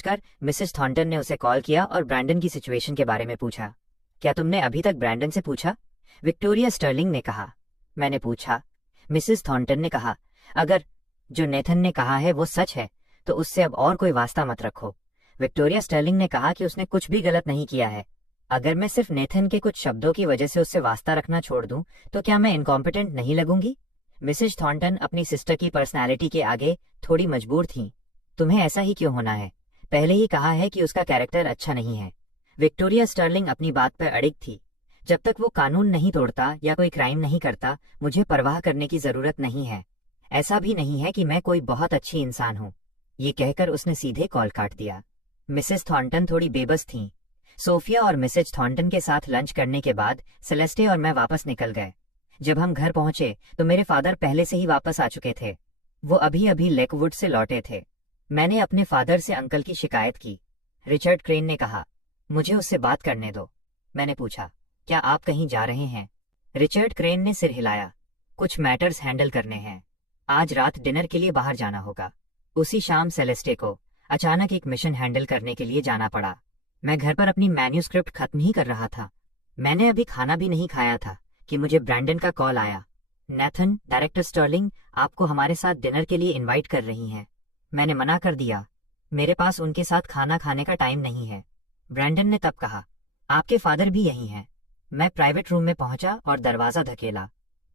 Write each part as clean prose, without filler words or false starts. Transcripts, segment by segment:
पहुंचकर Mrs Thornton ने उसे कॉल किया और ब्रैंडन की सिचुएशन के बारे में पूछा। क्या तुमने अभी तक ब्रैंडन से पूछा? विक्टोरिया स्टर्लिंग ने कहा। मैंने पूछा। मिसेस थॉर्नटन ने कहा, अगर जो नेथन ने कहा है वो सच है तो उससे अब और कोई वास्ता मत रखो। विक्टोरिया स्टर्लिंग ने कहा कि उसने कुछ भी गलत नहीं किया है। अगर मैं सिर्फ नेथन के कुछ शब्दों की वजह से उससे वास्ता रखना छोड़ दूं तो क्या मैं इनकॉम्पिटेंट नहीं लगूंगी? मिसेस थॉर्नटन अपनी सिस्टर की पर्सनैलिटी के आगे थोड़ी मजबूर थीं। तुम्हें ऐसा ही क्यों होना है? पहले ही कहा है कि उसका कैरेक्टर अच्छा नहीं है। विक्टोरिया स्टर्लिंग अपनी बात पर अड़िग थी। जब तक वो कानून नहीं तोड़ता या कोई क्राइम नहीं करता मुझे परवाह करने की जरूरत नहीं है। ऐसा भी नहीं है कि मैं कोई बहुत अच्छी इंसान हूँ। ये कहकर उसने सीधे कॉल काट दिया। मिसेस थॉर्नटन थोड़ी बेबस थीं। सोफिया और मिसेज थॉर्नटन के साथ लंच करने के बाद सेलेस्टे और मैं वापस निकल गए। जब हम घर पहुंचे तो मेरे फादर पहले से ही वापस आ चुके थे। वो अभी अभी लेकवुड से लौटे थे। मैंने अपने फादर से अंकल की शिकायत की। रिचर्ड क्रेन ने कहा, मुझे उससे बात करने दो। मैंने पूछा, क्या आप कहीं जा रहे हैं? रिचर्ड क्रेन ने सिर हिलाया। कुछ मैटर्स हैंडल करने हैं। आज रात डिनर के लिए बाहर जाना होगा। उसी शाम सेलेस्टे को अचानक एक मिशन हैंडल करने के लिए जाना पड़ा। मैं घर पर अपनी मैन्यूस्क्रिप्ट खत्म ही कर रहा था। मैंने अभी खाना भी नहीं खाया था कि मुझे ब्रैंडन का कॉल आया। नेथन, डायरेक्टर स्टर्लिंग आपको हमारे साथ डिनर के लिए इनवाइट कर रही हैं। मैंने मना कर दिया। मेरे पास उनके साथ खाना खाने का टाइम नहीं है। ब्रैंडन ने तब कहा, आपके फादर भी यहीं हैं। मैं प्राइवेट रूम में पहुंचा और दरवाजा धकेला।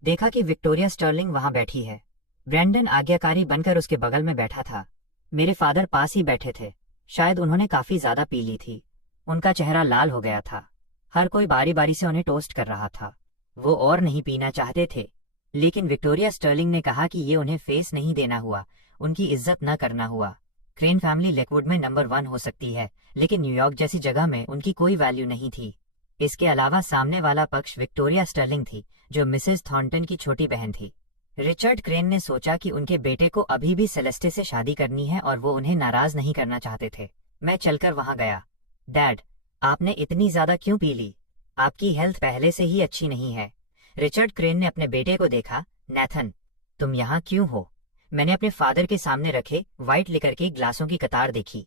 देखा कि विक्टोरिया स्टर्लिंग वहां बैठी है। ब्रैंडन आज्ञाकारी बनकर उसके बगल में बैठा था। मेरे फादर पास ही बैठे थे। शायद उन्होंने काफी ज्यादा पी ली थी। उनका चेहरा लाल हो गया था। हर कोई बारी बारी से उन्हें टोस्ट कर रहा था। वो और नहीं पीना चाहते थे, लेकिन विक्टोरिया स्टर्लिंग ने कहा कि ये उन्हें फेस नहीं देना हुआ, उनकी इज्जत न करना हुआ। क्रेन फैमिली लेकवुड में नंबर 1 हो सकती है, लेकिन न्यूयॉर्क जैसी जगह में उनकी कोई वैल्यू नहीं थी। इसके अलावा सामने वाला पक्ष विक्टोरिया स्टर्लिंग थी, जो मिसेस थॉर्नटन की छोटी बहन थी। रिचर्ड क्रेन ने सोचा कि उनके बेटे को अभी भी सेलेस्टे से शादी करनी है और वो उन्हें नाराज नहीं करना चाहते थे। मैं चलकर वहां गया। डैड, आपने इतनी ज्यादा क्यों पी ली? आपकी हेल्थ पहले से ही अच्छी नहीं है। रिचर्ड क्रेन ने अपने बेटे को देखा। नेथन, तुम यहाँ क्यों हो? मैंने अपने फादर के सामने रखे व्हाइट लिकर के ग्लासों की कतार देखी।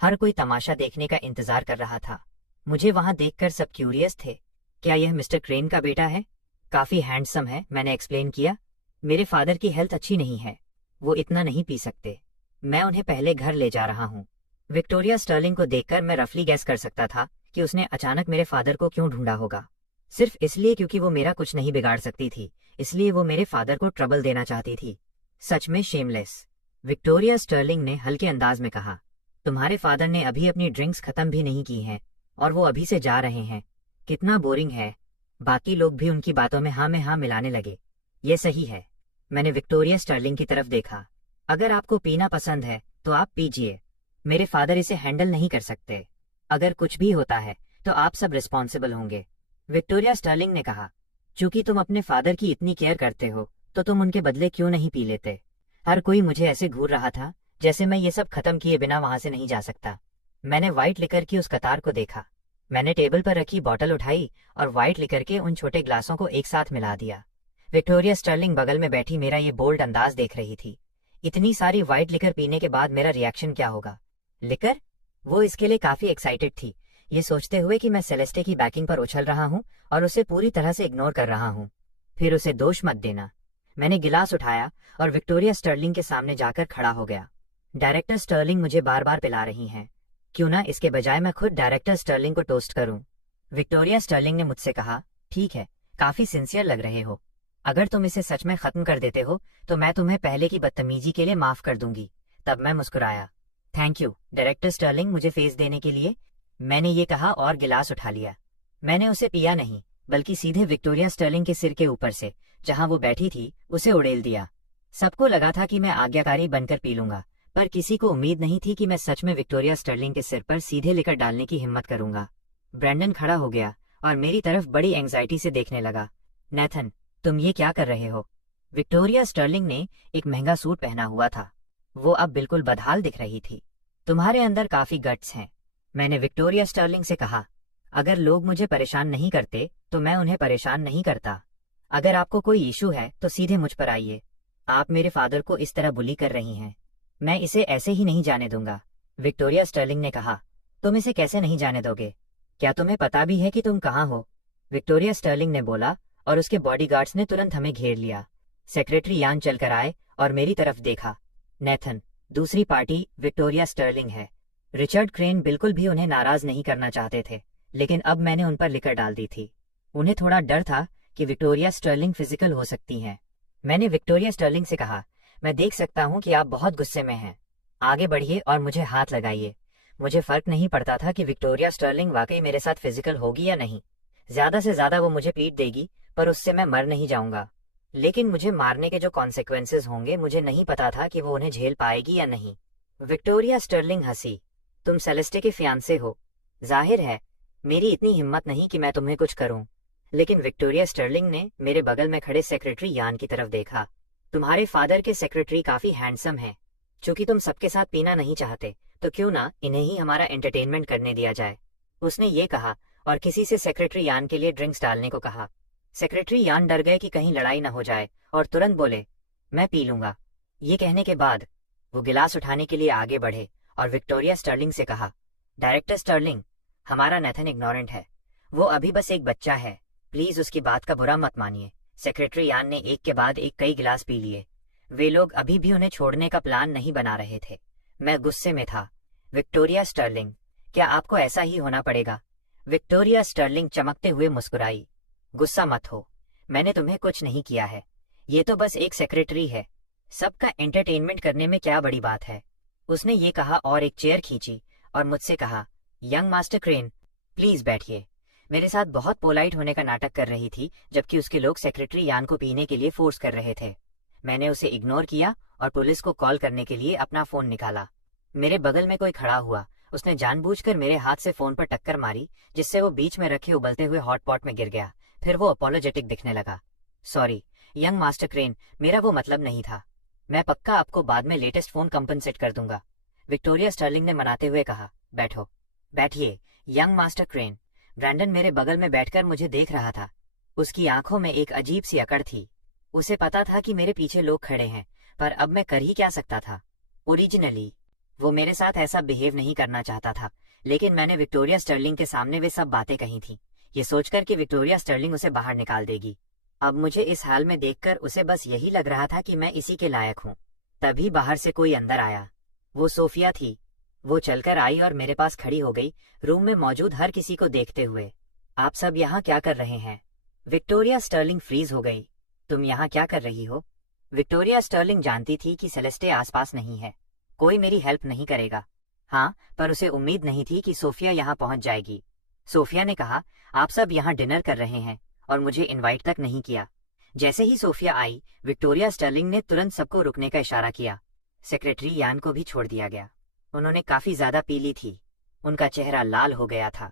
हर कोई तमाशा देखने का इंतजार कर रहा था। मुझे वहां देखकर सब क्यूरियस थे। क्या यह मिस्टर क्रेन का बेटा है? काफी हैंडसम है, मैंने एक्सप्लेन किया। मेरे फादर की हेल्थ अच्छी नहीं है, वो इतना नहीं पी सकते। मैं उन्हें पहले घर ले जा रहा हूँ। विक्टोरिया स्टर्लिंग को देखकर मैं रफली गैस कर सकता था कि उसने अचानक मेरे फादर को क्यों ढूंढा होगा। सिर्फ इसलिए क्योंकि वो मेरा कुछ नहीं बिगाड़ सकती थी, इसलिए वो मेरे फादर को ट्रबल देना चाहती थी। सच में शेमलेस। विक्टोरिया स्टर्लिंग ने हल्के अंदाज में कहा, तुम्हारे फादर ने अभी अपनी ड्रिंक्स खत्म भी नहीं की हैं और वो अभी से जा रहे हैं। कितना बोरिंग है। बाकी लोग भी उनकी बातों में हाँ मिलाने लगे। ये सही है। मैंने विक्टोरिया स्टर्लिंग की तरफ देखा। अगर आपको पीना पसंद है तो आप पीजिए। मेरे फादर इसे हैंडल नहीं कर सकते। अगर कुछ भी होता है तो आप सब रिस्पॉन्सिबल होंगे। विक्टोरिया स्टर्लिंग ने कहा, चूंकि तुम अपने फादर की इतनी केयर करते हो तो तुम उनके बदले क्यों नहीं पी लेते? हर कोई मुझे ऐसे घूर रहा था जैसे मैं ये सब खत्म किए बिना वहां से नहीं जा सकता। मैंने व्हाइट लिकर की उस कतार को देखा। मैंने टेबल पर रखी बॉटल उठाई और व्हाइट लिकर के उन छोटे ग्लासों को एक साथ मिला दिया। विक्टोरिया स्टर्लिंग बगल में बैठी मेरा ये बोल्ड अंदाज देख रही थी। इतनी सारी व्हाइट लिकर पीने के बाद मेरा रिएक्शन क्या होगा? लिकर? वो इसके लिए काफी एक्साइटेड थी, ये सोचते हुए कि मैं सेलेस्टे की बैकिंग पर उछल रहा हूँ और उसे पूरी तरह से इग्नोर कर रहा हूँ। फिर उसे दोष मत देना। मैंने गिलास उठाया और विक्टोरिया स्टर्लिंग के सामने जाकर खड़ा हो गया। डायरेक्टर स्टर्लिंग मुझे बार बार पिला रही हैं, क्यों ना इसके बजाय मैं खुद डायरेक्टर स्टर्लिंग को टोस्ट करूं? विक्टोरिया स्टर्लिंग ने मुझसे कहा, ठीक है, काफी सिंसियर लग रहे हो। अगर तुम इसे सच में खत्म कर देते हो तो मैं तुम्हें पहले की बदतमीजी के लिए माफ कर दूंगी। तब मैं मुस्कुराया। थैंक यू डायरेक्टर स्टर्लिंग मुझे फेस देने के लिए। मैंने ये कहा और गिलास उठा लिया। मैंने उसे पिया नहीं, बल्कि सीधे विक्टोरिया स्टर्लिंग के सिर के ऊपर से, जहां वो बैठी थी, उसे उड़ेल दिया। सबको लगा था कि मैं आज्ञाकारी बनकर पी लूंगा, पर किसी को उम्मीद नहीं थी कि मैं सच में विक्टोरिया स्टर्लिंग के सिर पर सीधे लेकर डालने की हिम्मत करूंगा। ब्रैंडन खड़ा हो गया और मेरी तरफ बड़ी एंग्जाइटी से देखने लगा। नेथन, तुम ये क्या कर रहे हो? विक्टोरिया स्टर्लिंग ने एक महंगा सूट पहना हुआ था। वो अब बिल्कुल बदहाल दिख रही थी। तुम्हारे अंदर काफी गट्स हैं, मैंने विक्टोरिया स्टर्लिंग से कहा। अगर लोग मुझे परेशान नहीं करते तो मैं उन्हें परेशान नहीं करता। अगर आपको कोई इशू है तो सीधे मुझ पर आइए। आप मेरे फादर को इस तरह बुली कर रही हैं, मैं इसे ऐसे ही नहीं जाने दूंगा। विक्टोरिया स्टर्लिंग ने कहा, तुम इसे कैसे नहीं जाने दोगे? क्या तुम्हें पता भी है कि तुम कहाँ हो? विक्टोरिया स्टर्लिंग ने बोला और उसके बॉडीगार्ड्स ने तुरंत हमें घेर लिया। सेक्रेटरी यान चलकर आए और मेरी तरफ देखा। नेथन, दूसरी पार्टी विक्टोरिया स्टर्लिंग है। रिचर्ड क्रेन बिल्कुल भी उन्हें नाराज नहीं करना चाहते थे, लेकिन अब मैंने उन पर लिकर डाल दी थी। उन्हें थोड़ा डर था कि विक्टोरिया स्टर्लिंग फिजिकल हो सकती हैं। मैंने विक्टोरिया स्टर्लिंग से कहा, मैं देख सकता हूं कि आप बहुत गुस्से में हैं। आगे बढ़िए और मुझे हाथ लगाइए। मुझे फर्क नहीं पड़ता था कि विक्टोरिया स्टर्लिंग वाकई मेरे साथ फिजिकल होगी या नहीं। ज्यादा से ज्यादा वो मुझे पीट देगी, पर उससे मैं मर नहीं जाऊंगा। लेकिन मुझे मारने के जो कॉन्सिक्वेंसेज होंगे, मुझे नहीं पता था कि वो उन्हें झेल पाएगी या नहीं। विक्टोरिया स्टर्लिंग हंसी। तुम सेलेस्टे के फियांसे हो। जाहिर है मेरी इतनी हिम्मत नहीं कि मैं तुम्हें कुछ करूं। लेकिन विक्टोरिया स्टर्लिंग ने मेरे बगल में खड़े सेक्रेटरी यान की तरफ देखा। तुम्हारे फादर के सेक्रेटरी काफी हैंडसम हैं। चूंकि तुम सबके साथ पीना नहीं चाहते, तो क्यों ना इन्हें ही हमारा एंटरटेनमेंट करने दिया जाए। उसने ये कहा और किसी से सेक्रेटरी यान के लिए ड्रिंक्स डालने को कहा। सेक्रेटरी यान डर गए कि कहीं लड़ाई न हो जाए और तुरंत बोले, मैं पी लूंगा। ये कहने के बाद वो गिलास उठाने के लिए आगे बढ़े और विक्टोरिया स्टर्लिंग से कहा, डायरेक्टर स्टर्लिंग, हमारा नेथन इग्नोरेंट है। वो अभी बस एक बच्चा है, प्लीज उसकी बात का बुरा मत मानिए। सेक्रेटरी यान ने एक के बाद एक कई गिलास पी लिए। वे लोग अभी भी उन्हें छोड़ने का प्लान नहीं बना रहे थे। मैं गुस्से में था। विक्टोरिया स्टर्लिंग, क्या आपको ऐसा ही होना पड़ेगा? विक्टोरिया स्टर्लिंग चमकते हुए मुस्कुराई। गुस्सा मत हो, मैंने तुम्हें कुछ नहीं किया है। ये तो बस एक सेक्रेटरी है। सबका एंटरटेनमेंट करने में क्या बड़ी बात है? उसने ये कहा और एक चेयर खींची और मुझसे कहा, यंग मास्टर क्रेन, प्लीज बैठिए। मेरे साथ बहुत पोलाइट होने का नाटक कर रही थी, जबकि उसके लोग सेक्रेटरी यान को पीने के लिए फोर्स कर रहे थे। मैंने उसे इग्नोर किया और पुलिस को कॉल करने के लिए अपना फोन निकाला। मेरे बगल में कोई खड़ा हुआ। उसने जानबूझकर मेरे हाथ से फोन पर टक्कर मारी, जिससे वो बीच में रखे उबलते हुए हॉट पॉट में गिर गया। फिर वो अपोलोजेटिक दिखने लगा। सॉरी यंग मास्टर क्रेन, मेरा वो मतलब नहीं था। मैं पक्का आपको बाद में लेटेस्ट फोन कंपनसेट कर दूंगा। विक्टोरिया स्टर्लिंग ने मनाते हुए कहा, बैठो। बैठिए यंग मास्टर क्रेन। ब्रैंडन मेरे बगल में बैठकर मुझे देख रहा था। उसकी आंखों में एक अजीब सी अकड़ थी। उसे पता था कि मेरे पीछे लोग खड़े हैं, पर अब मैं कर ही क्या सकता था। ओरिजिनली वो मेरे साथ ऐसा बिहेव नहीं करना चाहता था, लेकिन मैंने विक्टोरिया स्टर्लिंग के सामने वे सब बातें कही थी, ये सोचकर कि विक्टोरिया स्टर्लिंग उसे बाहर निकाल देगी। अब मुझे इस हाल में देखकर उसे बस यही लग रहा था कि मैं इसी के लायक हूँ। तभी बाहर से कोई अंदर आया। वो सोफिया थी। वो चलकर आई और मेरे पास खड़ी हो गई, रूम में मौजूद हर किसी को देखते हुए। आप सब यहाँ क्या कर रहे हैं? विक्टोरिया स्टर्लिंग फ्रीज हो गई। तुम यहाँ क्या कर रही हो? विक्टोरिया स्टर्लिंग जानती थी कि सेलेस्टे आसपास नहीं है, कोई मेरी हेल्प नहीं करेगा। हाँ, पर उसे उम्मीद नहीं थी कि सोफिया यहाँ पहुंच जाएगी। सोफिया ने कहा, आप सब यहाँ डिनर कर रहे हैं और मुझे इनवाइट तक नहीं किया। जैसे ही सोफिया आई, विक्टोरिया स्टर्लिंग ने तुरंत सबको रुकने का इशारा किया। सेक्रेटरी यान को भी छोड़ दिया गया। उन्होंने काफी ज्यादा पी ली थी। उनका चेहरा लाल हो गया था।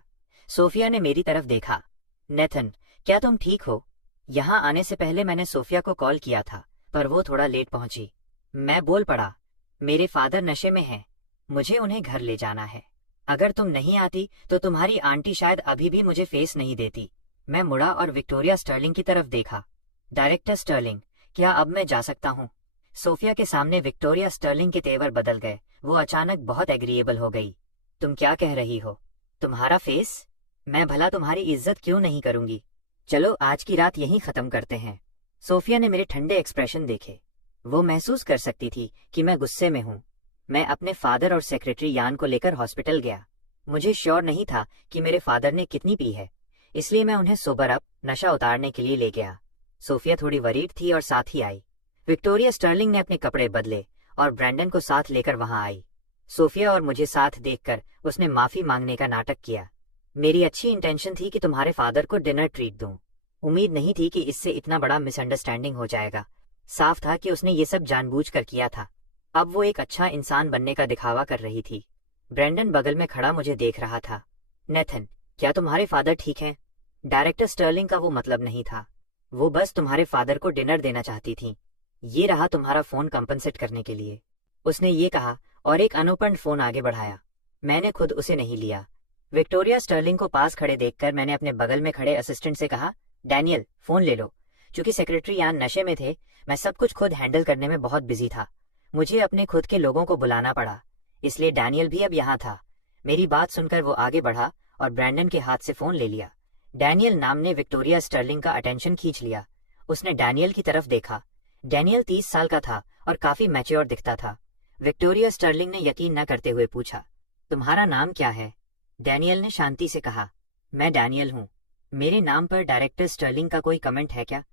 सोफिया ने मेरी तरफ देखा। नेथन, क्या तुम ठीक हो? यहाँ आने से पहले मैंने सोफिया को कॉल किया था, पर वो थोड़ा लेट पहुंची। मैं बोल पड़ा, मेरे फादर नशे में हैं, मुझे उन्हें घर ले जाना है। अगर तुम नहीं आती तो तुम्हारी आंटी शायद अभी भी मुझे फेस नहीं देती। मैं मुड़ा और विक्टोरिया स्टर्लिंग की तरफ देखा। डायरेक्टर स्टर्लिंग, क्या अब मैं जा सकता हूँ? सोफिया के सामने विक्टोरिया स्टर्लिंग के तेवर बदल गए। वो अचानक बहुत एग्रीएबल हो गई। तुम क्या कह रही हो? तुम्हारा फेस? मैं भला तुम्हारी इज्जत क्यों नहीं करूंगी? चलो आज की रात यहीं खत्म करते हैं। सोफिया ने मेरे ठंडे एक्सप्रेशन देखे। वो महसूस कर सकती थी कि मैं गुस्से में हूँ। मैं अपने फादर और सेक्रेटरी यान को लेकर हॉस्पिटल गया। मुझे श्योर नहीं था कि मेरे फादर ने कितनी पी है, इसलिए मैं उन्हें सोबर अप, नशा उतारने के लिए ले गया। सोफिया थोड़ी वरीड थी और साथ ही आई। विक्टोरिया स्टर्लिंग ने अपने कपड़े बदले और ब्रैंडन को साथ लेकर वहां आई। सोफिया और मुझे साथ देखकर उसने माफी मांगने का नाटक किया। मेरी अच्छी इंटेंशन थी कि तुम्हारे फादर को डिनर ट्रीट दूं। उम्मीद नहीं थी कि इससे इतना बड़ा मिसअंडरस्टैंडिंग हो जाएगा। साफ था कि उसने ये सब जानबूझकर किया था। अब वो एक अच्छा इंसान बनने का दिखावा कर रही थी। ब्रैंडन बगल में खड़ा मुझे देख रहा था। नेथन, क्या तुम्हारे फादर ठीक हैं? डायरेक्टर स्टर्लिंग का वो मतलब नहीं था। वो बस तुम्हारे फादर को डिनर देना चाहती थी। ये रहा तुम्हारा फोन कंपनसेट करने के लिए। उसने ये कहा और एक अनोपन फोन आगे बढ़ाया। मैंने खुद उसे नहीं लिया। विक्टोरिया स्टर्लिंग को पास खड़े देखकर मैंने अपने बगल में खड़े असिस्टेंट से कहा, डैनियल, फोन ले लो। चूंकि सेक्रेटरी यान नशे में थे, मैं सब कुछ खुद हैंडल करने में बहुत बिजी था। मुझे अपने खुद के लोगों को बुलाना पड़ा। इसलिए डैनियल भी अब यहाँ था। मेरी बात सुनकर वो आगे बढ़ा और ब्रैंडन के हाथ से फोन ले लिया। डैनियल नाम ने विक्टोरिया स्टर्लिंग का अटेंशन खींच लिया। उसने डैनियल की तरफ देखा। डैनियल 30 साल का था और काफी मैच्योर दिखता था। विक्टोरिया स्टर्लिंग ने यकीन न करते हुए पूछा, तुम्हारा नाम क्या है? डैनियल ने शांति से कहा, मैं डैनियल हूँ। मेरे नाम पर डायरेक्टर स्टर्लिंग का कोई कमेंट है क्या?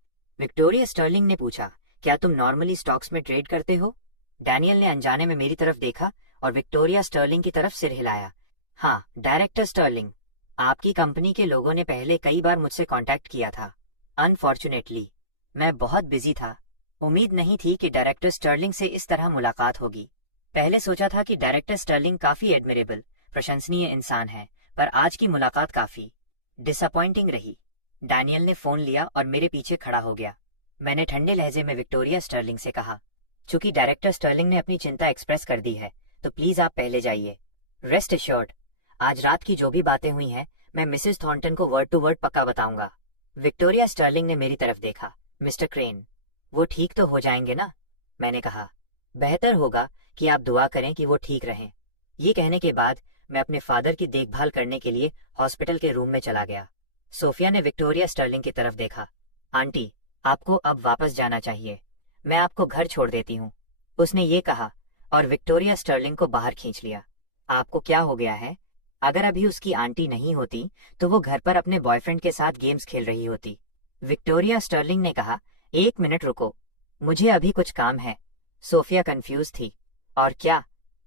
विक्टोरिया स्टर्लिंग ने पूछा, क्या तुम नॉर्मली स्टॉक्स में ट्रेड करते हो? डैनियल ने अनजाने में मेरी तरफ देखा और विक्टोरिया स्टर्लिंग की तरफ सिर हिलाया। हाँ, डायरेक्टर स्टर्लिंग, आपकी कंपनी के लोगों ने पहले कई बार मुझसे कांटेक्ट किया था। अनफॉर्चुनेटली मैं बहुत बिजी था। उम्मीद नहीं थी कि डायरेक्टर स्टर्लिंग से इस तरह मुलाकात होगी। पहले सोचा था कि डायरेक्टर स्टर्लिंग काफी एडमिरेबल, प्रशंसनीय इंसान है, पर आज की मुलाकात काफी डिसअपॉइंटिंग रही। डैनियल ने फोन लिया और मेरे पीछे खड़ा हो गया। मैंने ठंडे लहजे में विक्टोरिया स्टर्लिंग से कहा, चूंकि डायरेक्टर स्टर्लिंग ने अपनी चिंता एक्सप्रेस कर दी है, तो प्लीज आप पहले जाइए। रेस्ट एश्योर्ड, आज रात की जो भी बातें हुई हैं, मैं मिसेस थॉर्नटन को वर्ड टू वर्ड पक्का बताऊंगा। विक्टोरिया स्टर्लिंग ने मेरी तरफ देखा। मिस्टर क्रेन, वो ठीक तो हो जाएंगे ना? मैंने कहा, बेहतर होगा कि आप दुआ करें कि वो ठीक रहें। ये कहने के बाद मैं अपने फादर की देखभाल करने के लिए हॉस्पिटल के रूम में चला गया। सोफिया ने विक्टोरिया स्टर्लिंग की तरफ देखा। आंटी, आपको अब वापस जाना चाहिए। मैं आपको घर छोड़ देती हूँ, उसने ये कहा और विक्टोरिया स्टर्लिंग को बाहर खींच लिया। आपको क्या हो गया है? अगर अभी उसकी आंटी नहीं होती तो वो घर पर अपने बॉयफ्रेंड के साथ गेम्स खेल रही होती। विक्टोरिया स्टर्लिंग ने कहा, 1 मिनट रुको, मुझे अभी कुछ काम है। सोफिया कंफ्यूज थी। और क्या?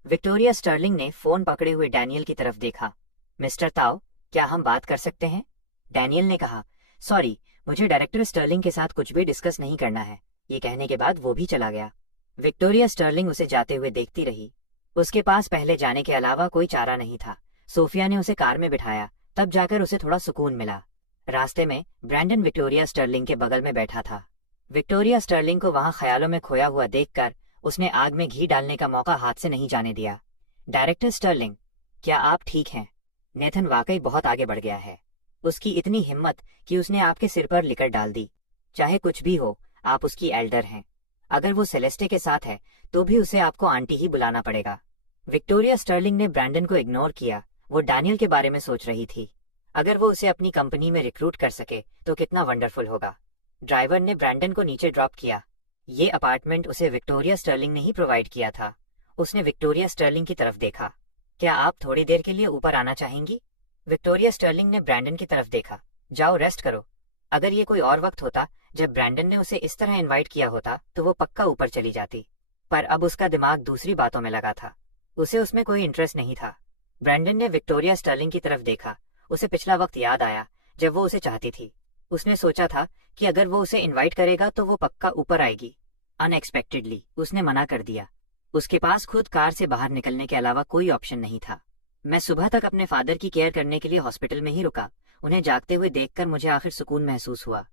विक्टोरिया स्टर्लिंग ने फोन पकड़े हुए डैनियल की तरफ देखा। मिस्टर ताओ, क्या हम बात कर सकते हैं? डैनियल ने कहा, सॉरी, मुझे डायरेक्टर स्टर्लिंग के साथ कुछ भी डिस्कस नहीं करना है। ये कहने के बाद वो भी चला गया। विक्टोरिया स्टर्लिंग उसे जाते हुए देखती रही। उसके पास पहले जाने के अलावा कोई चारा नहीं था। सोफिया ने उसे कार में बिठाया, तब जाकर उसे थोड़ा सुकून मिला। रास्ते में ब्रैंडन विक्टोरिया स्टर्लिंग के बगल में बैठा था। विक्टोरिया स्टर्लिंग को वहां ख्यालों में खोया हुआ देखकर उसने आग में घी डालने का मौका हाथ से नहीं जाने दिया। डायरेक्टर स्टर्लिंग, क्या आप ठीक हैं? नेथन वाकई बहुत आगे बढ़ गया है। उसकी इतनी हिम्मत कि उसने आपके सिर पर लिकर डाल दी। चाहे कुछ भी हो, आप उसकी एल्डर हैं। अगर वो सेलेस्टे के साथ है तो भी उसे आपको आंटी ही बुलाना पड़ेगा। विक्टोरिया स्टर्लिंग ने ब्रैंडन को इग्नोर किया। वो डैनियल के बारे में सोच रही थी। अगर वो उसे अपनी कंपनी में रिक्रूट कर सके तो कितना वंडरफुल होगा। ड्राइवर ने ब्रैंडन को नीचे ड्रॉप किया। ये अपार्टमेंट उसे विक्टोरिया स्टर्लिंग ने ही प्रोवाइड किया था। उसने विक्टोरिया स्टर्लिंग की तरफ देखा। क्या आप थोड़ी देर के लिए ऊपर आना चाहेंगी? विक्टोरिया स्टर्लिंग ने ब्रैंडन की तरफ देखा। जाओ, रेस्ट करो। अगर ये कोई और वक्त होता जब ब्रैंडन ने उसे इस तरह इनवाइट किया होता तो वो पक्का ऊपर चली जाती, पर अब उसका दिमाग दूसरी बातों में लगा था। उसे उसमें कोई इंटरेस्ट नहीं था। ब्रैंडन ने विक्टोरिया स्टर्लिंग की तरफ देखा। उसे पिछला वक्त याद आया जब वो उसे चाहती थी। उसने सोचा था कि अगर वो उसे इनवाइट करेगा तो वो पक्का ऊपर आएगी। अनएक्सपेक्टेडली उसने मना कर दिया। उसके पास खुद कार से बाहर निकलने के अलावा कोई ऑप्शन नहीं था। मैं सुबह तक अपने फादर की केयर करने के लिए हॉस्पिटल में ही रुका। उन्हें जागते हुए देखकर मुझे आखिर सुकून महसूस हुआ।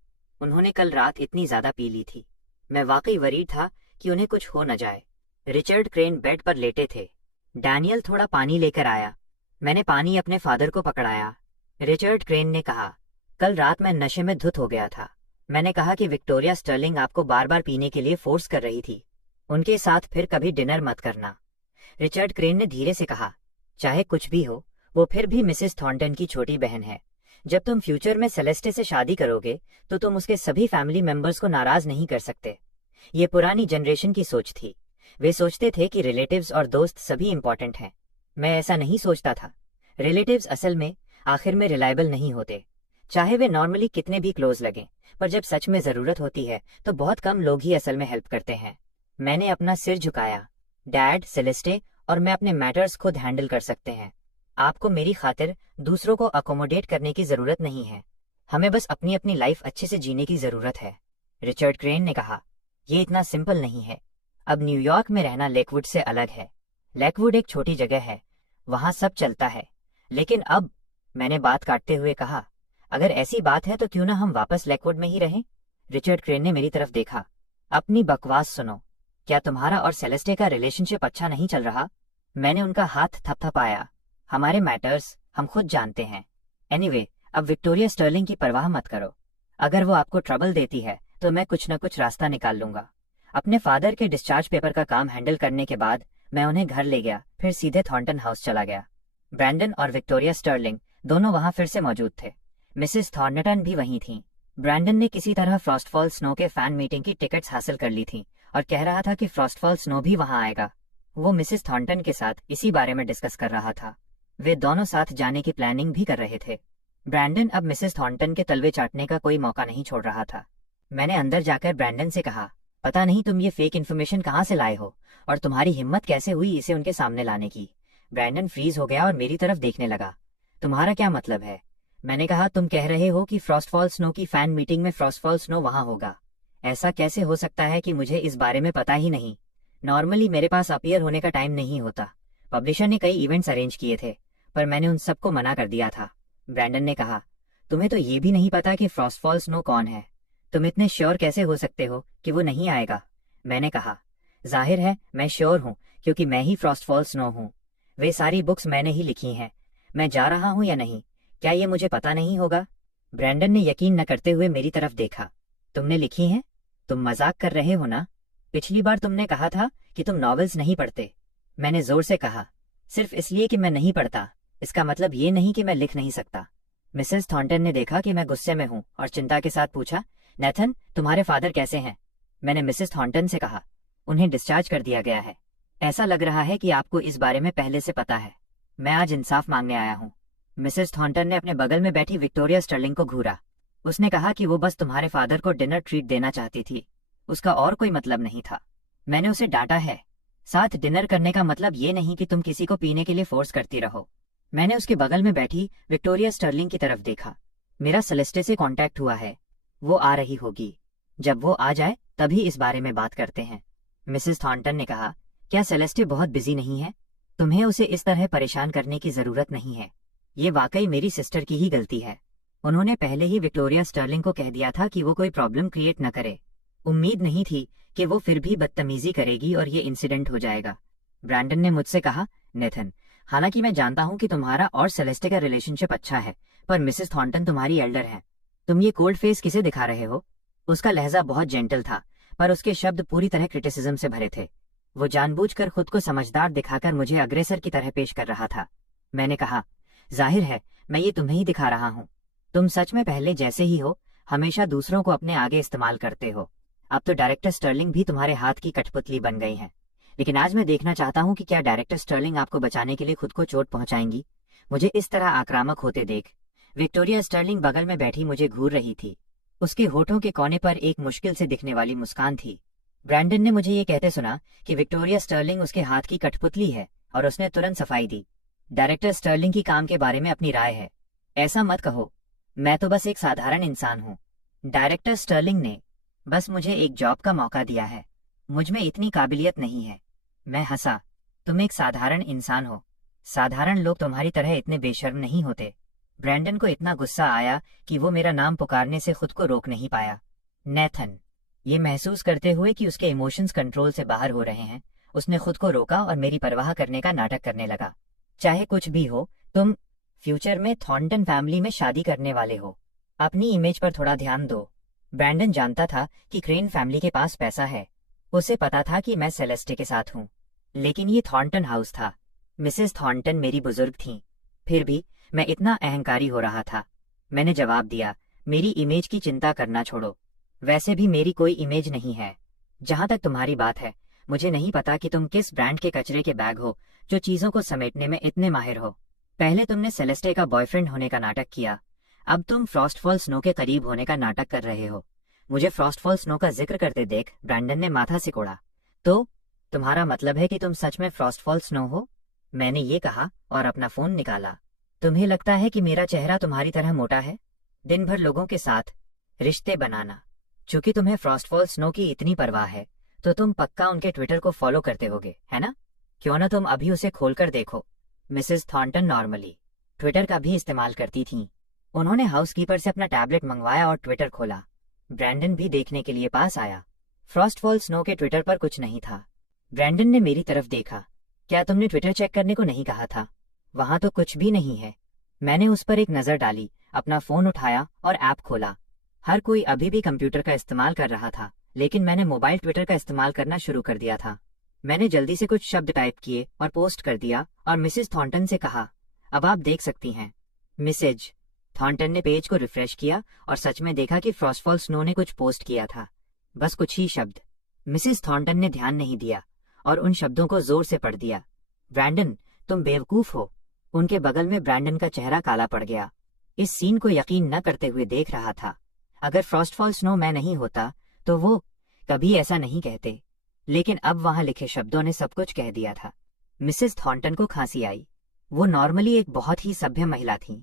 उन्होंने कल रात इतनी ज्यादा पी ली थी। मैं वाकई वरीड था कि उन्हें कुछ हो न जाए। रिचर्ड क्रेन बेड पर लेटे थे। डैनियल थोड़ा पानी लेकर आया। मैंने पानी अपने फादर को पकड़ाया। रिचर्ड क्रेन ने कहा, कल रात मैं नशे में धुत हो गया था। मैंने कहा कि विक्टोरिया स्टर्लिंग आपको बार बार पीने के लिए फोर्स कर रही थी। उनके साथ फिर कभी डिनर मत करना। रिचर्ड क्रेन ने धीरे से कहा, चाहे कुछ भी हो, वो फिर भी मिसेस थॉर्नटन की छोटी बहन है। जब तुम फ्यूचर में सेलेस्टे से शादी करोगे तो तुम उसके सभी फैमिली मेंबर्स को नाराज नहीं कर सकते। ये पुरानी जनरेशन की सोच थी। वे सोचते थे कि रिलेटिव्स और दोस्त सभी इंपॉर्टेंट हैं। मैं ऐसा नहीं सोचता था। रिलेटिव्स असल में आखिर में रिलायबल नहीं होते, चाहे वे नॉर्मली कितने भी क्लोज लगें, पर जब सच में जरूरत होती है तो बहुत कम लोग ही असल में हेल्प करते हैं। मैंने अपना सिर झुकाया। डैड, सेलेस्टे और मैं अपने मैटर्स खुद हैंडल कर सकते हैं। आपको मेरी खातिर दूसरों को अकोमोडेट करने की जरूरत नहीं है। हमें बस अपनी अपनी लाइफ अच्छे से जीने की जरूरत है। रिचर्ड क्रेन ने कहा, यह इतना सिंपल नहीं है। अब न्यूयॉर्क में रहना लेकवुड से अलग है। लेकवुड एक छोटी जगह है, वहां सब चलता है। लेकिन अब, मैंने बात काटते हुए कहा, अगर ऐसी बात है तो क्यों ना हम वापस लेकवुड में ही रहें? रिचर्ड क्रेन ने मेरी तरफ देखा। अपनी बकवास सुनो। क्या तुम्हारा और सेलेस्टे का रिलेशनशिप अच्छा नहीं चल रहा? मैंने उनका हाथ थपथपाया। हमारे मैटर्स हम खुद जानते हैं। एनीवे, अब विक्टोरिया स्टर्लिंग की परवाह मत करो। अगर वो आपको ट्रबल देती है तो मैं कुछ न कुछ रास्ता निकाल लूंगा। अपने फादर के डिस्चार्ज पेपर का काम हैंडल करने के बाद मैं उन्हें घर ले गया, फिर सीधे थॉर्नटन हाउस चला गया। ब्रैंडन और विक्टोरिया स्टर्लिंग दोनों वहां फिर से मौजूद थे। मिसेस थॉर्नटन भी वहीं थीं। ब्रैंडन ने किसी तरह फ्रॉस्टफॉल स्नो के फैन मीटिंग की टिकट्स हासिल कर ली थीं और कह रहा था कि फ्रॉस्टफॉल स्नो भी वहां आएगा। वो मिसेस थॉर्नटन के साथ इसी बारे में डिस्कस कर रहा था। वे दोनों साथ जाने की प्लानिंग भी कर रहे थे। ब्रैंडन अब मिसेस थॉर्नटन के तलवे चाटने का कोई मौका नहीं छोड़ रहा था। मैंने अंदर जाकर ब्रैंडन से कहा, पता नहीं तुम ये फेक इन्फॉर्मेशन कहाँ से लाए हो और तुम्हारी हिम्मत कैसे हुई इसे उनके सामने लाने की। ब्रैंडन फ्रीज हो गया और मेरी तरफ देखने लगा। तुम्हारा क्या मतलब है? मैंने कहा, तुम कह रहे हो कि फ्रॉस्टफॉल स्नो की फैन मीटिंग में फ्रॉस्टफॉल स्नो वहां होगा। ऐसा कैसे हो सकता है कि मुझे इस बारे में पता ही नहीं। नॉर्मली मेरे पास अपीयर होने का टाइम नहीं होता। पब्लिशर ने कई इवेंट्स अरेंज किए थे पर मैंने उन सबको मना कर दिया था। ब्रैंडन ने कहा, तुम्हें तो ये भी नहीं पता कि फ्रॉस्टफॉल स्नो कौन है। तुम इतने श्योर कैसे हो सकते हो कि वो नहीं आएगा? मैंने कहा, जाहिर है मैं श्योर हूं क्योंकि मैं ही फ्रॉस्टफॉल स्नो हूं। वे सारी बुक्स मैंने ही लिखी हैं। मैं जा रहा हूं या नहीं, क्या ये मुझे पता नहीं होगा? ब्रैंडन ने यकीन न करते हुए मेरी तरफ देखा। तुमने लिखी हैं? तुम मजाक कर रहे हो ना? पिछली बार तुमने कहा था कि तुम नॉवेल्स नहीं पढ़ते। मैंने जोर से कहा, सिर्फ इसलिए कि मैं नहीं पढ़ता इसका मतलब ये नहीं कि मैं लिख नहीं सकता। मिसेस थॉर्नटन ने देखा कि मैं गुस्से में हूं और चिंता के साथ पूछा, नेथन तुम्हारे फादर कैसे हैं? मैंने मिसेस थॉर्नटन से कहा, उन्हें डिस्चार्ज कर दिया गया है। ऐसा लग रहा है कि आपको इस बारे में पहले से पता है। मैं आज इंसाफ मांगने आया हूँ। मिसेस थॉर्नटन ने अपने बगल में बैठी विक्टोरिया स्टर्लिंग को घूरा। उसने कहा कि वो बस तुम्हारे फादर को डिनर ट्रीट देना चाहती थी, उसका और कोई मतलब नहीं था। मैंने उसे डांटा है, साथ डिनर करने का मतलब ये नहीं कि तुम किसी को पीने के लिए फोर्स करती रहो। मैंने उसके बगल में बैठी विक्टोरिया स्टर्लिंग की तरफ देखा। मेरा सेलेस्टे से कांटेक्ट हुआ है, वो आ रही होगी। जब वो आ जाए तभी इस बारे में बात करते हैं। मिसेस थॉर्नटन ने कहा, क्या सेलेस्टे बहुत बिजी नहीं है? तुम्हें उसे इस तरह परेशान करने की जरूरत नहीं है। ये वाकई मेरी सिस्टर की ही गलती है। उन्होंने पहले ही विक्टोरिया स्टर्लिंग को कह दिया था कि वो कोई प्रॉब्लम क्रिएट न करे। उम्मीद नहीं थी कि वो फिर भी बदतमीजी करेगी और ये इंसिडेंट हो जाएगा। ब्रैंडन ने मुझसे कहा, नेथन हालांकि मैं जानता हूं कि तुम्हारा और सेलेस्टे का रिलेशनशिप अच्छा है, पर मिसेस थॉर्नटन तुम्हारी एल्डर है। तुम ये कोल्ड फेस किसे दिखा रहे हो? उसका लहजा बहुत जेंटल था पर उसके शब्द पूरी तरह क्रिटिसिज्म से भरे थे। वो जानबूझकर खुद को समझदार दिखाकर मुझे अग्रेसर की तरह पेश कर रहा था। मैंने कहा, जाहिर है मैं ये तुम्हें ही दिखा रहा हूँ। तुम सच में पहले जैसे ही हो, हमेशा दूसरों को अपने आगे इस्तेमाल करते हो। अब तो डायरेक्टर स्टर्लिंग भी तुम्हारे हाथ की कठपुतली बन गई है। लेकिन आज मैं देखना चाहता हूँ कि क्या डायरेक्टर स्टर्लिंग आपको बचाने के लिए खुद को चोट पहुंचाएंगी। मुझे इस तरह आक्रामक होते देख। विक्टोरिया स्टर्लिंग बगल में बैठी मुझे घूर रही थी। उसके होठों के कोने पर एक मुश्किल से दिखने वाली मुस्कान थी। ब्रैंडन ने मुझे ये कहते सुना कि विक्टोरिया स्टर्लिंग उसके हाथ की कठपुतली है और उसने तुरंत सफाई दी। डायरेक्टर स्टर्लिंग की काम के बारे में अपनी राय है। ऐसा मत कहो, मैं तो बस एक साधारण इंसान हूँ। डायरेक्टर स्टर्लिंग ने बस मुझे एक जॉब का मौका दिया है, मुझ में इतनी काबिलियत नहीं है। मैं हंसा, तुम एक साधारण इंसान हो। साधारण लोग तुम्हारी तरह इतने बेशर्म नहीं होते। ब्रैंडन को इतना गुस्सा आया कि वो मेरा नाम पुकारने से खुद को रोक नहीं पाया। नेथन, ये महसूस करते हुए कि उसके इमोशंस कंट्रोल से बाहर हो रहे हैं, उसने खुद को रोका और मेरी परवाह करने का नाटक करने लगा। चाहे कुछ भी हो, तुम फ्यूचर में थॉर्नटन फैमिली में शादी करने वाले हो। अपनी इमेज पर थोड़ा ध्यान दो। ब्रैंडन जानता था कि क्रेन फैमिली के पास पैसा है। उसे पता था कि मैं सेलेस्टे के साथ हूँ, लेकिन ये थॉर्नटन हाउस था। मिसेस थॉर्नटन मेरी बुजुर्ग थीं। फिर भी मैं इतना अहंकारी हो रहा था। मैंने जवाब दिया, मेरी इमेज की चिंता करना छोड़ो। वैसे भी मेरी कोई इमेज नहीं है। जहां तक तुम्हारी बात है, मुझे नहीं पता कि तुम किस ब्रांड के कचरे के बैग हो जो चीजों को समेटने में इतने माहिर हो। पहले तुमने सेलेस्टे का बॉयफ्रेंड होने का नाटक किया, अब तुम फ्रॉस्टफॉल स्नो के करीब होने का नाटक कर रहे हो। मुझे फ्रॉस्टफॉल स्नो का जिक्र करते देख ब्रैंडन ने माथा सिकोड़ा। तो तुम्हारा मतलब है कि तुम सच में फ्रॉस्टफॉल स्नो हो? मैंने ये कहा और अपना फोन निकाला। तुम्हें लगता है कि मेरा चेहरा तुम्हारी तरह मोटा है? दिन भर लोगों के साथ रिश्ते बनाना। चूंकि तुम्हें फ्रॉस्टफॉल स्नो की इतनी परवाह है तो तुम पक्का उनके ट्विटर को फॉलो करते होगे, है ना? क्यों ना तुम अभी उसे खोलकर देखो। मिसेस थॉर्नटन नॉर्मली ट्विटर का भी इस्तेमाल करती थीं। उन्होंने हाउसकीपर से अपना टैबलेट मंगवाया और ट्विटर खोला। ब्रैंडन भी देखने के लिए पास आया। फ्रॉस्टफॉल स्नो के ट्विटर पर कुछ नहीं था। ब्रैंडन ने मेरी तरफ देखा। क्या तुमने ट्विटर चेक करने को नहीं कहा था? वहां तो कुछ भी नहीं है। मैंने उस पर एक नजर डाली, अपना फोन उठाया और ऐप खोला। हर कोई अभी भी कंप्यूटर का इस्तेमाल कर रहा था, लेकिन मैंने मोबाइल ट्विटर का इस्तेमाल करना शुरू कर दिया था। मैंने जल्दी से कुछ शब्द टाइप किए और पोस्ट कर दिया और मिसेस थॉर्नटन से कहा, अब आप देख सकती हैं। मिसेज थॉर्नटन ने पेज को रिफ्रेश किया और सच में देखा कि फ्रॉस्टफॉल स्नो ने कुछ पोस्ट किया था। बस कुछ ही शब्द। मिसेस थॉर्नटन ने ध्यान नहीं दिया और उन शब्दों को जोर से पढ़ दिया। ब्रैंडन, तुम बेवकूफ हो। उनके बगल में ब्रैंडन का चेहरा काला पड़ गया। इस सीन को यकीन न करते हुए देख रहा था। अगर फ्रॉस्टफॉल स्नो मैं नहीं होता तो वो कभी ऐसा नहीं कहते, लेकिन अब वहां लिखे शब्दों ने सब कुछ कह दिया था। मिसेस थॉर्नटन को खांसी आई। वो नॉर्मली एक बहुत ही सभ्य महिला थीं।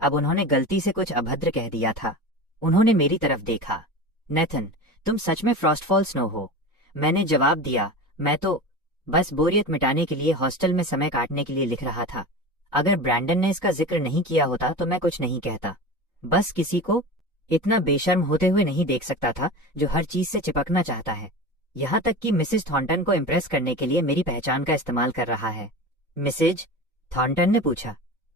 अब उन्होंने गलती से कुछ अभद्र कह दिया था। उन्होंने मेरी तरफ देखा। नेथन, तुम सच में फ्रॉस्टफॉल स्नो हो? मैंने जवाब दिया, मैं तो बस बोरियत मिटाने के लिए हॉस्टल में समय काटने के लिए लिख रहा था। अगर ब्रैंडन ने इसका जिक्र नहीं किया होता तो मैं कुछ नहीं कहता। बस किसी को इतना बेशर्म होते हुए नहीं देख सकता था जो हर चीज से चिपकना चाहता है, यहाँ तक कि मिसेस थॉर्नटन को इम्प्रेस करने के लिए मेरी पहचान का इस्तेमाल कर रहा है। मिसेज थॉर्नटन ने पूछा,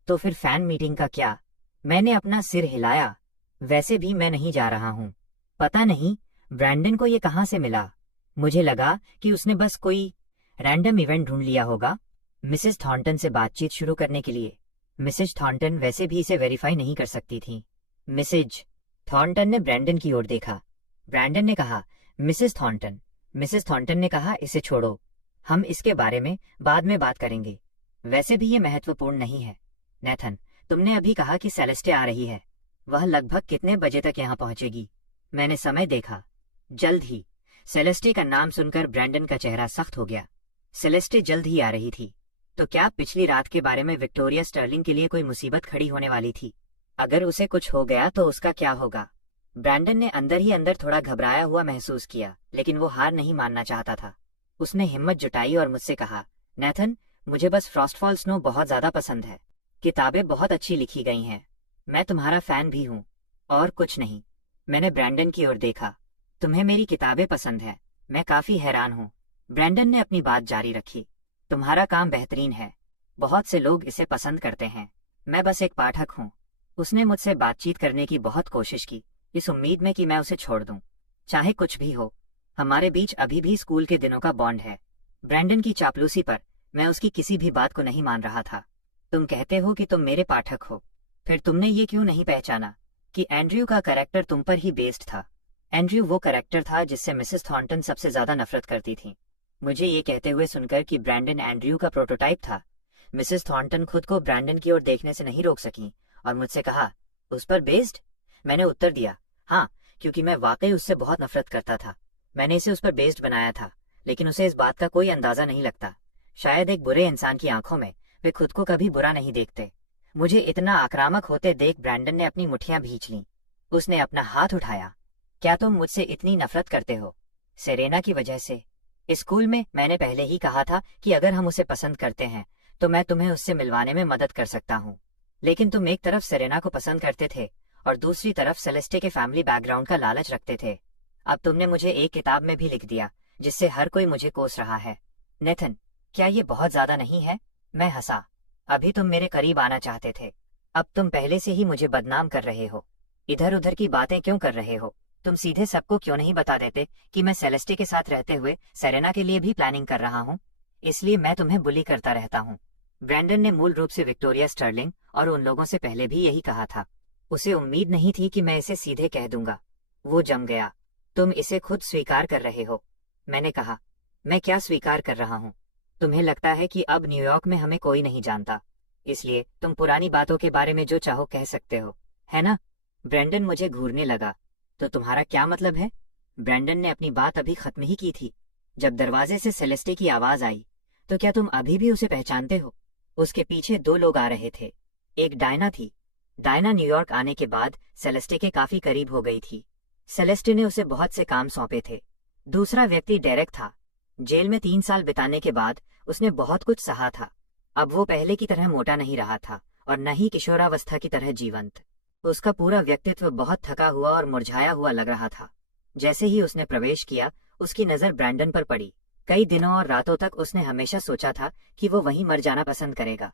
तो फिर फैन मीटिंग का क्या? मैंने अपना सिर हिलाया। वैसे भी मैं नहीं जा रहा हूँ। पता नहीं ब्रैंडन को ये कहाँ से मिला। मुझे लगा कि उसने बस कोई रैंडम इवेंट ढूंढ लिया होगा मिसेस थॉर्नटन से बातचीत शुरू करने के लिए। मिसेज थॉर्नटन वैसे भी इसे वेरीफाई नहीं कर सकती थी। मिसेज थॉर्नटन ने ब्रैंडन की ओर देखा। ब्रैंडन ने कहा, मिसेस थॉर्नटन। मिसेस थॉर्नटन ने कहा, इसे छोड़ो, हम इसके बारे में बाद में बात करेंगे। वैसे भी ये महत्वपूर्ण नहीं है। नेथन, तुमने अभी कहा कि सेलेस्टे आ रही है। वह लगभग कितने बजे तक यहाँ पहुंचेगी? मैंने समय देखा। जल्द ही। सेलेस्टे का नाम सुनकर ब्रैंडन का चेहरा सख्त हो गया। सेलेस्टे जल्द ही आ रही थी। तो क्या पिछली रात के बारे में विक्टोरिया स्टर्लिंग के लिए कोई मुसीबत खड़ी होने वाली थी? अगर उसे कुछ हो गया तो उसका क्या होगा? ब्रैंडन ने अंदर ही अंदर थोड़ा घबराया हुआ महसूस किया, लेकिन वो हार नहीं मानना चाहता था। उसने हिम्मत जुटाई और मुझसे कहा, नेथन, मुझे बस फ्रॉस्टफॉल स्नो बहुत ज्यादा पसंद है। किताबें बहुत अच्छी लिखी गई हैं। मैं तुम्हारा फैन भी हूँ। और कुछ नहीं। मैंने ब्रैंडन की ओर देखा। तुम्हें मेरी किताबें पसंद है? मैं काफी हैरान हूँ। ब्रैंडन ने अपनी बात जारी रखी। तुम्हारा काम बेहतरीन है। बहुत से लोग इसे पसंद करते हैं। मैं बस एक पाठक हूँ। उसने मुझसे बातचीत करने की बहुत कोशिश की, इस उम्मीद में कि मैं उसे छोड़ दूं। चाहे कुछ भी हो, हमारे बीच अभी भी स्कूल के दिनों का बॉन्ड है। ब्रैंडन की चापलूसी पर मैं उसकी किसी भी बात को नहीं मान रहा था। तुम कहते हो कि तुम मेरे पाठक हो, फिर तुमने ये क्यों नहीं पहचाना कि एंड्रयू का कैरेक्टर तुम पर ही बेस्ड था? एंड्रयू वो कैरेक्टर था जिससे मिसेस थॉर्नटन सबसे ज्यादा नफरत करती थी। मुझे ये कहते हुए सुनकर कि ब्रैंडन एंड्रयू का प्रोटोटाइप था, मिसेस थॉर्नटन खुद को ब्रैंडन की ओर देखने से नहीं रोक सकी और मुझसे कहा, उस पर बेस्ड? मैंने उत्तर दिया, हाँ, क्योंकि मैं वाकई उससे बहुत नफरत करता था। मैंने इसे उस पर बेस्ड बनाया था, लेकिन उसे इस बात का कोई अंदाजा नहीं लगता। शायद एक बुरे इंसान की आंखों में वे खुद को कभी बुरा नहीं देखते। मुझे इतना आक्रामक होते देख ब्रैंडन ने अपनी मुट्ठियां भींच लीं। उसने अपना हाथ उठाया। क्या तुम मुझसे इतनी नफरत करते हो? सेरेना की वजह से? स्कूल में मैंने पहले ही कहा था कि अगर हम उसे पसंद करते हैं तो मैं तुम्हें उससे मिलवाने में मदद कर सकता हूँ। लेकिन तुम एक तरफ सेरेना को पसंद करते थे और दूसरी तरफ सेलेस्टे के फैमिली बैकग्राउंड का लालच रखते थे। अब तुमने मुझे एक किताब में भी लिख दिया जिससे हर कोई मुझे कोस रहा है। नेथन, क्या ये बहुत ज्यादा नहीं है? मैं हंसा। अभी तुम मेरे करीब आना चाहते थे, अब तुम पहले से ही मुझे बदनाम कर रहे हो। इधर उधर की बातें क्यों कर रहे हो? तुम सीधे सबको क्यों नहीं बता देते कि मैं सेलेस्टे के साथ रहते हुए सेरेना के लिए भी प्लानिंग कर रहा हूँ? इसलिए मैं तुम्हें बुली करता रहता हूँ। ब्रैंडन ने मूल रूप से विक्टोरिया स्टर्लिंग और उन लोगों से पहले भी यही कहा था। उसे उम्मीद नहीं थी कि मैं इसे सीधे कह दूंगा। वो जम गया। तुम इसे खुद स्वीकार कर रहे हो। मैंने कहा, मैं क्या स्वीकार कर रहा हूँ? तुम्हें लगता है कि अब न्यूयॉर्क में हमें कोई नहीं जानता, इसलिए तुम पुरानी बातों के बारे में जो चाहो कह सकते हो, है ना? ब्रैंडन मुझे घूरने लगा। तो तुम्हारा क्या मतलब है? ब्रैंडन ने अपनी बात अभी खत्म ही की थी जब दरवाजे से सेलेस्टे की आवाज आई। तो क्या तुम अभी भी उसे पहचानते हो? उसके पीछे दो लोग आ रहे थे। एक डायना थी। डायना न्यूयॉर्क आने के बाद सेलेस्टे के काफी करीब हो गई थी। सेलेस्टे ने उसे बहुत से काम सौंपे थे। दूसरा व्यक्ति डेरेक था। जेल में 3 साल बिताने के बाद उसने बहुत कुछ सहा था। अब वो पहले की तरह मोटा नहीं रहा था और न ही किशोरावस्था की तरह जीवंत। उसका पूरा व्यक्तित्व बहुत थका हुआ और मुरझाया हुआ लग रहा था। जैसे ही उसने प्रवेश किया, उसकी नजर ब्रैंडन पर पड़ी। कई दिनों और रातों तक उसने हमेशा सोचा था कि वो वहीं मर जाना पसंद करेगा,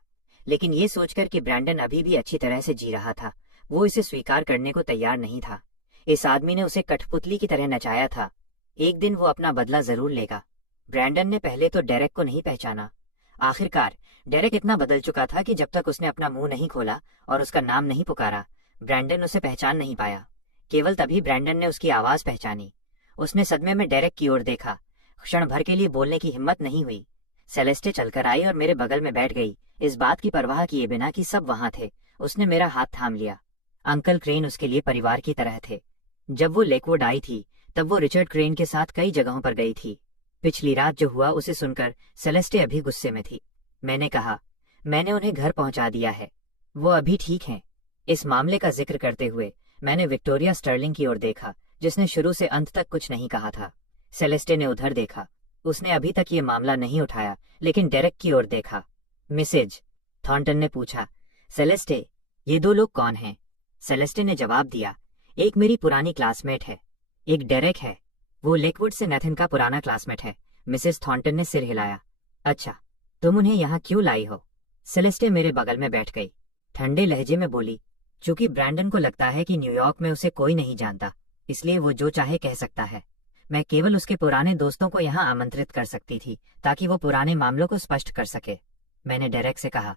लेकिन ये सोचकर कि ब्रैंडन अभी भी अच्छी तरह से जी रहा था, वो इसे स्वीकार करने को तैयार नहीं था। इस आदमी ने उसे कठपुतली की तरह नचाया था। एक दिन वो अपना बदला जरूर लेगा। ब्रैंडन ने पहले तो डेरेक को नहीं पहचाना। आखिरकार डेरेक इतना बदल चुका था कि जब तक उसने अपना मुंह नहीं खोला और उसका नाम नहीं पुकारा, ब्रैंडन उसे पहचान नहीं पाया। केवल तभी ब्रैंडन ने उसकी आवाज पहचानी। उसने सदमे में डेरेक की ओर देखा। क्षण भर के लिए बोलने की हिम्मत नहीं हुई। सेलेस्टे चलकर आई और मेरे बगल में बैठ गई, इस बात की परवाह किए बिना कि सब वहां थे। उसने मेरा हाथ थाम लिया। अंकल क्रेन उसके लिए परिवार की तरह थे। जब वो लेकवुड आई थी तब वो रिचर्ड क्रेन के साथ कई जगहों पर गई थी। पिछली रात जो हुआ उसे सुनकर सेलेस्टे अभी गुस्से में थी। मैंने कहा, मैंने उन्हें घर पहुंचा दिया है, वो अभी ठीक हैं। इस मामले का जिक्र करते हुए मैंने विक्टोरिया स्टर्लिंग की ओर देखा, जिसने शुरू से अंत तक कुछ नहीं कहा था। सेलेस्टे ने उधर देखा। उसने अभी तक ये मामला नहीं उठाया, लेकिन डेरेक की ओर देखा। मिसेज थॉर्नटन ने पूछा, सेलेस्टे, ये दो लोग कौन हैं? सेलेस्टे ने जवाब दिया, एक मेरी पुरानी क्लासमेट है, एक डेरेक है। वो लेकवुड से नेथन का पुराना क्लासमेट है। मिसेस थॉर्नटन ने सिर हिलाया। अच्छा, तुम उन्हें यहाँ क्यों लाई हो? सेलेस्टे मेरे बगल में बैठ गई। ठंडे लहजे में बोली, चूंकि ब्रैंडन को लगता है कि न्यूयॉर्क में उसे कोई नहीं जानता, इसलिए वो जो चाहे कह सकता है। मैं केवल उसके पुराने दोस्तों को यहाँ आमंत्रित कर सकती थी ताकि वो पुराने मामलों को स्पष्ट कर सके। मैंने डेरेक से कहा,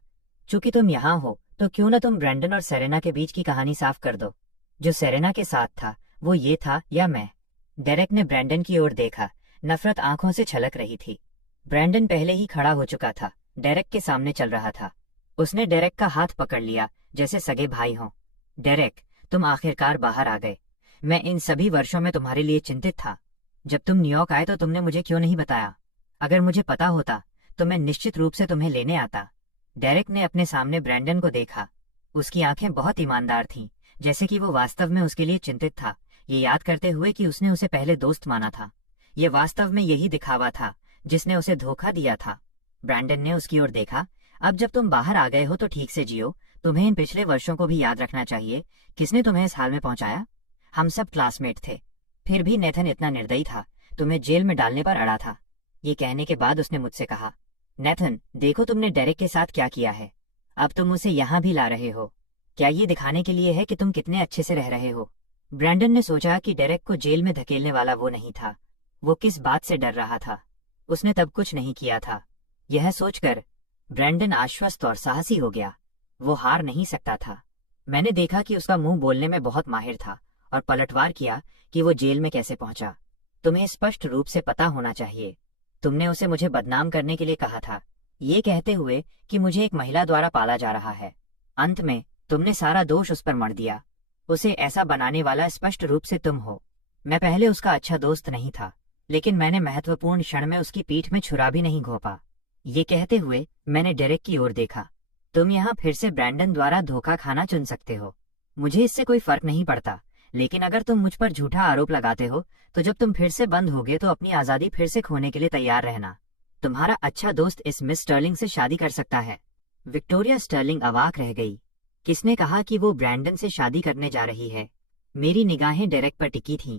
चूंकि तुम यहाँ हो तो क्यों न तुम ब्रैंडन और सेरेना के बीच की कहानी साफ कर दो। जो सेरेना के साथ था वो ये था या मैं? डेरेक ने ब्रैंडन की ओर देखा। नफरत आंखों से छलक रही थी। ब्रैंडन पहले ही खड़ा हो चुका था, डेरेक के सामने चल रहा था। उसने डेरेक का हाथ पकड़ लिया जैसे सगे भाई हों। डेरेक, तुम आखिरकार बाहर आ गए। मैं इन सभी वर्षों में तुम्हारे लिए चिंतित था। जब तुम न्यूयॉर्क आए तो तुमने मुझे क्यों नहीं बताया? अगर मुझे पता होता तो मैं निश्चित रूप से तुम्हें लेने आता। डेरेक ने अपने सामने ब्रैंडन को देखा। उसकी आंखें बहुत ईमानदार थीं, जैसे कि वो वास्तव में उसके लिए चिंतित था, ये याद करते हुए कि उसने उसे पहले दोस्त माना था। ये वास्तव में यही दिखावा था जिसने उसे धोखा दिया था। ब्रैंडन ने उसकी ओर देखा। अब जब तुम बाहर आ गए हो तो ठीक से जियो। तुम्हें इन पिछले वर्षों को भी याद रखना चाहिए। किसने तुम्हें इस हाल में पहुंचाया? हम सब क्लासमेट थे। फिर भी नेथन इतना निर्दयी था, तुम्हें जेल में डालने पर अड़ा था। ये कहने के बाद उसने मुझसे कहा, नेथन, देखो तुमने डेरेक के साथ क्या किया है। अब तुम उसे यहाँ भी ला रहे हो। क्या ये दिखाने के लिए है कि तुम कितने अच्छे से रह रहे हो? ब्रैंडन ने सोचा कि डेरेक को जेल में धकेलने वाला वो नहीं था। वो किस बात से डर रहा था? उसने तब कुछ नहीं किया था। यह सोचकर ब्रैंडन आश्वस्त और साहसी हो गया। वो हार नहीं सकता था। मैंने देखा कि उसका मुंह बोलने में बहुत माहिर था और पलटवार किया कि वो जेल में कैसे पहुंचा। तुम्हें स्पष्ट रूप से पता होना चाहिए। तुमने उसे मुझे बदनाम करने के लिए कहा था, ये कहते हुए कि मुझे एक महिला द्वारा पाला जा रहा है। अंत में तुमने सारा दोष उस पर मढ़ दिया। उसे ऐसा बनाने वाला स्पष्ट रूप से तुम हो। मैं पहले उसका अच्छा दोस्त नहीं था, लेकिन मैंने महत्वपूर्ण क्षण में उसकी पीठ में छुरा भी नहीं घोंपा। ये कहते हुए मैंने डेरेक की ओर देखा। तुम यहाँ फिर से ब्रैंडन द्वारा धोखा खाना चुन सकते हो। मुझे इससे कोई फर्क नहीं पड़ता, लेकिन अगर तुम मुझ पर झूठा आरोप लगाते हो तो जब तुम फिर से बंद होगे तो अपनी आजादी फिर से खोने के लिए तैयार रहना। तुम्हारा अच्छा दोस्त इस मिस स्टर्लिंग से शादी कर सकता है। विक्टोरिया स्टर्लिंग अवाक रह गई। किसने कहा कि वो ब्रैंडन से शादी करने जा रही है? मेरी निगाहें डेरेक पर टिकी थीं।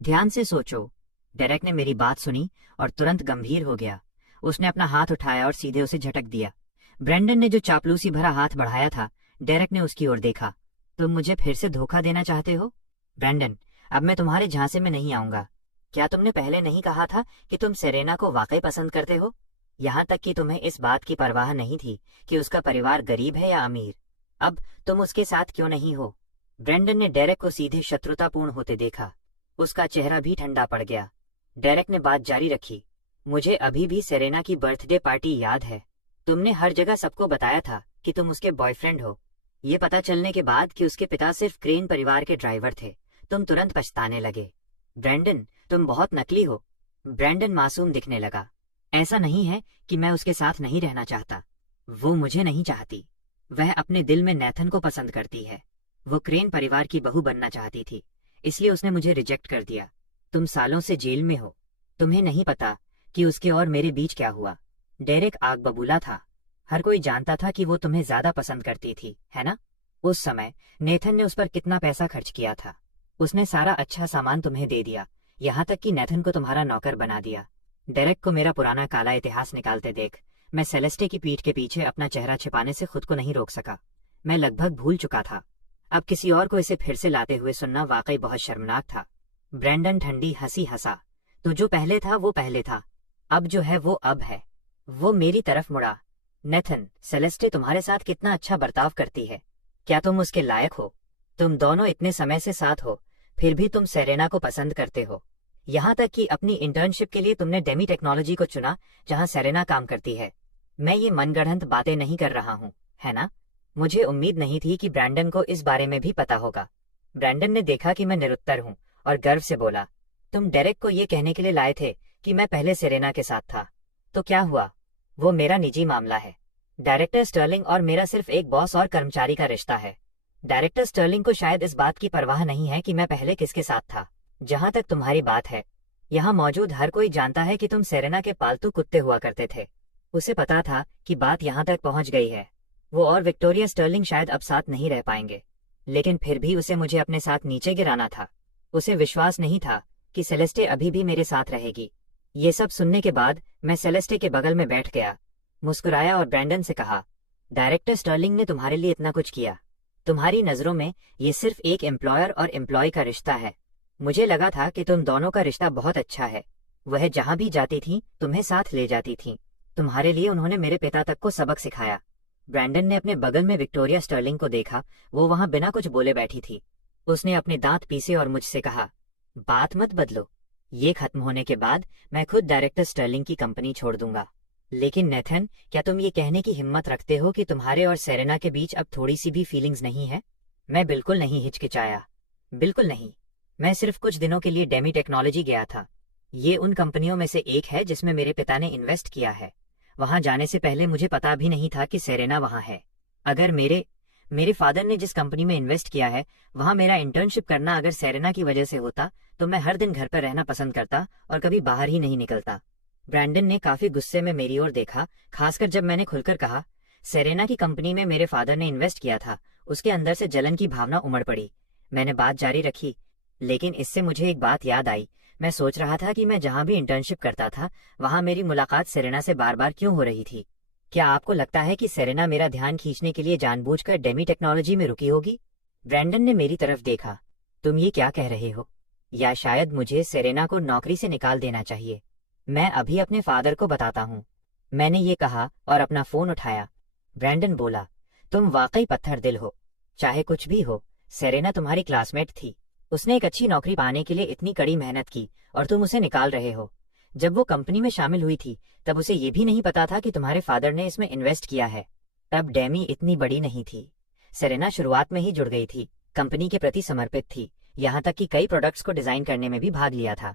ध्यान से सोचो। डेरेक ने मेरी बात सुनी और तुरंत गंभीर हो गया। उसने अपना हाथ उठाया और सीधे उसे झटक दिया। ब्रैंडन ने जो चापलूसी भरा हाथ बढ़ाया था, डेरेक ने उसकी ओर देखा। तुम मुझे फिर से धोखा देना चाहते हो? ब्रैंडन, अब मैं तुम्हारे झांसे में नहीं आऊंगा। क्या तुमने पहले नहीं कहा था कि तुम सेरेना को वाकई पसंद करते हो? यहाँ तक कि तुम्हें इस बात की परवाह नहीं थी कि उसका परिवार गरीब है या अमीर। अब तुम उसके साथ क्यों नहीं हो? ब्रैंडन ने डेरेक को सीधे शत्रुतापूर्ण होते देखा। उसका चेहरा भी ठंडा पड़ गया। डेरेक ने बात जारी रखी। मुझे अभी भी सेरेना की बर्थडे पार्टी याद है। तुमने हर जगह सबको बताया था कि तुम उसके बॉयफ्रेंड हो। ये पता चलने के बाद कि उसके पिता सिर्फ क्रेन परिवार के ड्राइवर थे, तुम तुरंत पछताने लगे। ब्रैंडन, तुम बहुत नकली हो। ब्रैंडन मासूम दिखने लगा। ऐसा नहीं है कि मैं उसके साथ नहीं रहना चाहता। वो मुझे नहीं चाहती। वह अपने दिल में नेथन को पसंद करती है। वो क्रेन परिवार की बहू बनना चाहती थी, इसलिए उसने मुझे रिजेक्ट कर दिया। तुम सालों से जेल में हो। तुम्हें नहीं पता कि उसके और मेरे बीच क्या हुआ। डेरेक आग बबूला था। हर कोई जानता था कि वो तुम्हें ज्यादा पसंद करती थी, है ना? उस समय नेथन ने उस पर कितना पैसा खर्च किया था। उसने सारा अच्छा सामान तुम्हें दे दिया, यहाँ तक कि नेथन को तुम्हारा नौकर बना दिया। डेरेक को मेरा पुराना काला इतिहास निकालते देख मैं सेलेस्टे की पीठ के पीछे अपना चेहरा छिपाने से खुद को नहीं रोक सका। मैं लगभग भूल चुका था। अब किसी और को इसे फिर से लाते हुए सुनना वाकई बहुत शर्मनाक था। ब्रैंडन ठंडी हंसी हंसा। तो जो पहले था वो पहले था। अब जो है वो अब है। वो मेरी तरफ मुड़ा। नेथन, सेलेस्टे तुम्हारे साथ कितना अच्छा बर्ताव करती है। क्या तुम उसके लायक हो? तुम दोनों इतने समय से साथ हो, फिर भी तुम सेरेना को पसंद करते हो। यहाँ तक कि अपनी इंटर्नशिप के लिए तुमने डेमी टेक्नोलॉजी को चुना, जहाँ सेरेना काम करती है। मैं ये मनगढ़ंत बातें नहीं कर रहा हूँ, है ना? मुझे उम्मीद नहीं थी कि ब्रैंडन को इस बारे में भी पता होगा। ब्रैंडन ने देखा कि मैं निरुत्तर हूँ और गर्व से बोला, तुम डेरेक को ये कहने के लिए लाए थे कि मैं पहले सेरेना के साथ था। तो क्या हुआ? वो मेरा निजी मामला है। डायरेक्टर स्टर्लिंग और मेरा सिर्फ एक बॉस और कर्मचारी का रिश्ता है। डायरेक्टर स्टर्लिंग को शायद इस बात की परवाह नहीं है कि मैं पहले किसके साथ था। जहां तक तुम्हारी बात है, यहाँ मौजूद हर कोई जानता है कि तुम सेरेना के पालतू कुत्ते हुआ करते थे। उसे पता था कि बात यहाँ तक पहुंच गई है। वो और विक्टोरिया स्टर्लिंग शायद अब साथ नहीं रह पाएंगे, लेकिन फिर भी उसे मुझे अपने साथ नीचे गिराना था। उसे विश्वास नहीं था कि सेलेस्टे अभी भी मेरे साथ रहेगी। ये सब सुनने के बाद मैं सेलेस्टे के बगल में बैठ गया, मुस्कुराया और ब्रैंडन से कहा, डायरेक्टर स्टर्लिंग ने तुम्हारे लिए इतना कुछ किया। तुम्हारी नजरों में ये सिर्फ एक एम्प्लॉयर और एम्प्लॉय का रिश्ता है। मुझे लगा था कि तुम दोनों का रिश्ता बहुत अच्छा है। वह जहां भी जाती थी तुम्हें साथ ले जाती थी। तुम्हारे लिए उन्होंने मेरे पिता तक को सबक सिखाया। ब्रैंडन ने अपने बगल में विक्टोरिया स्टर्लिंग को देखा। वो वहां बिना कुछ बोले बैठी थी। उसने अपने दांत पीसे और मुझसे कहा, बात मत बदलो। ये खत्म होने के बाद मैं खुद डायरेक्टर स्टर्लिंग की कंपनी छोड़ दूंगा। लेकिन नेथन, क्या तुम ये कहने की हिम्मत रखते हो कि तुम्हारे और सेरेना के बीच अब थोड़ी सी भी फीलिंग्स नहीं है? मैं बिल्कुल नहीं हिचकिचाया। बिल्कुल नहीं। मैं सिर्फ कुछ दिनों के लिए डेमी टेक्नोलॉजी गया था। ये उन कंपनियों में से एक है जिसमें मेरे पिता ने इन्वेस्ट किया है। वहां जाने से पहले मुझे पता भी नहीं था कि सेरेना वहां है। अगर मेरे फादर ने जिस कंपनी में इन्वेस्ट किया है, वहां मेरा इंटर्नशिप करना अगर सेरेना की वजह से होता, तो मैं हर दिन घर पर रहना पसंद करता और कभी बाहर ही नहीं निकलता। ब्रैंडन ने काफी गुस्से में मेरी ओर देखा, खासकर जब मैंने खुलकर कहा, सेरेना की कंपनी में मेरे फादर ने इन्वेस्ट किया था। उसके अंदर से जलन की भावना उमड़ पड़ी। मैंने बात जारी रखी, लेकिन इससे मुझे एक बात याद आई। मैं सोच रहा था कि मैं जहां भी इंटर्नशिप करता था, वहां मेरी मुलाकात सेरेना से बार बार क्यों हो रही थी। क्या आपको लगता है कि सेरेना मेरा ध्यान खींचने के लिए जानबूझकर डेमी टेक्नोलॉजी में रुकी होगी? ब्रैंडन ने मेरी तरफ देखा। तुम ये क्या कह रहे हो? या शायद मुझे सेरेना को नौकरी से निकाल देना चाहिए? मैं अभी अपने फादर को बताता हूँ, मैंने ये कहा और अपना फोन उठाया। ब्रैंडन बोला, तुम वाकई पत्थर दिल हो। चाहे कुछ भी हो, सेरेना तुम्हारी क्लासमेट थी। उसने एक अच्छी नौकरी पाने के लिए इतनी कड़ी मेहनत की और तुम उसे निकाल रहे हो। जब वो कंपनी में शामिल हुई थी, तब उसे ये भी नहीं पता था कि तुम्हारे फादर ने इसमें इन्वेस्ट किया है। तब डेमी इतनी बड़ी नहीं थी। सेरेना शुरुआत में ही जुड़ गई थी, कंपनी के प्रति समर्पित थी, यहाँ तक कि कई प्रोडक्ट्स को डिजाइन करने में भी भाग लिया था।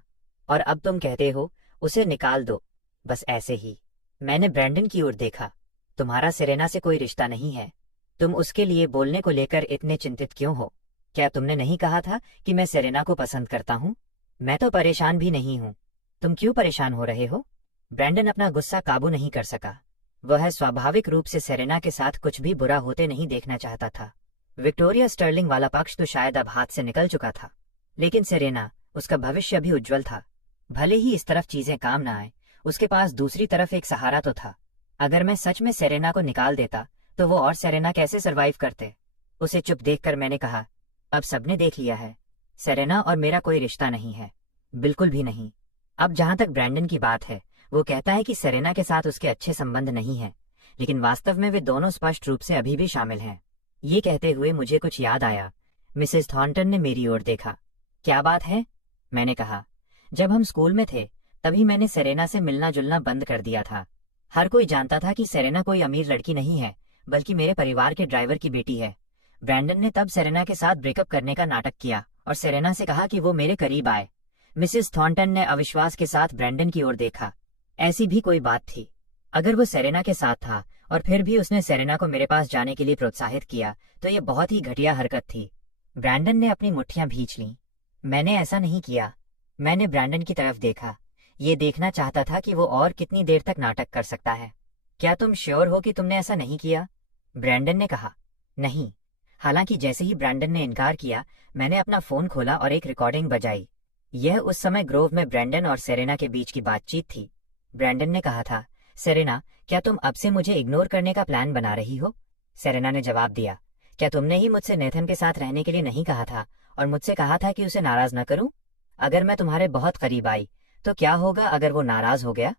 और अब तुम कहते हो उसे निकाल दो, बस ऐसे ही। मैंने ब्रैंडन की ओर देखा। तुम्हारा सेरेना से कोई रिश्ता नहीं है। तुम उसके लिए बोलने को लेकर इतने चिंतित क्यों हो? क्या तुमने नहीं कहा था कि मैं सेरेना को पसंद करता हूँ? मैं तो परेशान भी नहीं हूँ। तुम क्यों परेशान हो रहे हो? ब्रैंडन अपना गुस्सा काबू नहीं कर सका। वह स्वाभाविक रूप से सेरेना के साथ कुछ भी बुरा होते नहीं देखना चाहता था। विक्टोरिया स्टर्लिंग वाला पक्ष तो शायद अब हाथ से निकल चुका था, लेकिन सेरेना, उसका भविष्य भी उज्जवल था। भले ही इस तरफ चीजें काम न आए, उसके पास दूसरी तरफ एक सहारा तो था। अगर मैं सच में सेरेना को निकाल देता, तो वो और सेरेना कैसे सरवाइव करते? उसे चुप देखकर मैंने कहा, अब सबने देख लिया है, सेरेना और मेरा कोई रिश्ता नहीं है, बिल्कुल भी नहीं। अब जहां तक ब्रैंडन की बात है, वो कहता है कि सेरेना के साथ उसके अच्छे संबंध नहीं हैं, लेकिन वास्तव में वे दोनों स्पष्ट रूप से अभी भी शामिल हैं। ये कहते हुए मुझे कुछ याद आया। मिसेस थॉर्नटन ने मेरी ओर देखा। क्या बात है? मैंने कहा, जब हम स्कूल में थे, तभी मैंने सेरेना से मिलना जुलना बंद कर दिया था। हर कोई जानता था कि सेरेना कोई अमीर लड़की नहीं है, बल्कि मेरे परिवार के ड्राइवर की बेटी है। ब्रैंडन ने तब सेरेना के साथ ब्रेकअप करने का नाटक किया और सेरेना से कहा कि वो मेरे करीब आए। मिसेस थॉर्नटन ने अविश्वास के साथ ब्रैंडन की ओर देखा। ऐसी भी कोई बात थी? अगर वो सेरेना के साथ था और फिर भी उसने सेरेना को मेरे पास जाने के लिए प्रोत्साहित किया, तो ये बहुत ही घटिया हरकत थी। ब्रैंडन ने अपनी मुट्ठियां भींच लीं। मैंने ऐसा नहीं किया। मैंने ब्रैंडन की तरफ देखा। ये देखना चाहता था कि वो और कितनी देर तक नाटक कर सकता है। क्या तुम श्योर हो कि तुमने ऐसा नहीं किया? ब्रैंडन ने कहा। नहीं। हालांकि जैसे ही ब्रैंडन ने इनकार किया, मैंने अपना फोन खोला और एक रिकॉर्डिंग बजाई। यह उस समय ग्रोव में ब्रैंडन और सेरेना के बीच की बातचीत थी। ब्रैंडन ने कहा था, सेरेना, क्या तुम अब से मुझे इग्नोर करने का प्लान बना रही हो? सेरेना ने जवाब दिया, क्या तुमने ही मुझसे नेथन के साथ रहने के लिए नहीं कहा था और मुझसे कहा था कि उसे नाराज न करूं? अगर मैं तुम्हारे बहुत करीब आई, तो क्या होगा अगर वो नाराज हो गया?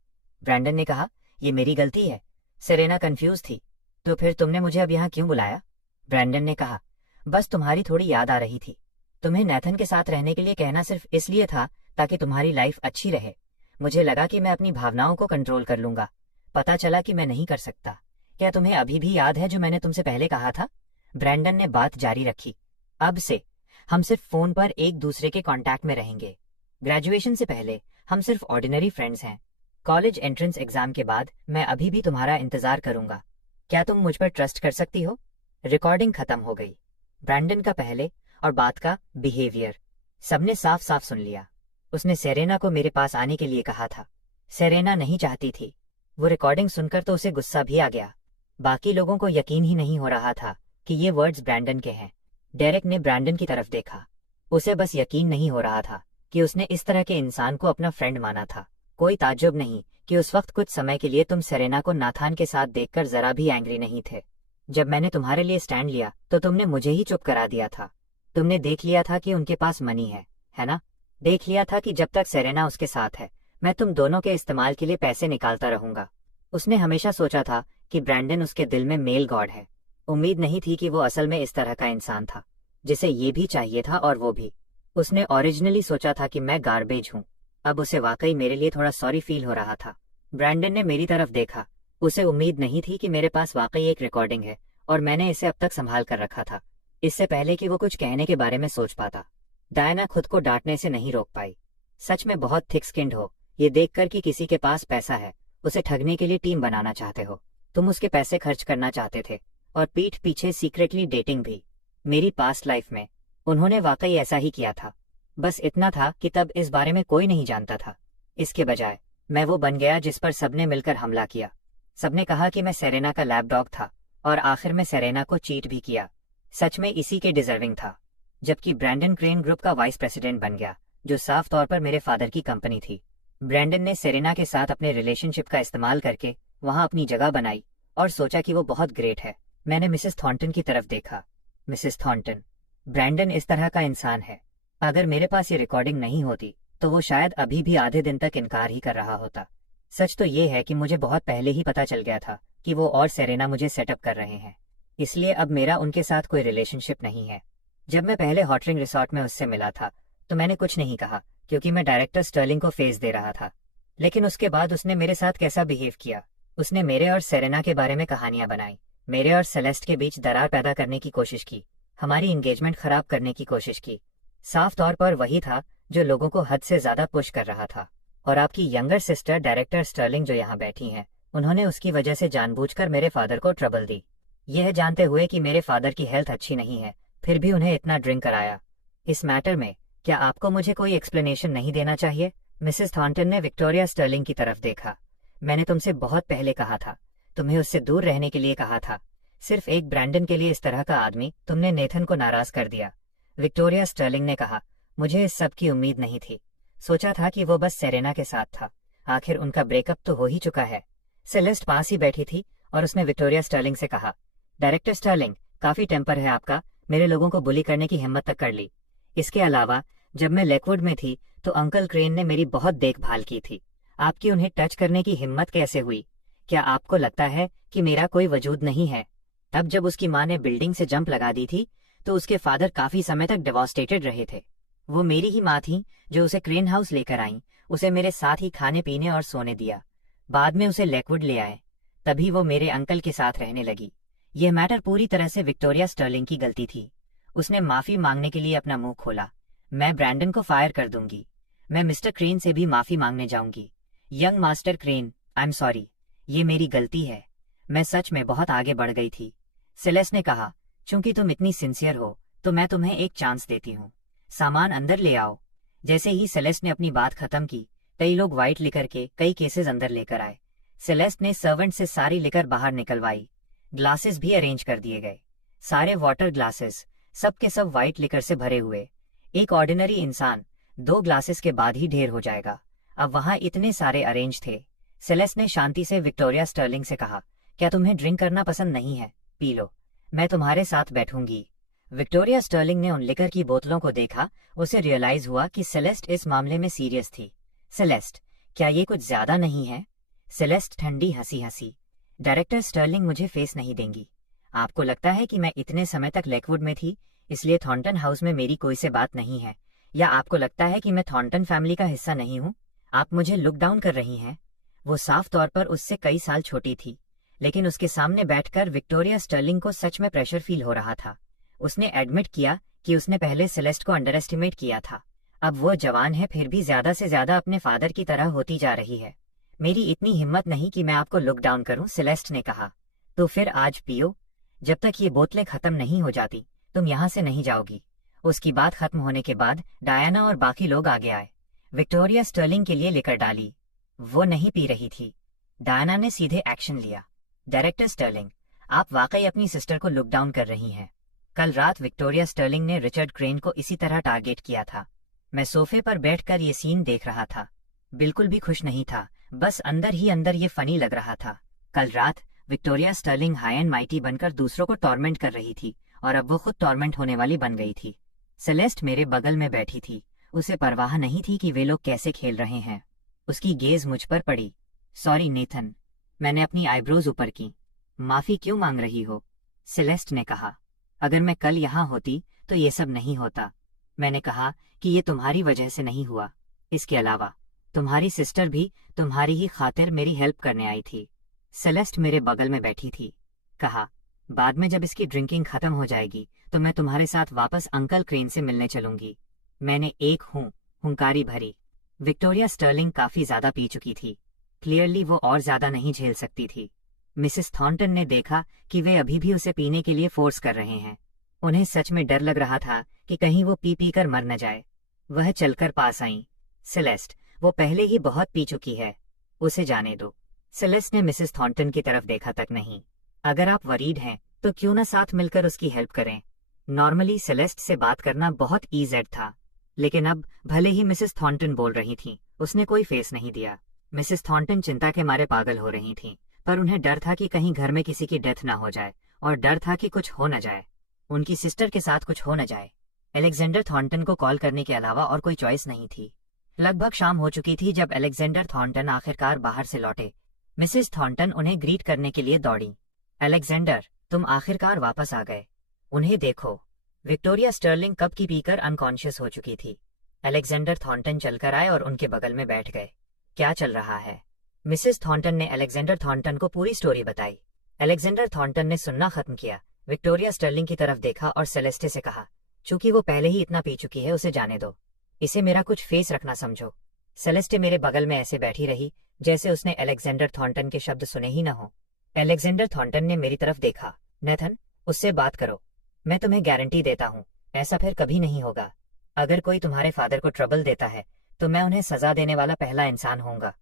ब्रैंडन ने कहा, ये मेरी गलती है। सेरेना कंफ्यूज थी। तो फिर तुमने मुझे अब यहाँ क्यों बुलाया? ब्रैंडन ने कहा, बस तुम्हारी थोड़ी याद आ रही थी। तुम्हें नेथन के साथ रहने के लिए कहना सिर्फ इसलिए था ताकि तुम्हारी लाइफ अच्छी रहे। मुझे लगा कि मैं अपनी भावनाओं को कंट्रोल कर लूंगा। पता चला कि मैं नहीं कर सकता। क्या तुम्हें अभी भी याद है जो मैंने तुमसे पहले कहा था? ब्रैंडन ने बात जारी रखी, अब से हम सिर्फ फोन पर एक दूसरे के कांटेक्ट में रहेंगे। ग्रेजुएशन से पहले हम सिर्फ ऑर्डिनरी फ्रेंड्स हैं। कॉलेज एंट्रेंस एग्जाम के बाद मैं अभी भी तुम्हारा इंतजार करूंगा। क्या तुम मुझ पर ट्रस्ट कर सकती हो? रिकॉर्डिंग खत्म हो गई। ब्रैंडन का पहले और बाद का बिहेवियर सबने साफ साफ सुन लिया। उसने सेरेना को मेरे पास आने के लिए कहा था। सेरेना नहीं चाहती थी। वो रिकॉर्डिंग सुनकर तो उसे गुस्सा भी आ गया। बाकी लोगों को यकीन ही नहीं हो रहा था कि ये वर्ड्स ब्रैंडन के हैं। डेरेक ने ब्रैंडन की तरफ देखा। उसे बस यकीन नहीं हो रहा था कि उसने इस तरह के इंसान को अपना फ्रेंड माना था। कोई ताज्जुब नहीं कि उस वक्त कुछ समय के लिए तुम सेरेना को नाथान के साथ देखकर जरा भी एंग्री नहीं थे। जब मैंने तुम्हारे लिए स्टैंड लिया तो तुमने मुझे ही चुप करा दिया था। तुमने देख लिया था कि उनके पास मनी है ना? देख लिया था कि जब तक सेरेना उसके साथ है मैं तुम दोनों के इस्तेमाल के लिए पैसे निकालता रहूंगा। उसने हमेशा सोचा था कि ब्रैंडन उसके दिल में मेल गॉड है। उम्मीद नहीं थी कि वो असल में इस तरह का इंसान था जिसे ये भी चाहिए था और वो भी। उसने ओरिजिनली सोचा था कि मैं गार्बेज हूँ। अब उसे वाकई मेरे लिए थोड़ा सॉरी फील हो रहा था। ब्रैंडन ने मेरी तरफ देखा। उसे उम्मीद नहीं थी कि मेरे पास वाकई एक रिकॉर्डिंग है और मैंने इसे अब तक संभाल कर रखा था, इससे पहले कि वो कुछ कहने के बारे में सोच पाता। डायना खुद को डांटने से नहीं रोक पाई। सच में बहुत थिक स्किन्ड हो, ये देखकर कि किसी के पास पैसा है, उसे ठगने के लिए टीम बनाना चाहते हो। तुम उसके पैसे खर्च करना चाहते थे और पीठ पीछे सीक्रेटली डेटिंग भी। मेरी पास्ट लाइफ में उन्होंने वाकई ऐसा ही किया था। बस इतना था कि तब इस बारे में कोई नहीं जानता था। इसके बजाय मैं वो बन गया जिस पर सबने मिलकर हमला किया। सबने कहा कि मैं सेरेना का लैप डॉग था और आखिर में सेरेना को चीट भी किया। सच में इसी के डिजर्विंग था। जबकि ब्रैंडन क्रेन ग्रुप का वाइस प्रेसिडेंट बन गया, जो साफ तौर पर मेरे फादर की कंपनी थी। ब्रैंडन ने सेरेना के साथ अपने रिलेशनशिप का इस्तेमाल करके वहां अपनी जगह बनाई और सोचा कि वो बहुत ग्रेट है। मैंने मिसेस थॉर्नटन की तरफ देखा। मिसेस थॉर्नटन, ब्रैंडन इस तरह का इंसान है। अगर मेरे पास ये रिकॉर्डिंग नहीं होती तो वो शायद अभी भी आधे दिन तक इनकार ही कर रहा होता। सच तो ये है कि मुझे बहुत पहले ही पता चल गया था कि वो और सेरेना मुझे सेटअप कर रहे हैं, इसलिए अब मेरा उनके साथ कोई रिलेशनशिप नहीं है। जब मैं पहले हॉटरिंग रिसॉर्ट में उससे मिला था तो मैंने कुछ नहीं कहा क्योंकि मैं डायरेक्टर स्टर्लिंग को फेस दे रहा था। लेकिन उसके बाद उसने मेरे साथ कैसा बिहेव किया। उसने मेरे और सेरेना के बारे में कहानियां बनाई, मेरे और सेलेस्ट के बीच दरार पैदा करने की कोशिश की, हमारी एंगेजमेंट खराब करने की कोशिश की। साफ तौर पर वही था जो लोगों को हद से ज्यादा पुश कर रहा था। और आपकी यंगर सिस्टर डायरेक्टर स्टर्लिंग जो यहाँ बैठी हैं, उन्होंने उसकी वजह से जानबूझकर मेरे फादर को ट्रबल दी। यह जानते हुए कि मेरे फादर की हेल्थ अच्छी नहीं है, फिर भी उन्हें इतना ड्रिंक कराया। इस मैटर में क्या आपको मुझे कोई एक्सप्लेनेशन नहीं देना चाहिए? मिसेस थॉर्नटन ने विक्टोरिया स्टर्लिंग की तरफ देखा। मैंने तुमसे बहुत पहले कहा था, तुम्हें उससे दूर रहने के लिए कहा था। सिर्फ एक ब्रैंडन के लिए इस तरह का आदमी, तुमने नेथन को नाराज कर दिया। विक्टोरिया स्टर्लिंग ने कहा, मुझे इस सब की उम्मीद नहीं थी। सोचा था कि वो बस सेरेना के साथ था। आखिर उनका ब्रेकअप तो हो ही चुका है। सेलेस्ट पास ही बैठी थी और उसने विक्टोरिया स्टर्लिंग से कहा, डायरेक्टर स्टर्लिंग, काफी टेम्पर है आपका, मेरे लोगों को बुली करने की हिम्मत तक कर ली। इसके अलावा जब मैं लेकवुड में थी तो अंकल क्रेन ने मेरी बहुत देखभाल की थी। आपकी उन्हें टच करने की हिम्मत कैसे हुई? क्या आपको लगता है कि मेरा कोई वजूद नहीं है? तब जब उसकी माँ ने बिल्डिंग से जंप लगा दी थी तो उसके फादर काफी समय तक डेवास्टेटेड रहे थे। वो मेरी ही माँ थी जो उसे क्रेन हाउस लेकर आई, उसे मेरे साथ ही खाने पीने और सोने दिया। बाद में उसे लेकवुड ले आए, तभी वो मेरे अंकल के साथ रहने लगी। यह मैटर पूरी तरह से विक्टोरिया स्टर्लिंग की गलती थी। उसने माफी मांगने के लिए अपना मुंह खोला। मैं ब्रैंडन को फायर कर दूंगी। मैं मिस्टर क्रेन से भी माफी मांगने जाऊंगी। Young master crane, I am sorry, ये मेरी गलती है। मैं सच में बहुत आगे बढ़ गई थी। सेलेस्ट ने कहा, चूंकि तुम इतनी सिंसियर हो तो मैं तुम्हें एक चांस देती हूँ। सामान अंदर ले आओ। जैसे ही सेलेस्ट ने अपनी बात खत्म की, कई लोग व्हाइट लिकर के कई केसेस अंदर लेकर आए। सेलेस्ट ने सर्वेंट से सारी लिकर बाहर निकलवाई। ग्लासेस भी अरेंज कर दिए गए, सारे वाटर ग्लासेस, सब के सब व्हाइट लिकर से भरे हुए। एक ऑर्डिनरी इंसान 2 ग्लासेस के बाद ही ढेर हो जाएगा। अब वहां इतने सारे अरेंज थे। सेलेस्ट ने शांति से विक्टोरिया स्टर्लिंग से कहा, क्या तुम्हें ड्रिंक करना पसंद नहीं है? पी लो, मैं तुम्हारे साथ बैठूंगी। विक्टोरिया स्टर्लिंग ने उन लिकर की बोतलों को देखा। उसे रियलाइज हुआ कि सेलेस्ट इस मामले में सीरियस थी। सेलेस्ट, क्या ये कुछ ज्यादा नहीं है? सेलेस्ट ठंडी हंसी हंसी। डायरेक्टर स्टर्लिंग मुझे फेस नहीं देंगी। आपको लगता है कि मैं इतने समय तक लेकवुड में थी, इसलिए थॉर्नटन हाउस में मेरी कोई से बात नहीं है? या आपको लगता है कि मैं थॉर्नटन फैमिली का हिस्सा नहीं हूँ? आप मुझे लुक डाउन कर रही हैं। वो साफ तौर पर उससे कई साल छोटी थी, लेकिन उसके सामने बैठकर विक्टोरिया स्टर्लिंग को सच में प्रेशर फील हो रहा था। उसने एडमिट किया कि उसने पहले सेलेस्ट को अंडर एस्टिमेट किया था। अब वो जवान है, फिर भी ज्यादा से ज्यादा अपने फादर की तरह होती जा रही है। मेरी इतनी हिम्मत नहीं कि मैं आपको लुक डाउन करूं, सेलेस्ट ने कहा। तो फिर आज पियो। जब तक ये बोतलें खत्म नहीं हो जाती तुम यहाँ से नहीं जाओगी। उसकी बात खत्म होने के बाद डायना और बाकी लोग आगे आए। विक्टोरिया स्टर्लिंग के लिए लेकर डाली। वो नहीं पी रही थी। डायना ने सीधे एक्शन लिया। डायरेक्टर स्टर्लिंग, आप वाकई अपनी सिस्टर को लुक डाउन कर रही हैं। कल रात विक्टोरिया स्टर्लिंग ने रिचर्ड क्रेन को इसी तरह टारगेट किया था। मैं सोफे पर बैठकर ये सीन देख रहा था। बिल्कुल भी खुश नहीं था, बस अंदर ही अंदर ये फनी लग रहा था। कल रात Victoria Sterling high and mighty बनकर दूसरों को टॉर्मेंट कर रही थी और अब वो खुद टॉर्मेंट होने वाली बन गई थी। सेलेस्ट मेरे बगल में बैठी थी। उसे परवाह नहीं थी कि वे लोग कैसे खेल रहे हैं। उसकी गेज मुझ पर पड़ी। सॉरी नेथन, मैंने अपनी आईब्रोज ऊपर की। माफी क्यों मांग रही हो? सेलेस्ट ने कहा। अगर मैं कल यहाँ होती तो ये सब नहीं होता। मैंने कहा कि ये तुम्हारी वजह से नहीं हुआ। इसके अलावा तुम्हारी सिस्टर भी तुम्हारी ही खातिर मेरी हेल्प करने आई थी। सेलेस्ट मेरे बगल में बैठी थी। कहा, बाद में जब इसकी ड्रिंकिंग खत्म हो जाएगी तो मैं तुम्हारे साथ वापस अंकल क्रेन से मिलने चलूंगी। मैंने एक हुंकारी भरी। विक्टोरिया स्टर्लिंग काफी ज्यादा पी चुकी थी। क्लियरली वो और ज्यादा नहीं झेल सकती थी। मिसेस थॉर्नटन ने देखा कि वे अभी भी उसे पीने के लिए फोर्स कर रहे हैं। उन्हें सच में डर लग रहा था कि कहीं वो पी पी कर मर न जाए। वह चलकर पास आई। सेलेस्ट, वो पहले ही बहुत पी चुकी है, उसे जाने दो। सेलेस्ट ने मिसेस थॉर्नटन की तरफ देखा तक नहीं। अगर आप वरीड हैं तो क्यों न साथ मिलकर उसकी हेल्प करें। नॉर्मली सेलेस्ट से बात करना बहुत ईजेड था, लेकिन अब भले ही मिसेस थॉर्नटन बोल रही थी, उसने कोई फेस नहीं दिया। मिसेस थॉर्नटन चिंता के मारे पागल हो रही थीं, पर उन्हें डर था कि कहीं घर में किसी की डेथ ना हो जाए, और डर था कि कुछ हो न जाए, उनकी सिस्टर के साथ कुछ हो न जाए। अलेक्जेंडर थॉर्नटन को कॉल करने के अलावा और कोई चॉइस नहीं थी। लगभग शाम हो चुकी थी जब अलेक्जेंडर थॉर्नटन आखिरकार बाहर से लौटे। मिसेस थॉर्नटन उन्हें ग्रीट करने के लिए दौड़ी। अलेक्जेंडर, तुम आखिरकार वापस आ गए। उन्हें देखो। विक्टोरिया स्टर्लिंग कब की पीकर अनकॉन्शियस हो चुकी थी। अलेक्जेंडर थॉर्नटन चलकर आए और उनके बगल में बैठ गए। क्या चल रहा है? मिसेस थॉर्नटन ने अलेक्जेंडर थॉर्नटन को पूरी स्टोरी बताई। अलेक्जेंडर थॉर्नटन ने सुनना खत्म किया, विक्टोरिया स्टर्लिंग की तरफ देखा और सेलेस्टे से कहा, चूंकि वो पहले ही इतना पी चुकी है उसे जाने दो, इसे मेरा कुछ फेस रखना समझो। सेलेस्टे मेरे बगल में ऐसे बैठी रही जैसे उसने अलेक्जेंडर थॉर्नटन के शब्द सुने ही न हो। अलेक्जेंडर थॉर्नटन ने मेरी तरफ देखा। नेथन, उससे बात करो। मैं तुम्हें गारंटी देता हूँ ऐसा फिर कभी नहीं होगा। अगर कोई तुम्हारे फादर को ट्रबल देता है तो मैं उन्हें सजा देने वाला पहला इंसान होऊंगा।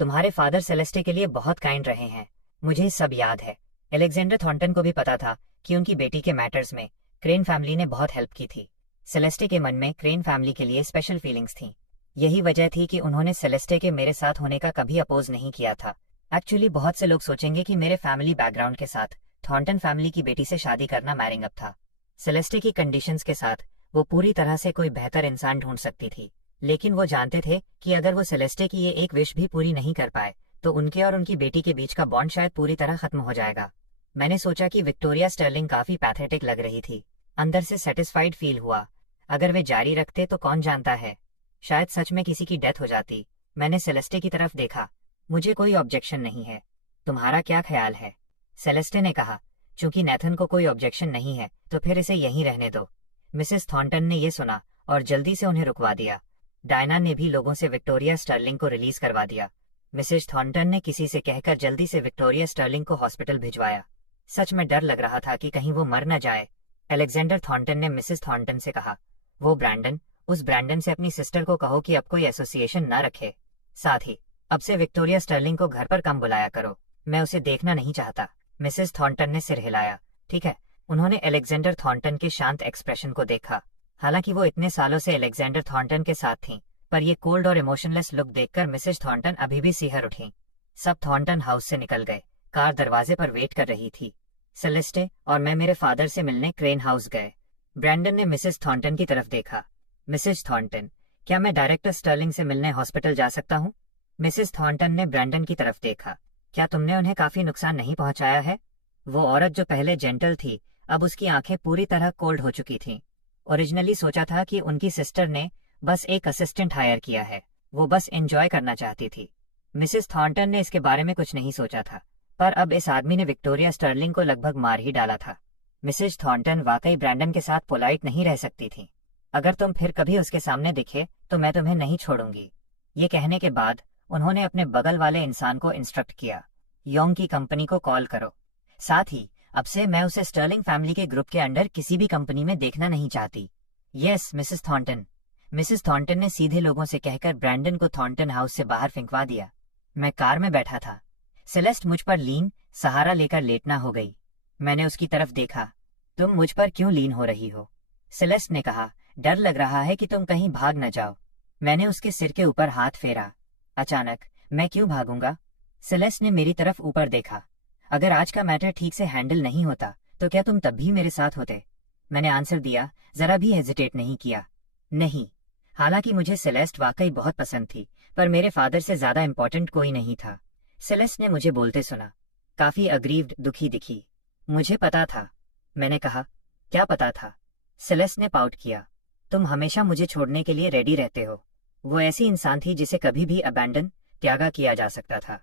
तुम्हारे फादर सेलेस्टे के लिए बहुत काइंड रहे हैं, मुझे सब याद है। अलेक्जेंडर थॉर्नटन को भी पता था कि उनकी बेटी के मैटर्स में क्रेन फैमिली ने बहुत हेल्प की थी। सेलेस्टे के मन में क्रेन फैमिली के लिए स्पेशल फीलिंग्स थी। यही वजह थी कि उन्होंने सेलेस्टे के मेरे साथ होने का कभी अपोज नहीं किया था। एक्चुअली बहुत से लोग सोचेंगे कि मेरे फैमिली बैकग्राउंड के साथ थॉर्नटन फैमिली की बेटी से शादी करना मैरिंग अप था। सेलेस्टे की कंडीशंस के साथ वो पूरी तरह से कोई बेहतर इंसान ढूंढ सकती थी, लेकिन वो जानते थे कि अगर वो सेलेस्टे की ये एक विश भी पूरी नहीं कर पाए तो उनके और उनकी बेटी के बीच का बॉन्ड शायद पूरी तरह खत्म हो जाएगा। मैंने सोचा कि विक्टोरिया स्टर्लिंग काफी पैथेटिक लग रही थी। अंदर से सेटिस्फाइड फील हुआ। अगर वे जारी रखते तो कौन जानता है, शायद सच में किसी की डेथ हो जाती। मैंने सेलेस्टे की तरफ देखा। मुझे कोई ऑब्जेक्शन नहीं है, तुम्हारा क्या ख्याल है? सेलेस्टे ने कहा, चूंकि नेथन को कोई ऑब्जेक्शन नहीं है तो फिर इसे यहीं रहने दो। मिसेस थॉर्नटन ने यह सुना और जल्दी से उन्हें रुकवा दिया। डायना ने भी लोगों से विक्टोरिया स्टर्लिंग को रिलीज करवा दिया। मिसेस थॉर्नटन ने किसी से कहकर जल्दी से विक्टोरिया स्टर्लिंग को हॉस्पिटल भिजवाया। सच में डर लग रहा था कि कहीं वो मर न जाए। अलेक्जेंडर थॉर्नटन ने मिसेस थॉर्नटन से कहा, वो ब्रैंडन, उस ब्रैंडन से अपनी सिस्टर को कहो कि अब कोई एसोसिएशन न रखे। साथ ही अब से विक्टोरिया स्टर्लिंग को घर पर कम बुलाया करो, मैं उसे देखना नहीं चाहता। मिसेस थॉर्नटन ने सिर हिलाया। ठीक है। उन्होंने अलेक्जेंडर थॉर्नटन के शांत एक्सप्रेशन को देखा। हालांकि वो इतने सालों से अलेक्जेंडर थॉर्नटन के साथ थीं, पर ये कोल्ड और इमोशनलेस लुक देखकर मिसेस थॉर्नटन अभी भी सिहर उठीं। सब थॉर्नटन हाउस से निकल गए। कार दरवाजे पर वेट कर रही थी। सेलेस्टे और मैं मेरे फादर से मिलने क्रेन हाउस गए। ब्रैंडन ने मिसेस थॉर्नटन की तरफ देखा। मिसेस थॉर्नटन, क्या मैं डायरेक्टर स्टर्लिंग से मिलने हॉस्पिटल जा सकता हूँ? मिसेस थॉर्नटन ने ब्रैंडन की तरफ देखा। क्या तुमने उन्हें काफी नुकसान नहीं पहुंचाया है? वो औरत जो पहले जेंटल थी, अब उसकी आंखें पूरी तरह कोल्ड हो चुकी थीं। ओरिजिनली सोचा था कि उनकी सिस्टर ने बस एक असिस्टेंट हायर किया है, वो बस एंजॉय करना चाहती थी। मिसेस थॉर्नटन ने इसके बारे में कुछ नहीं सोचा था, पर अब इस आदमी ने विक्टोरिया स्टर्लिंग को लगभग मार ही डाला था। मिसेस थॉर्नटन वाकई ब्रैंडन के साथ पोलाइट नहीं रह सकती थी। अगर तुम फिर कभी उसके सामने दिखे तो मैं तुम्हें नहीं छोड़ूंगी। ये कहने के बाद उन्होंने अपने बगल वाले इंसान को इंस्ट्रक्ट किया, योंग की कंपनी को कॉल करो। साथ ही अब से मैं उसे स्टर्लिंग फैमिली के ग्रुप के अंडर किसी भी कंपनी में देखना नहीं चाहती। Yes Mrs Thornton. Mrs Thornton ने सीधे लोगों से कहकर ब्रैंडन को थॉर्नटन हाउस से बाहर फेंकवा दिया। मैं कार में बैठा था। सेलेस्ट मुझ पर लीन सहारा लेकर लेटना हो गई। मैंने उसकी तरफ देखा। तुम मुझ पर क्यों लीन हो रही हो? सेलेस्ट ने कहा, डर लग रहा है कि तुम कहीं भाग न जाओ। मैंने उसके सिर के ऊपर हाथ फेरा। अचानक, मैं क्यों भागूंगा? सेलेस्ट ने मेरी तरफ ऊपर देखा। अगर आज का मैटर ठीक से हैंडल नहीं होता तो क्या तुम तब भी मेरे साथ होते? मैंने आंसर दिया, जरा भी हेजिटेट नहीं किया। नहीं। हालांकि मुझे सेलेस्ट वाकई बहुत पसंद थी, पर मेरे फादर से ज्यादा इम्पोर्टेंट कोई नहीं था। सेलेस्ट ने मुझे बोलते सुना। काफी अग्रीव्ड दुखी दिखी। मुझे पता था। मैंने कहा, क्या पता था? सेलेस्ट ने पाउट किया। तुम हमेशा मुझे छोड़ने के लिए रेडी रहते हो। वो ऐसी इंसान थी जिसे कभी भी अबैंडन त्यागा किया जा सकता था,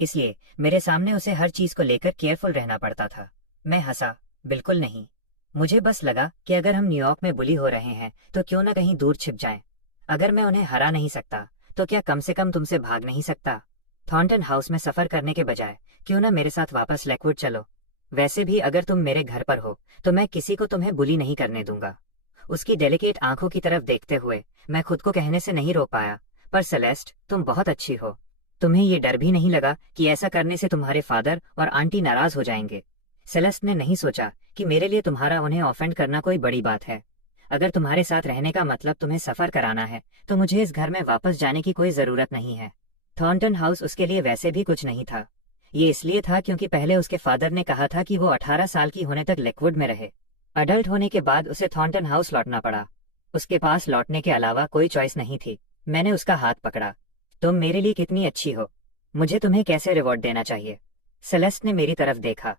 इसलिए मेरे सामने उसे हर चीज को लेकर केयरफुल रहना पड़ता था। मैं हंसा, बिल्कुल नहीं। मुझे बस लगा कि अगर हम न्यूयॉर्क में बुली हो रहे हैं तो क्यों न कहीं दूर छिप जाएं। अगर मैं उन्हें हरा नहीं सकता तो क्या कम से कम तुमसे भाग नहीं सकता? थॉर्नटन हाउस में सफर करने के बजाय क्यों न मेरे साथ वापस लेकवुड चलो। वैसे भी अगर तुम मेरे घर पर हो तो मैं किसी को तुम्हें बुली नहीं करने दूंगा। उसकी डेलिकेट आंखों की तरफ देखते हुए मैं खुद को कहने से नहीं रोक पाया, पर सेलेस्ट, तुम बहुत अच्छी हो। तुम्हें ये डर भी नहीं लगा कि ऐसा करने से तुम्हारे फादर और आंटी नाराज हो जाएंगे? सेलेस्ट ने नहीं सोचा कि मेरे लिए तुम्हारा उन्हें ऑफेंड करना कोई बड़ी बात है। अगर तुम्हारे साथ रहने का मतलब तुम्हें सफर कराना है तो मुझे इस घर में वापस जाने की कोई जरूरत नहीं है। थॉर्नटन हाउस उसके लिए वैसे भी कुछ नहीं था। ये इसलिए था क्योंकि पहले उसके फादर ने कहा था कि वो 18 साल की होने तक लेकवुड में रहे। अडल्ट होने के बाद उसे थॉर्नटन हाउस लौटना पड़ा। उसके पास लौटने के अलावा कोई चॉइस नहीं थी। मैंने उसका हाथ पकड़ा। तुम मेरे लिए कितनी अच्छी हो। मुझे तुम्हें कैसे रिवॉर्ड देना चाहिए? सेलेस्ट ने मेरी तरफ देखा।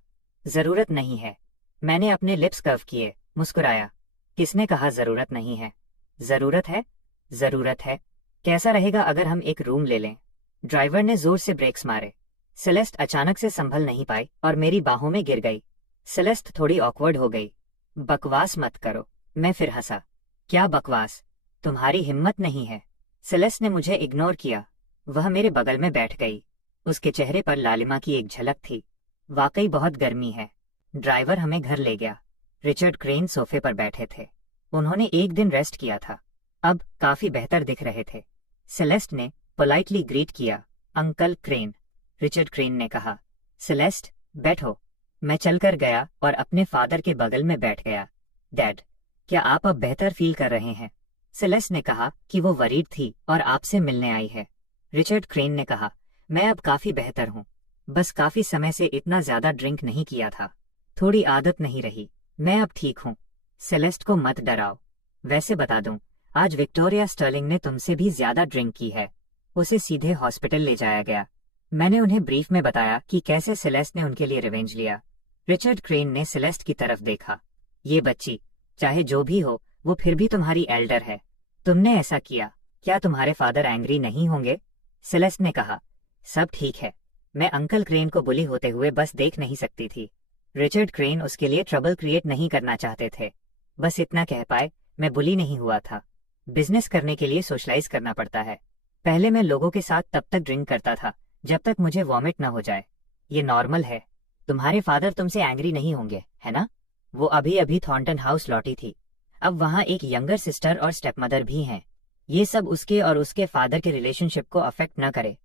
जरूरत नहीं है। मैंने अपने लिप्स कर्व किए, मुस्कुराया। किसने कहा जरूरत नहीं है? जरूरत है। जरूरत है। कैसा रहेगा अगर हम एक रूम ले लें? ड्राइवर ने जोर से ब्रेक्स मारे। सेलेस्ट अचानक से संभल नहीं पाई और मेरी बाहों में गिर गई। सेलेस्ट थोड़ी ऑकवर्ड हो गई। बकवास मत करो। मैं फिर हंसा। क्या बकवास? तुम्हारी हिम्मत नहीं है। सेलेस्ट ने मुझे इग्नोर किया। वह मेरे बगल में बैठ गई। उसके चेहरे पर लालिमा की एक झलक थी। वाकई बहुत गर्मी है। ड्राइवर हमें घर ले गया। रिचर्ड क्रेन सोफे पर बैठे थे। उन्होंने एक दिन रेस्ट किया था, अब काफी बेहतर दिख रहे थे। सेलेस्ट ने पोलाइटली ग्रीट किया, अंकल क्रेन। रिचर्ड क्रेन ने कहा, सेलेस्ट बैठो। मैं चलकर गया और अपने फादर के बगल में बैठ गया। डैड, क्या आप अब बेहतर फील कर रहे हैं? सेलेस्ट ने कहा कि वो वरीड थी और आपसे मिलने आई है। रिचर्ड क्रेन ने कहा, मैं अब काफी बेहतर हूँ, बस काफी समय से इतना ज्यादा ड्रिंक नहीं किया था, थोड़ी आदत नहीं रही। मैं अब ठीक हूँ। सेलेस्ट को मत डराओ। वैसे बता दूं, आज विक्टोरिया स्टर्लिंग ने तुमसे भी ज्यादा ड्रिंक की है। उसे सीधे हॉस्पिटल ले जाया गया। मैंने उन्हें ब्रीफ में बताया कि कैसे सेलेस्ट ने उनके लिए रिवेंज लिया। रिचर्ड क्रेन ने सेलेस्ट की तरफ देखा। ये बच्ची, चाहे जो भी हो, वो फिर भी तुम्हारी एल्डर है। तुमने ऐसा किया, क्या तुम्हारे फादर एंग्री नहीं होंगे? सेलेस्ट ने कहा, सब ठीक है। मैं अंकल क्रेन को बुली होते हुए बस देख नहीं सकती थी। रिचर्ड क्रेन उसके लिए ट्रबल क्रिएट नहीं करना चाहते थे। बस इतना कह पाए, मैं बुली नहीं हुआ था। बिजनेस करने के लिए सोशलाइज करना पड़ता है। पहले मैं लोगों के साथ तब तक ड्रिंक करता था जब तक मुझे वॉमिट न हो जाए। ये नॉर्मल है। तुम्हारे फादर तुमसे एंग्री नहीं होंगे, है ना? वो अभी अभी थॉर्नटन हाउस लौटी थी। अब वहाँ एक यंगर सिस्टर और स्टेपमदर भी हैं। ये सब उसके और उसके फादर के रिलेशनशिप को अफेक्ट न करे।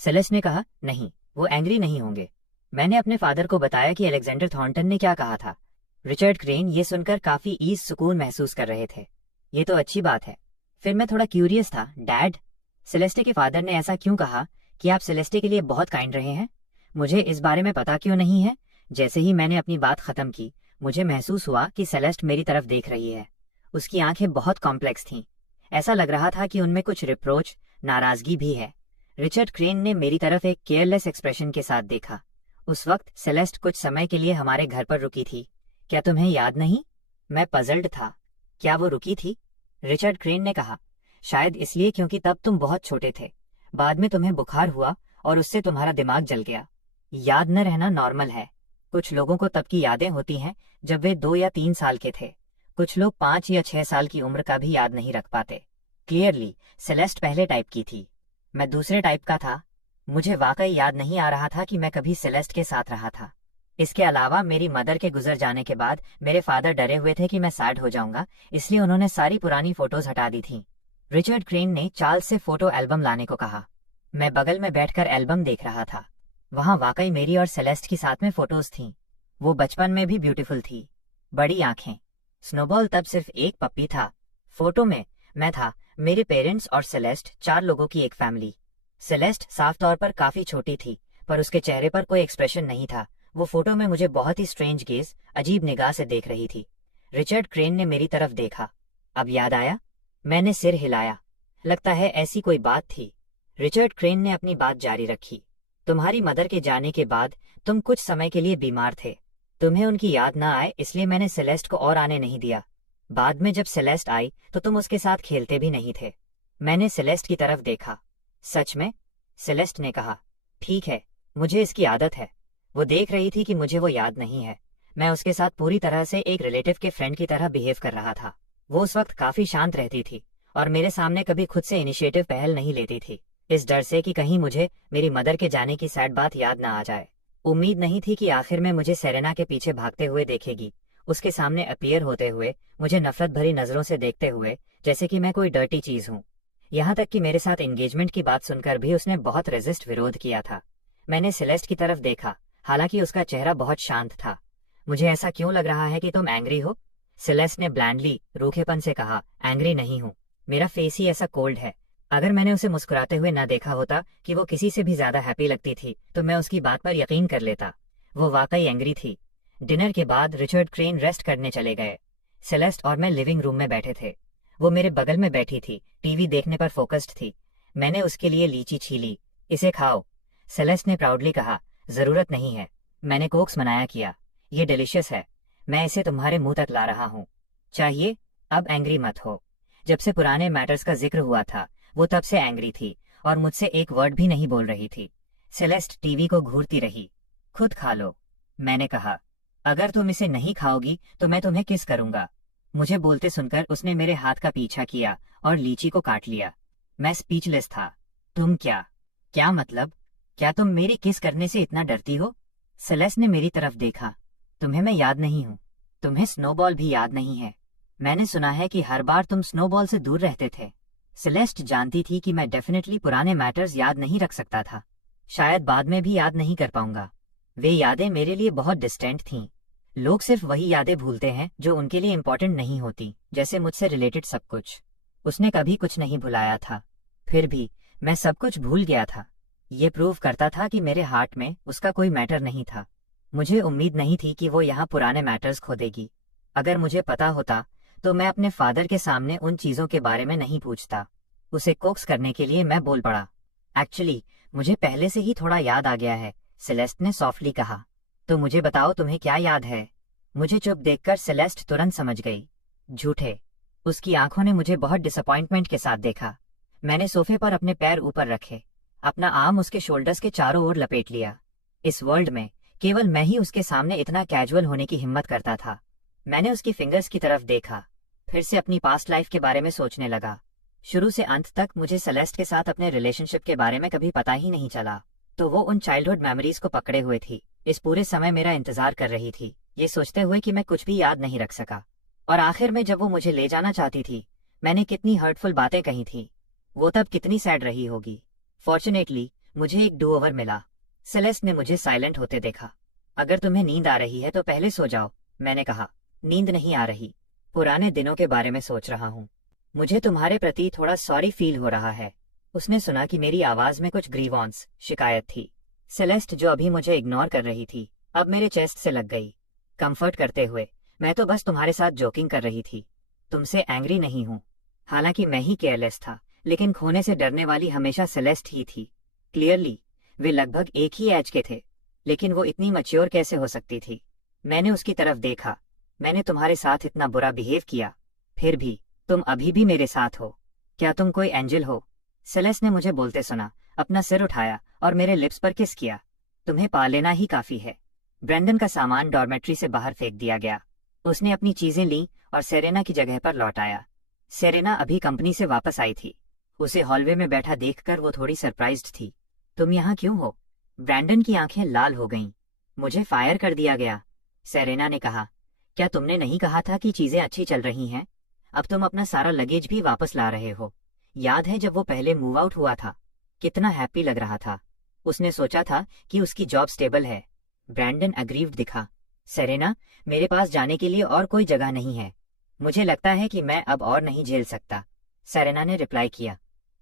सेलेस्ट ने कहा, नहीं, वो एंग्री नहीं होंगे। मैंने अपने फादर को बताया कि अलेक्जेंडर थॉर्नटन ने क्या कहा था। रिचर्ड क्रेन ये सुनकर काफी ईज सुकून महसूस कर रहे थे। ये तो अच्छी बात है। फिर मैं थोड़ा क्यूरियस था। डैड, सेलेस्टे के फादर ने ऐसा क्यों कहा कि आप सेलेस्टे के लिए बहुत काइंड रहे हैं? मुझे इस बारे में पता क्यों नहीं है? जैसे ही मैंने अपनी बात खत्म की, मुझे महसूस हुआ कि सेलेस्ट मेरी तरफ देख रही है। उसकी आंखें बहुत कॉम्प्लेक्स थीं। ऐसा लग रहा था कि उनमें कुछ रिप्रोच, नाराजगी भी है। रिचर्ड क्रेन ने मेरी तरफ एक केयरलेस एक्सप्रेशन के साथ देखा। उस वक्त सेलेस्ट कुछ समय के लिए हमारे घर पर रुकी थी। क्या तुम्हें याद नहीं? मैं पजल्ड था। क्या वो रुकी थी? रिचर्ड क्रेन ने कहा। शायद इसलिए क्योंकि तब तुम बहुत छोटे थे। बाद में तुम्हें बुखार हुआ और उससे तुम्हारा दिमाग जल गया। याद न रहना नॉर्मल है। कुछ लोगों को तब की यादें होती हैं जब वे 2 या 3 साल के थे। कुछ लोग 5 या 6 साल की उम्र का भी याद नहीं रख पाते। क्लियरली सेलेस्ट पहले टाइप की थी। मैं दूसरे टाइप का था। मुझे वाकई याद नहीं आ रहा था कि मैं कभी सेलेस्ट के साथ रहा था। इसके अलावा मेरी मदर के गुजर जाने के बाद मेरे फादर डरे हुए थे कि मैं सैड हो जाऊंगा, इसलिए उन्होंने सारी पुरानी फोटोज हटा दी थी। रिचर्ड क्रेन ने चार्ल्स से फोटो एल्बम लाने को कहा। मैं बगल में बैठकर एल्बम देख रहा था। वहां वाकई मेरी और सेलेस्ट की साथ में फोटोज थीं। वो बचपन में भी ब्यूटीफुल थी। बड़ी आंखें। स्नोबॉल तब सिर्फ एक पप्पी था। फोटो में मैं था, मेरे पेरेंट्स और सेलेस्ट, 4 लोगों की एक फैमिली। सेलेस्ट साफ तौर पर काफी छोटी थी, पर उसके चेहरे पर कोई एक्सप्रेशन नहीं था। वो फोटो में मुझे बहुत ही स्ट्रेंज गेज, अजीब निगाह से देख रही थी। रिचर्ड क्रेन ने मेरी तरफ देखा। अब याद आया? मैंने सिर हिलाया। लगता है ऐसी कोई बात थी। रिचर्ड क्रेन ने अपनी बात जारी रखी। तुम्हारी मदर के जाने के बाद तुम कुछ समय के लिए बीमार थे। तुम्हें उनकी याद ना आए इसलिए मैंने सेलेस्ट को और आने नहीं दिया। बाद में जब सेलेस्ट आई तो तुम उसके साथ खेलते भी नहीं थे। मैंने सेलेस्ट की तरफ देखा। सच में? सेलेस्ट ने कहा। ठीक है, मुझे इसकी आदत है। वो देख रही थी कि मुझे वो याद नहीं है। मैं उसके साथ पूरी तरह से एक रिलेटिव के फ्रेंड की तरह बिहेव कर रहा था। वो उस वक्त काफी शांत रहती थी और मेरे सामने कभी खुद से इनिशिएटिव पहल नहीं लेती थी, इस डर से कि कहीं मुझे मेरी मदर के जाने की सैड बात याद ना आ जाए। उम्मीद नहीं थी कि आखिर में मुझे सेरेना के पीछे भागते हुए देखेगी, उसके सामने अपीयर होते हुए, मुझे नफरत भरी नजरों से देखते हुए, जैसे कि मैं कोई डर्टी चीज हूँ। यहाँ तक कि मेरे साथ एंगेजमेंट की बात सुनकर भी उसने बहुत रेजिस्ट विरोध किया था। मैंने सेलेस्ट की तरफ देखा, हालांकि उसका चेहरा बहुत शांत था। मुझे ऐसा क्यों लग रहा है कि तुम एंग्री हो? सेलेस्ट ने ब्लैंडली, रूखेपन से कहा। एंग्री नहीं हूँ, मेरा फेस ही ऐसा कोल्ड है। अगर मैंने उसे मुस्कुराते हुए न देखा होता कि वो किसी से भी ज्यादा हैप्पी लगती थी तो मैं उसकी बात पर यकीन कर लेता। वो वाकई एंग्री थी। डिनर के बाद रिचर्ड क्रेन रेस्ट करने चले गए। सेलेस्ट और मैं लिविंग रूम में बैठे थे। वो मेरे बगल में बैठी थी, टीवी देखने पर फोकस्ड थी। मैंने उसके लिए लीची छीली। इसे खाओ, सेलेस्ट ने प्राउडली कहा। जरूरत नहीं है, मैंने कोक्स मनाया किया। ये डिलिशियस है, मैं इसे तुम्हारे मुंह तक ला रहा हूँ। चाहिए? अब एंग्री मत हो। जब से पुराने मैटर्स का जिक्र हुआ था वो तब से एंग्री थी और मुझसे एक वर्ड भी नहीं बोल रही थी। सेलेस्ट टीवी को घूरती रही। खुद खा लो, मैंने कहा। अगर तुम इसे नहीं खाओगी तो मैं तुम्हें किस करूंगा। मुझे बोलते सुनकर उसने मेरे हाथ का पीछा किया और लीची को काट लिया। मैं स्पीचलेस था। तुम क्या मतलब? क्या तुम मेरी किस करने से इतना डरती हो? सेलेस्ट ने मेरी तरफ देखा। तुम्हें मैं याद नहीं हूँ। तुम्हें स्नोबॉल भी याद नहीं है। मैंने सुना है कि हर बार तुम स्नोबॉल से दूर रहते थे। सेलेस्ट जानती थी कि मैं डेफिनेटली पुराने मैटर्स याद नहीं रख सकता था। शायद बाद में भी याद नहीं कर पाऊंगा। वे यादें मेरे लिए बहुत डिस्टेंट थीं। लोग सिर्फ वही यादें भूलते हैं जो उनके लिए इम्पोर्टेंट नहीं होती, जैसे मुझसे रिलेटेड सब कुछ। उसने कभी कुछ नहीं भुलाया था, फिर भी मैं सब कुछ भूल गया था। ये प्रूव करता था कि मेरे हार्ट में उसका कोई मैटर नहीं था। मुझे उम्मीद नहीं थी कि वो यहाँ पुराने मैटर्स खोदेगी। अगर मुझे पता होता तो मैं अपने फादर के सामने उन चीजों के बारे में नहीं पूछता। उसे कोक्स करने के लिए मैं बोल पड़ा। एक्चुअली मुझे पहले से ही थोड़ा याद आ गया है, सेलेस्ट ने सॉफ्टली कहा। तो मुझे बताओ तुम्हें क्या याद है? मुझे चुप देखकर सेलेस्ट तुरंत समझ गई। झूठे। उसकी आंखों ने मुझे बहुत डिसअपॉइंटमेंट के साथ देखा। मैंने सोफे पर अपने पैर ऊपर रखे, अपना आर्म उसके शोल्डर्स के चारों ओर लपेट लिया। इस वर्ल्ड में केवल मैं ही उसके सामने इतना कैजुअल होने की हिम्मत करता था। मैंने उसकी फिंगर्स की तरफ देखा, फिर से अपनी पास्ट लाइफ के बारे में सोचने लगा। शुरू से अंत तक मुझे सेलेस्ट के साथ अपने रिलेशनशिप के बारे में कभी पता ही नहीं चला, तो वो उन चाइल्डहुड मेमोरीज को पकड़े हुए थी। इस पूरे समय मेरा इंतजार कर रही थी, ये सोचते हुए कि मैं कुछ भी याद नहीं रख सका। और आखिर में जब वो मुझे ले जाना चाहती थी, मैंने कितनी हर्टफुल बातें कही थी। वो तब कितनी सैड रही होगी। फॉर्चुनेटली मुझे एक डू ओवर मिला। सेलेस्ट ने मुझे साइलेंट होते देखा। अगर तुम्हें नींद आ रही है तो पहले सो जाओ, मैंने कहा। नींद नहीं आ रही, पुराने दिनों के बारे में सोच रहा हूँ। मुझे तुम्हारे प्रति थोड़ा सॉरी फील हो रहा है। उसने सुना कि मेरी आवाज में कुछ ग्रीवॉन्स, शिकायत थी। सेलेस्ट जो अभी मुझे इग्नोर कर रही थी, अब मेरे चेस्ट से लग गई, कंफर्ट करते हुए। मैं तो बस तुम्हारे साथ जोकिंग कर रही थी, तुमसे एंग्री नहीं हूँ। हालांकि मैं ही केयरलेस था, लेकिन खोने से डरने वाली हमेशा सेलेस्ट ही थी। क्लियरली वे लगभग एक ही एज के थे, लेकिन वो इतनी मैच्योर कैसे हो सकती थी? मैंने उसकी तरफ देखा। मैंने तुम्हारे साथ इतना बुरा बिहेव किया, फिर भी तुम अभी भी मेरे साथ हो। क्या तुम कोई एंजल हो? सेलेस ने मुझे बोलते सुना, अपना सिर उठाया और मेरे लिप्स पर किस किया। तुम्हें पा लेना ही काफी है। ब्रैंडन का सामान डॉर्मेट्री से बाहर फेंक दिया गया। उसने अपनी चीजें लीं और सेरेना की जगह पर लौट आया। सेरेना अभी कंपनी से वापस आई थी। उसे हॉलवे में बैठा देखकर वो थोड़ी सरप्राइज्ड थी। तुम यहाँ क्यों हो? ब्रैंडन की आंखें लाल हो गईं। मुझे फायर कर दिया गया, सेरेना ने कहा। क्या तुमने नहीं कहा था कि चीजें अच्छी चल रही हैं? अब तुम अपना सारा लगेज भी वापस ला रहे हो। याद है जब वो पहले मूव आउट हुआ था, कितना हैप्पी लग रहा था। उसने सोचा था कि उसकी जॉब स्टेबल है। ब्रैंडन अग्रीव्ड दिखा। सेरेना, मेरे पास जाने के लिए और कोई जगह नहीं है। मुझे लगता है कि मैं अब और नहीं झेल सकता, सेरेना ने रिप्लाई किया।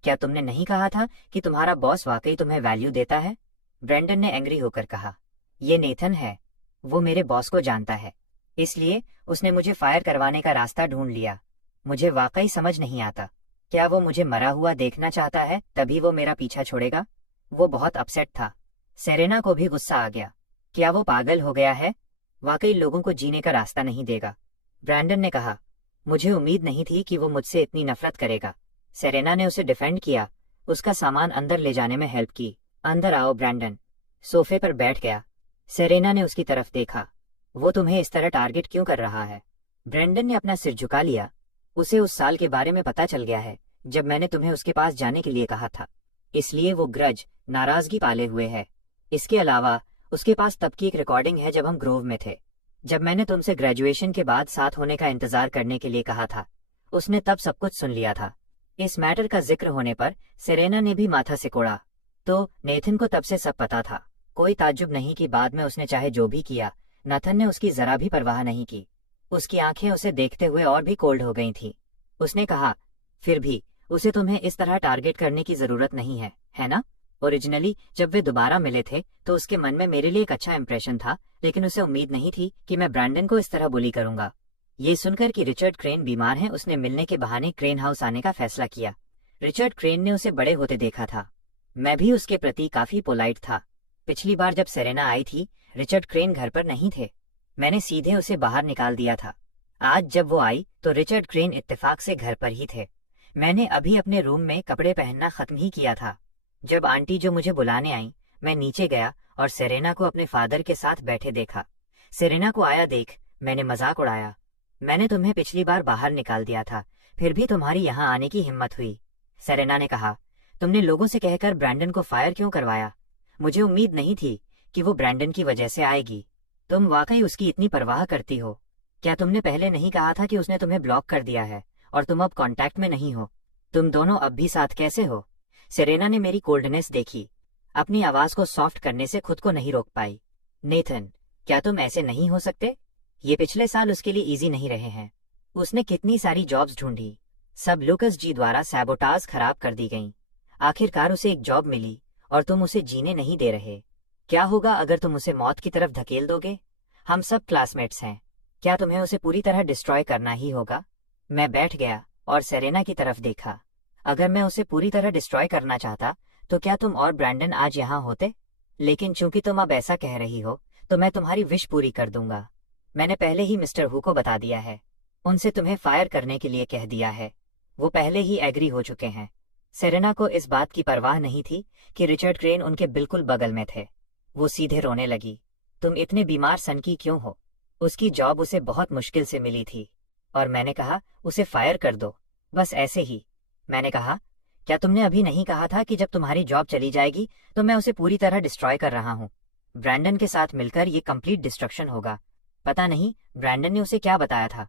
क्या तुमने नहीं कहा था कि तुम्हारा बॉस वाकई तुम्हें वैल्यू देता है? ब्रैंडन ने एंग्री होकर कहा। ये नेथन है, वो मेरे बॉस को जानता है, इसलिए उसने मुझे फायर करवाने का रास्ता ढूंढ लिया। मुझे वाकई समझ नहीं आता, क्या वो मुझे मरा हुआ देखना चाहता है तभी वो मेरा पीछा छोड़ेगा? वो बहुत अपसेट था। सेरेना को भी गुस्सा आ गया। क्या वो पागल हो गया है? वाकई लोगों को जीने का रास्ता नहीं देगा, ब्रैंडन ने कहा। मुझे उम्मीद नहीं थी कि वो मुझसे इतनी नफरत करेगा। सेरेना ने उसे डिफेंड किया, उसका सामान अंदर ले जाने में हेल्प की। अंदर आओ ब्रैंडन। सोफे पर बैठ गया। सेरेना ने उसकी तरफ देखा। वो तुम्हें इस तरह टारगेट क्यों कर रहा है? ब्रैंडन ने अपना सिर झुका लिया। उसे उस साल के बारे में पता चल गया है जब मैंने तुम्हें उसके पास जाने के लिए कहा था, इसलिए वो ग्रज, नाराजगी पाले हुए है। इसके अलावा उसके पास तब की एक रिकॉर्डिंग है जब हम ग्रोव में थे, जब मैंने तुमसे ग्रेजुएशन के बाद साथ होने का इंतजार करने के लिए कहा था। उसने तब सब कुछ सुन लिया था। इस मैटर का जिक्र होने पर सेरेना ने भी माथा सिकोड़ा। तो नेथन को तब से सब पता था। कोई ताज्जुब नहीं कि बाद में उसने चाहे जो भी किया, नाथन ने उसकी जरा भी परवाह नहीं की। उसकी आंखें उसे देखते हुए और भी कोल्ड हो गई थी। उसने कहा, फिर भी उसे तुम्हें इस तरह टारगेट करने की जरूरत नहीं है ना? ओरिजिनली जब वे दोबारा मिले थे तो उसके मन में मेरे लिए एक अच्छा इंप्रेशन था, लेकिन उसे उम्मीद नहीं थी कि मैं ब्रैंडन को इस तरह बुली करूंगा। ये सुनकर कि रिचर्ड क्रेन बीमार है, उसने मिलने के बहाने क्रेन हाउस आने का फैसला किया। रिचर्ड क्रेन ने उसे बड़े होते देखा था। मैं भी उसके प्रति काफी पोलाइट था। पिछली बार जब सेरेना आई थी, रिचर्ड क्रेन घर पर नहीं थे। मैंने सीधे उसे बाहर निकाल दिया था। आज जब वो आई तो रिचर्ड क्रेन इत्तेफाक से घर पर ही थे। मैंने अभी अपने रूम में कपड़े पहनना खत्म ही किया था। जब आंटी जो मुझे बुलाने आई, मैं नीचे गया और सेरेना को अपने फादर के साथ बैठे देखा। सेरेना को आया देख मैंने मजाक उड़ाया। मैंने तुम्हें पिछली बार बाहर निकाल दिया था, फिर भी तुम्हारी यहाँ आने की हिम्मत हुई। सेरेना ने कहा, तुमने लोगों से कहकर ब्रैंडन को फायर क्यों करवाया? मुझे उम्मीद नहीं थी कि वो ब्रैंडन की वजह से आएगी। तुम वाकई उसकी इतनी परवाह करती हो? क्या तुमने पहले नहीं कहा था कि उसने तुम्हें ब्लॉक कर दिया है और तुम अब कांटेक्ट में नहीं हो? तुम दोनों अब भी साथ कैसे हो? सेरेना ने मेरी कोल्डनेस देखी। अपनी आवाज को सॉफ्ट करने से खुद को नहीं रोक पाई। नेथन, क्या तुम ऐसे नहीं हो सकते? ये पिछले साल उसके लिए इजी नहीं रहे हैं। उसने कितनी सारी जॉब्स ढूंढी, सब लूकस जी द्वारा सैबोटाज खराब कर दी गईं। आखिरकार उसे एक जॉब मिली और तुम उसे जीने नहीं दे रहे। क्या होगा अगर तुम उसे मौत की तरफ धकेल दोगे? हम सब क्लासमेट्स हैं। क्या तुम्हें उसे पूरी तरह डिस्ट्रॉय करना ही होगा? मैं बैठ गया और सेरेना की तरफ देखा। अगर मैं उसे पूरी तरह डिस्ट्रॉय करना चाहता तो क्या तुम और ब्रैंडन आज यहाँ होते? लेकिन चूंकि तुम अब ऐसा कह रही हो तो मैं तुम्हारी विश पूरी कर दूंगा। मैंने पहले ही मिस्टर हु को बता दिया है, उनसे तुम्हें फायर करने के लिए कह दिया है। वो पहले ही एग्री हो चुके हैं। सेरेना को इस बात की परवाह नहीं थी कि रिचर्ड क्रेन उनके बिल्कुल बगल में थे। वो सीधे रोने लगी। तुम इतने बीमार सन की क्यों हो? उसकी जॉब उसे बहुत मुश्किल से मिली थी और मैंने कहा उसे फायर कर दो, बस ऐसे ही। मैंने कहा, क्या तुमने अभी नहीं कहा था कि जब तुम्हारी जॉब चली जाएगी तो मैं उसे पूरी तरह डिस्ट्रॉय कर रहा हूँ? ब्रैंडन के साथ मिलकर ये कंप्लीट डिस्ट्रक्शन होगा। पता नहीं ब्रैंडन ने उसे क्या बताया था।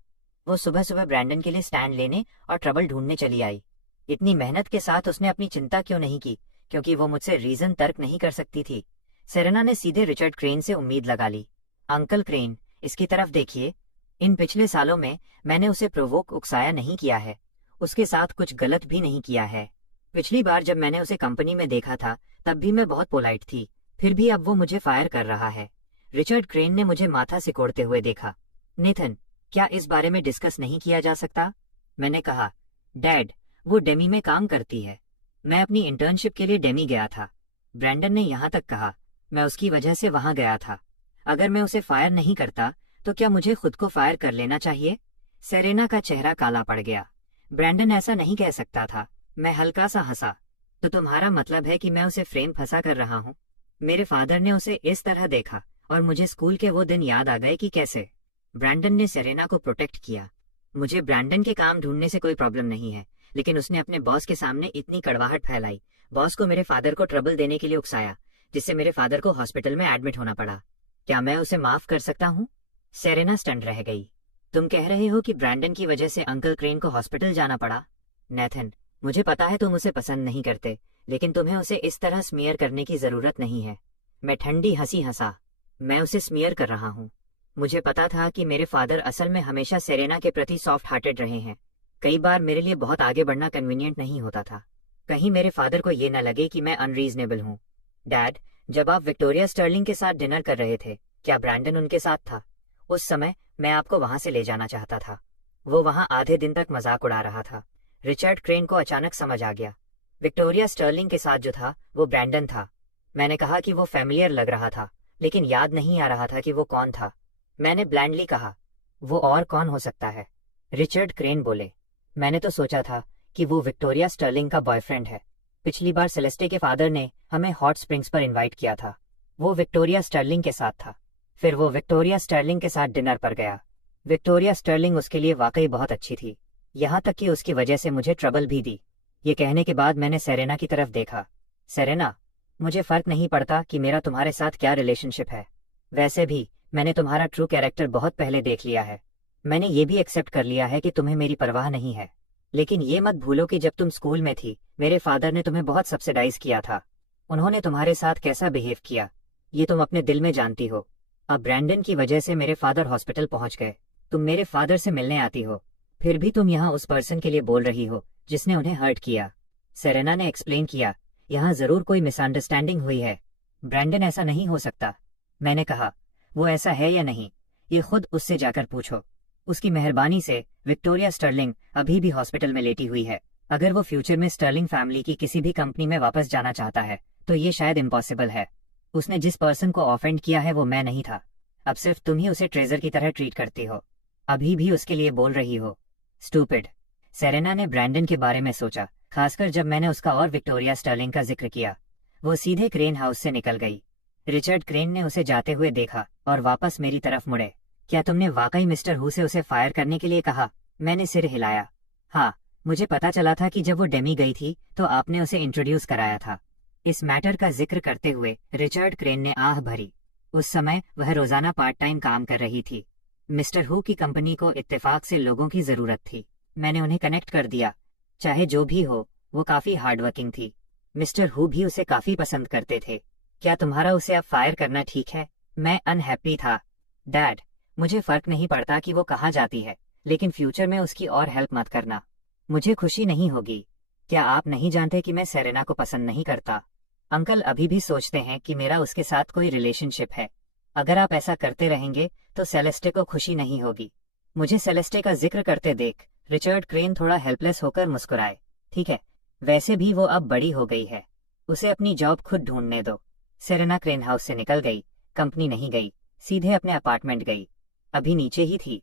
वो सुबह सुबह ब्रैंडन के लिए स्टैंड लेने और ट्रबल ढूंढने चली आई। इतनी मेहनत के साथ उसने अपनी चिंता क्यों नहीं की? क्योंकि वो मुझसे रीजन तर्क नहीं कर सकती थी। सेरेना ने सीधे रिचर्ड क्रेन से उम्मीद लगा ली। अंकल क्रेन, इसकी तरफ देखिए। इन पिछले सालों में मैंने उसे प्रोवोक उकसाया नहीं किया है, उसके साथ कुछ गलत भी नहीं किया है। पिछली बार जब मैंने उसे कंपनी में देखा था तब भी मैं बहुत पोलाइट थी, फिर भी अब वो मुझे फायर कर रहा है। रिचर्ड क्रेन ने मुझे माथा सिकोड़ते हुए देखा। नेथन, क्या इस बारे में डिस्कस नहीं किया जा सकता? मैंने कहा, डैड, वो डेमी में काम करती है। मैं अपनी इंटर्नशिप के लिए डेमी गया था। ब्रैंडन ने यहाँ तक कहा, मैं उसकी वजह से वहां गया था। अगर मैं उसे फायर नहीं करता तो क्या मुझे खुद को फायर कर लेना चाहिए? सेरेना का चेहरा काला पड़ गया। ब्रैंडन ऐसा नहीं कह सकता था। मैं हल्का सा हंसा। तो तुम्हारा मतलब है कि मैं उसे फ्रेम फंसा कर रहा हूँ? मेरे फादर ने उसे इस तरह देखा और मुझे स्कूल के वो दिन याद आ गए कि कैसे। ब्रैंडन ने सेरेना को प्रोटेक्ट किया। मुझे ब्रैंडन के काम ढूंढने से कोई प्रॉब्लम नहीं है, लेकिन उसने अपने बॉस के सामने इतनी कड़वाहट फैलाई। बॉस को मेरे फादर को ट्रबल देने के लिए उकसाया, जिससे मेरे फादर को हॉस्पिटल में एडमिट होना पड़ा। क्या मैं उसे माफ कर सकता हूँ? सेरेना स्टन रह गई। तुम कह रहे हो कि ब्रैंडन की वजह से अंकल क्रेन को हॉस्पिटल जाना पड़ा? नेथन, मुझे पता है तुम उसे पसंद नहीं करते, लेकिन तुम्हें उसे इस तरह स्मीयर करने की जरूरत नहीं है। मैं ठंडी हंसी हंसा। मैं उसे स्मीयर कर रहा हूँ? मुझे पता था कि मेरे फादर असल में हमेशा सेरेना के प्रति सॉफ्ट हार्टेड रहे हैं। कई बार मेरे लिए बहुत आगे बढ़ना कन्वीनियंट नहीं होता था। कहीं मेरे फादर को ये न लगे कि मैं अनरीजनेबल हूँ। डैड, जब आप विक्टोरिया स्टर्लिंग के साथ डिनर कर रहे थे, क्या ब्रैंडन उनके साथ था? उस समय मैं आपको वहां से ले जाना चाहता था। वो वहां आधे दिन तक मजाक उड़ा रहा था। रिचर्ड क्रेन को अचानक समझ आ गया। विक्टोरिया स्टर्लिंग के साथ जो था वो ब्रैंडन था। मैंने कहा कि वो फैमिलियर लग रहा था, लेकिन याद नहीं आ रहा था कि वो कौन था। मैंने ब्लैंडली कहा, वो और कौन हो सकता है? रिचर्ड क्रेन बोले, मैंने तो सोचा था कि वो विक्टोरिया स्टर्लिंग का बॉयफ्रेंड है। पिछली बार सेलेस्टे के फादर ने हमें हॉट स्प्रिंग्स पर इनवाइट किया था। वो विक्टोरिया स्टर्लिंग के साथ था। फिर वो विक्टोरिया स्टर्लिंग के साथ डिनर पर गया। विक्टोरिया स्टर्लिंग उसके लिए वाकई बहुत अच्छी थी, यहाँ तक कि उसकी वजह से मुझे ट्रबल भी दी। ये कहने के बाद मैंने सेरेना की तरफ देखा। सेरेना, मुझे फर्क नहीं पड़ता कि मेरा तुम्हारे साथ क्या रिलेशनशिप है। वैसे भी मैंने तुम्हारा ट्रू कैरेक्टर बहुत पहले देख लिया है। मैंने ये भी एक्सेप्ट कर लिया है कि तुम्हें मेरी परवाह नहीं है। लेकिन ये मत भूलो कि जब तुम स्कूल में थी, मेरे फादर ने तुम्हें बहुत सब्सिडाइज किया था। उन्होंने तुम्हारे साथ कैसा बिहेव किया, ये तुम अपने दिल में जानती हो। अब ब्रैंडन की वजह से मेरे फादर हॉस्पिटल पहुंच गए। तुम मेरे फादर से मिलने आती हो, फिर भी तुम यहाँ उस पर्सन के लिए बोल रही हो जिसने उन्हें हर्ट किया। सेरेना ने एक्सप्लेन किया, यहाँ जरूर कोई मिसअंडरस्टैंडिंग हुई है। ब्रैंडन ऐसा नहीं हो सकता। मैंने कहा, वो ऐसा है या नहीं, ये खुद उससे जाकर पूछो। उसकी मेहरबानी से विक्टोरिया स्टर्लिंग अभी भी हॉस्पिटल में लेटी हुई है। अगर वो फ्यूचर में स्टर्लिंग फैमिली की किसी भी कंपनी में वापस जाना चाहता है तो ये शायद इम्पॉसिबल है। उसने जिस पर्सन को ऑफेंड किया है वो मैं नहीं था। अब सिर्फ तुम ही उसे ट्रेजर की तरह ट्रीट करती हो, अभी भी उसके लिए बोल रही हो। स्टूपिड। सेरेना ने ब्रैंडन के बारे में सोचा, खासकर जब मैंने उसका और विक्टोरिया स्टर्लिंग का जिक्र किया। वो सीधे क्रेन हाउस से निकल गई। रिचर्ड क्रेन ने उसे जाते हुए देखा और वापस मेरी तरफ मुड़े। क्या तुमने वाकई मिस्टर हू से उसे फायर करने के लिए कहा? मैंने सिर हिलाया। हाँ, मुझे पता चला था कि जब वो डेमी गई थी तो आपने उसे इंट्रोड्यूस कराया था। इस मैटर का जिक्र करते हुए रिचर्ड क्रेन ने आह भरी। उस समय वह रोजाना पार्ट टाइम काम कर रही थी। मिस्टर हू की कंपनी को इत्तेफाक से लोगों की जरूरत थी। मैंने उन्हें कनेक्ट कर दिया। चाहे जो भी हो, वो काफी हार्डवर्किंग थी। मिस्टर हू भी उसे काफी पसंद करते थे। क्या तुम्हारा उसे अब फायर करना ठीक है? मैं अनहैप्पी था। डैड, मुझे फर्क नहीं पड़ता कि वो कहाँ जाती है, लेकिन फ्यूचर में उसकी और हेल्प मत करना। मुझे खुशी नहीं होगी। क्या आप नहीं जानते कि मैं सेरेना को पसंद नहीं करता? अंकल अभी भी सोचते हैं कि मेरा उसके साथ कोई रिलेशनशिप है। अगर आप ऐसा करते रहेंगे तो सेलेस्टे को खुशी नहीं होगी। मुझे सेलेस्टे का जिक्र करते देख रिचर्ड क्रेन थोड़ा हेल्पलेस होकर मुस्कुराए। ठीक है, वैसे भी वो अब बड़ी हो गई है, उसे अपनी जॉब खुद ढूंढने दो। सेरेना क्रेन हाउस से निकल गई। कंपनी नहीं गई, सीधे अपने अपार्टमेंट गई। अभी नीचे ही थी।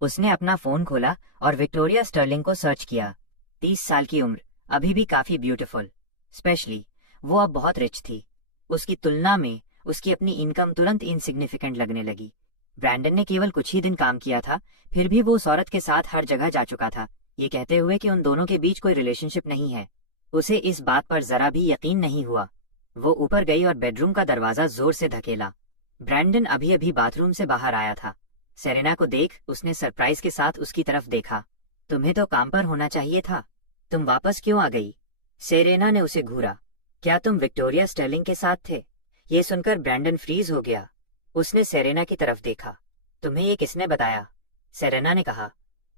उसने अपना फोन खोला और विक्टोरिया स्टर्लिंग को सर्च किया। 30 साल की उम्र, अभी भी काफी ब्यूटीफुल। स्पेशली वो अब बहुत रिच थी। उसकी तुलना में उसकी अपनी इनकम तुरंत इनसिग्निफिकेंट लगने लगी। ब्रैंडन ने केवल कुछ ही दिन काम किया था, फिर भी वो उस औरत के साथ हर जगह जा चुका था, ये कहते हुए कि उन दोनों के बीच कोई रिलेशनशिप नहीं है। उसे इस बात पर जरा भी यकीन नहीं हुआ। वो ऊपर गई और बेडरूम का दरवाजा जोर से धकेला। ब्रैंडन अभी अभी बाथरूम से बाहर आया था। सेरेना को देख उसने सरप्राइज के साथ उसकी तरफ देखा। तुम्हें तो काम पर होना चाहिए था, तुम वापस क्यों आ गई? सेरेना ने उसे घूरा। क्या तुम विक्टोरिया स्टर्लिंग के साथ थे? ये सुनकर ब्रैंडन फ्रीज हो गया। उसने सेरेना की तरफ देखा। तुम्हें ये किसने बताया? सेरेना ने कहा।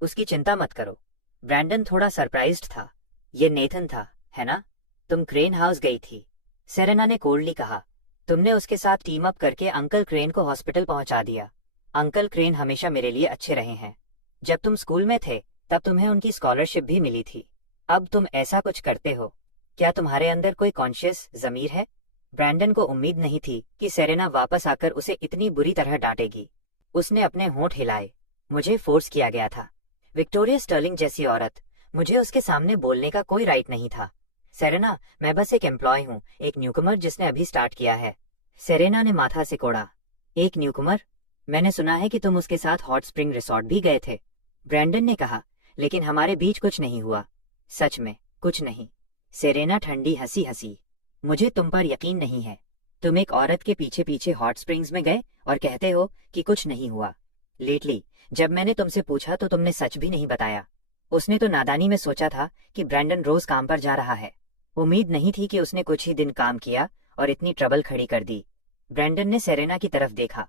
उसकी चिंता मत करो। ब्रैंडन थोड़ा सरप्राइज्ड था। ये नेथन था, है ना? तुम क्रेन हाउस गई थी। सेरेना ने कोल्डली कहा। तुमने उसके साथ टीम अप करके अंकल क्रेन को हॉस्पिटल पहुंचा दिया। अंकल क्रेन हमेशा मेरे लिए अच्छे रहे हैं। जब तुम स्कूल में थे तब तुम्हें उनकी स्कॉलरशिप भी मिली थी। अब तुम ऐसा कुछ करते हो। क्या तुम्हारे अंदर कोई कॉन्शियस ज़मीर है? ब्रैंडन को उम्मीद नहीं थी कि सेरेना वापस आकर उसे इतनी बुरी तरह डांटेगी। उसने अपने होंठ हिलाए। मुझे फोर्स किया गया था। विक्टोरिया स्टर्लिंग जैसी औरत, मुझे उसके सामने बोलने का कोई राइट नहीं था। सेरेना, मैं बस एक एम्प्लॉय हूँ, एक न्यूकमर जिसने अभी स्टार्ट किया है। सेरेना ने माथा सिकोड़ा। एक न्यूकमर? मैंने सुना है कि तुम उसके साथ हॉट स्प्रिंग रिसॉर्ट भी गए थे। ब्रैंडन ने कहा, लेकिन हमारे बीच कुछ नहीं हुआ। सच में कुछ नहीं। सेरेना ठंडी हंसी हंसी। मुझे तुम पर यकीन नहीं है। तुम एक औरत के पीछे पीछे हॉट स्प्रिंग्स में गए और कहते हो कि कुछ नहीं हुआ। लेटली जब मैंने तुमसे पूछा तो तुमने सच भी नहीं बताया। उसने तो नादानी में सोचा था कि ब्रैंडन रोज काम पर जा रहा है। उम्मीद नहीं थी कि उसने कुछ ही दिन काम किया और इतनी ट्रबल खड़ी कर दी। ब्रैंडन ने सेरेना की तरफ देखा।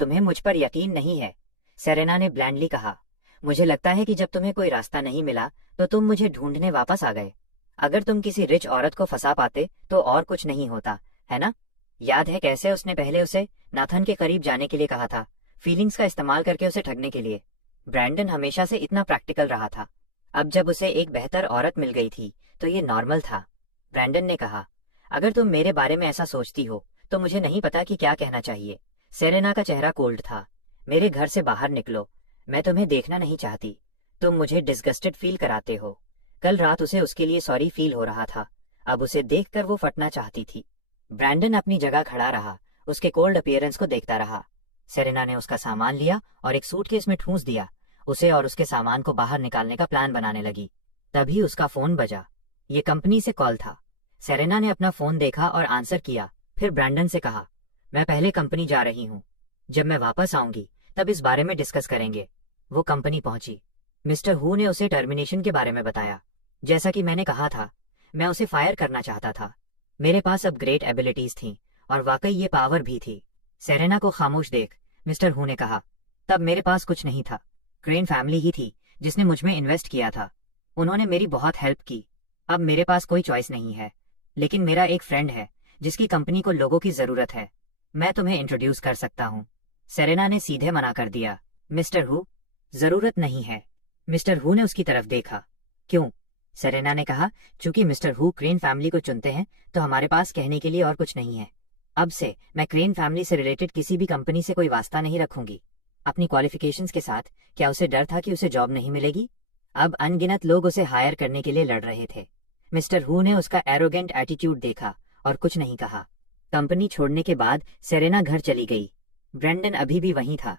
तुम्हें मुझ पर यकीन नहीं है? सेरेना ने ब्लैंडली कहा। मुझे लगता है कि जब तुम्हें कोई रास्ता नहीं मिला तो तुम मुझे ढूंढने वापस आ गए। अगर तुम किसी रिच औरत को फंसा पाते तो और कुछ नहीं होता, है ना? याद है कैसे उसने पहले उसे नाथन के करीब जाने के लिए कहा था, फीलिंग्स का इस्तेमाल करके उसे ठगने के लिए। ब्रैंडन हमेशा से इतना प्रैक्टिकल रहा था। अब जब उसे एक बेहतर औरत मिल गई थी तो ये नॉर्मल था। ब्रैंडन ने कहा, अगर तुम मेरे बारे में ऐसा सोचती हो तो मुझे नहीं पता कि क्या कहना चाहिए। सेरेना का चेहरा कोल्ड था। मेरे घर से बाहर निकलो। मैं तुम्हें देखना नहीं चाहती। तुम मुझे डिस्गस्टेड फील कराते हो। कल रात उसे उसके लिए सॉरी फील हो रहा था। अब उसे देखकर वो फटना चाहती थी। ब्रैंडन अपनी जगह खड़ा रहा, उसके कोल्ड अपीयरेंस को देखता रहा। सेरेना ने उसका सामान लिया और एक सूटकेस में ठूंस दिया। उसे और उसके सामान को बाहर निकालने का प्लान बनाने लगी। तभी उसका फोन बजा। ये कंपनी से कॉल था। सेरेना ने अपना फोन देखा और आंसर किया। फिर ब्रैंडन से कहा, मैं पहले कंपनी जा रही हूँ। जब मैं वापस आऊंगी तब इस बारे में डिस्कस करेंगे। वो कंपनी पहुंची। मिस्टर हू ने उसे टर्मिनेशन के बारे में बताया। जैसा कि मैंने कहा था, मैं उसे फायर करना चाहता था। मेरे पास अब ग्रेट एबिलिटीज थीं और वाकई ये पावर भी थी। सेरेना को खामोश देख, मिस्टर हू ने कहा, तब मेरे पास कुछ नहीं था। क्रेन फैमिली ही थी जिसने मुझ में इन्वेस्ट किया था। उन्होंने मेरी बहुत हेल्प की। अब मेरे पास कोई चॉइस नहीं है। लेकिन मेरा एक फ्रेंड है जिसकी कंपनी को लोगों की जरूरत है। मैं तुम्हें इंट्रोड्यूस कर सकता हूँ। सेरेना ने सीधे मना कर दिया। मिस्टर हू, जरूरत नहीं है। मिस्टर हू ने उसकी तरफ देखा। क्यों? सेरेना ने कहा, चूंकि मिस्टर हू क्रेन फैमिली को चुनते हैं तो हमारे पास कहने के लिए और कुछ नहीं है। अब से मैं क्रेन फैमिली से रिलेटेड किसी भी कंपनी से कोई वास्ता नहीं रखूंगी। अपनी क्वालिफिकेशंस के साथ क्या उसे डर था कि उसे जॉब नहीं मिलेगी? अब अनगिनत लोग उसे हायर करने के लिए लड़ रहे थे। मिस्टर हू ने उसका एरोगेंट एटीट्यूड देखा और कुछ नहीं कहा। कंपनी छोड़ने के बाद सेरेना घर चली गई। ब्रैंडन अभी भी वहीं था।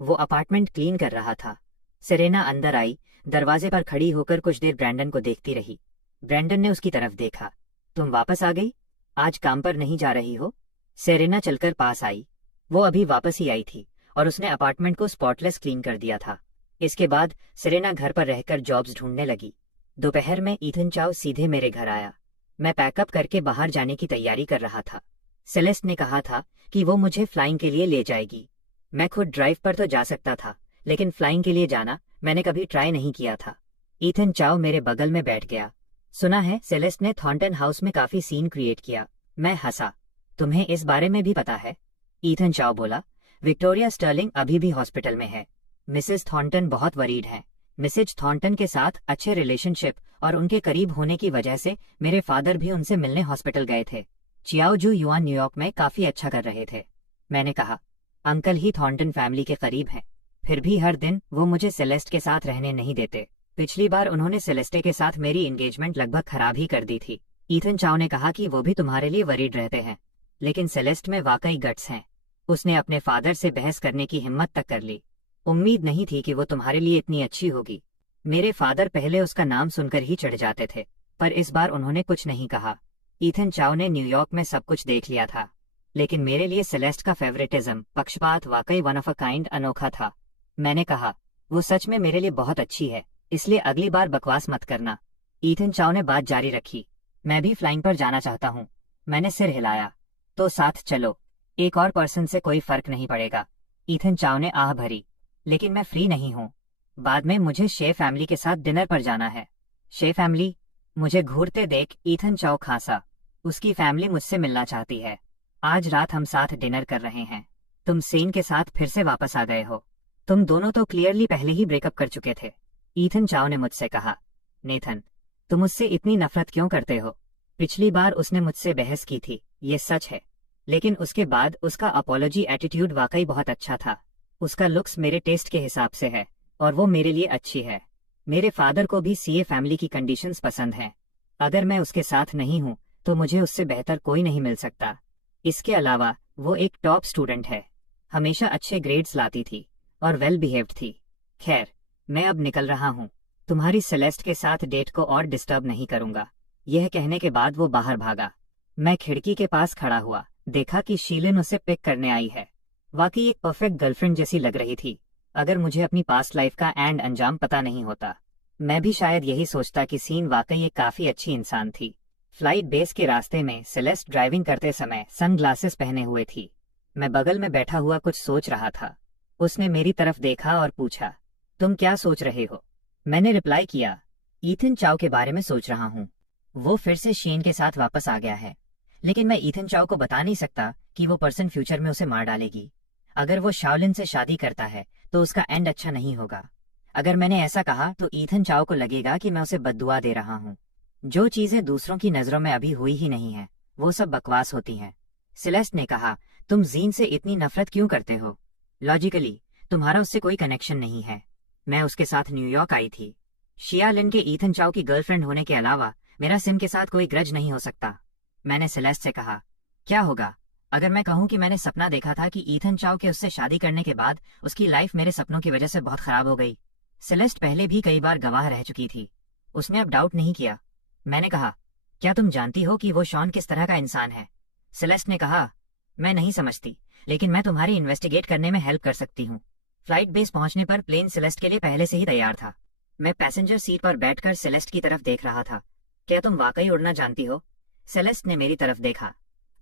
वो अपार्टमेंट क्लीन कर रहा था। सेरेना अंदर आई, दरवाजे पर खड़ी होकर कुछ देर ब्रैंडन को देखती रही। ब्रैंडन ने उसकी तरफ देखा। तुम वापस आ गई? आज काम पर नहीं जा रही हो? सेरेना चलकर पास आई। वो अभी वापस ही आई थी और उसने अपार्टमेंट को स्पॉटलेस क्लीन कर दिया था। इसके बाद सेरेना घर पर रहकर जॉब्स ढूंढने लगी। दोपहर में ईथन चाओ सीधे मेरे घर आया। मैं पैकअप करके बाहर जाने की तैयारी कर रहा था। सेलेस्ट ने कहा था कि वो मुझे फ्लाइंग के लिए ले जाएगी। मैं खुद ड्राइव पर तो जा सकता था, लेकिन फ्लाइंग के लिए जाना मैंने कभी ट्राई नहीं किया था। ईथन चाओ मेरे बगल में बैठ गया। सुना है सेलेस्ट ने थॉर्नटन हाउस में काफी सीन क्रिएट किया। मैं हंसा। तुम्हें इस बारे में भी पता है? ईथन चाओ बोला, विक्टोरिया स्टर्लिंग अभी भी हॉस्पिटल में है। मिसेस थॉर्नटन बहुत वरीड हैं। मिसेज थॉर्नटन के साथ अच्छे रिलेशनशिप और उनके करीब होने की वजह से मेरे फादर भी उनसे मिलने हॉस्पिटल गए थे। चियाओ जू युआन न्यूयॉर्क में काफी अच्छा कर रहे थे। मैंने कहा, अंकल ही थॉर्नटन फैमिली के करीब हैं। फिर भी हर दिन वो मुझे सेलेस्ट के साथ रहने नहीं देते। पिछली बार उन्होंने सेलेस्टे के साथ मेरी एंगेजमेंट लगभग खराब ही कर दी थी। ईथन चाओ ने कहा कि वो भी तुम्हारे लिए वरीड रहते हैं, लेकिन सेलेस्ट में वाकई गट्स हैं। उसने अपने फादर से बहस करने की हिम्मत तक कर ली। उम्मीद नहीं थी कि वो तुम्हारे लिए इतनी अच्छी होगी। मेरे फादर पहले उसका नाम सुनकर ही चढ़ जाते थे, पर इस बार उन्होंने कुछ नहीं कहा। ईथन चाओ ने न्यूयॉर्क में सब कुछ देख लिया था, लेकिन मेरे लिए सेलेस्ट का फेवरेटिज्म, पक्षपात वाकई वन ऑफ अ काइंड अनोखा था। मैंने कहा, वो सच में मेरे लिए बहुत अच्छी है, इसलिए अगली बार बकवास मत करना। ईथन चाओ ने बात जारी रखी। मैं भी फ्लाइंग पर जाना चाहता हूँ। मैंने सिर हिलाया। तो साथ चलो। एक और पर्सन से कोई फर्क नहीं पड़ेगा। ईथन चाओ ने आह भरी। लेकिन मैं फ्री नहीं हूँ। बाद में मुझे शे फैमिली के साथ डिनर पर जाना है। शे फैमिली? मुझे घूरते देख ईथन चाओ खांसा। उसकी फैमिली मुझसे मिलना चाहती है। आज रात हम साथ डिनर कर रहे हैं। तुम सेन के साथ फिर से वापस आ गए हो। तुम दोनों तो क्लियरली पहले ही ब्रेकअप कर चुके थे। ईथन चाओ ने मुझसे कहा। नेथन, तुम मुझसे इतनी नफरत क्यों करते हो? पिछली बार उसने मुझसे बहस की थी, ये सच है, लेकिन उसके बाद उसका अपॉलॉजी एटीट्यूड वाकई बहुत अच्छा था। उसका लुक्स मेरे टेस्ट के हिसाब से है और वो मेरे लिए अच्छी है। मेरे फादर को भी सीए फैमिली की कंडीशंस पसंद हैं। अगर मैं उसके साथ नहीं हूं तो मुझे उससे बेहतर कोई नहीं मिल सकता। इसके अलावा वो एक टॉप स्टूडेंट है, हमेशा अच्छे ग्रेड्स लाती थी और वेल बिहेव्ड थी। खैर, मैं अब निकल रहा हूँ, तुम्हारी सेलेस्ट के साथ डेट को और डिस्टर्ब नहीं करूंगा। यह कहने के बाद वो बाहर भागा। मैं खिड़की के पास खड़ा हुआ, देखा कि शीलन उसे पिक करने आई है। वाकई एक परफेक्ट गर्लफ्रेंड जैसी लग रही थी। अगर मुझे अपनी पास्ट लाइफ का एंड अंजाम पता नहीं होता, मैं भी शायद यही सोचता कि सीन वाकई एक काफी अच्छी इंसान थी। फ्लाइट बेस के रास्ते में सेलेस्ट ड्राइविंग करते समय सनग्लासेस पहने हुए थी। मैं बगल में बैठा हुआ कुछ सोच रहा था। उसने मेरी तरफ देखा और पूछा, तुम क्या सोच रहे हो? मैंने रिप्लाई किया, ईथन चाओ के बारे में सोच रहा हूँ। वो फिर से शीन के साथ वापस आ गया है, लेकिन मैं ईथन चाओ को बता नहीं सकता कि वो पर्सन फ्यूचर में उसे मार डालेगी। अगर वो शाओलिन से शादी करता है तो उसका एंड अच्छा नहीं होगा। अगर मैंने ऐसा कहा तो ईथन चाओ को लगेगा कि मैं उसे बद्दुआ दे रहा हूँ। जो चीजें दूसरों की नजरों में अभी हुई ही नहीं है, वो सब बकवास होती हैं। सेलेस्ट ने कहा, तुम जीन से इतनी नफरत क्यों करते हो? लॉजिकली तुम्हारा उससे कोई कनेक्शन नहीं है। मैं उसके साथ न्यूयॉर्क आई थी। शिया लिन के ईथन चाओ की गर्लफ्रेंड होने के अलावा मेरा सिम के साथ कोई ग्रज नहीं हो सकता। मैंने सेलेस्ट से कहा, क्या होगा अगर मैं कहूं कि मैंने सपना देखा था कि ईथन चाओ के उससे शादी करने के बाद उसकी लाइफ मेरे सपनों की वजह से बहुत खराब हो गई। सेलेस्ट पहले भी कई बार गवाह रह चुकी थी। उसने अब डाउट नहीं किया। मैंने कहा, क्या तुम जानती हो कि वो शॉन किस तरह का इंसान है? सेलेस्ट ने कहा, मैं नहीं समझती, लेकिन मैं तुम्हारी इन्वेस्टिगेट करने में हेल्प कर सकती हूँ। फ्लाइट बेस पहुंचने पर प्लेन सेलेस्ट के लिए पहले से ही तैयार था। मैं पैसेंजर सीट पर बैठकर सेलेस्ट की तरफ देख रहा था। क्या तुम वाकई उड़ना जानती हो? सेलेस्ट ने मेरी तरफ देखा।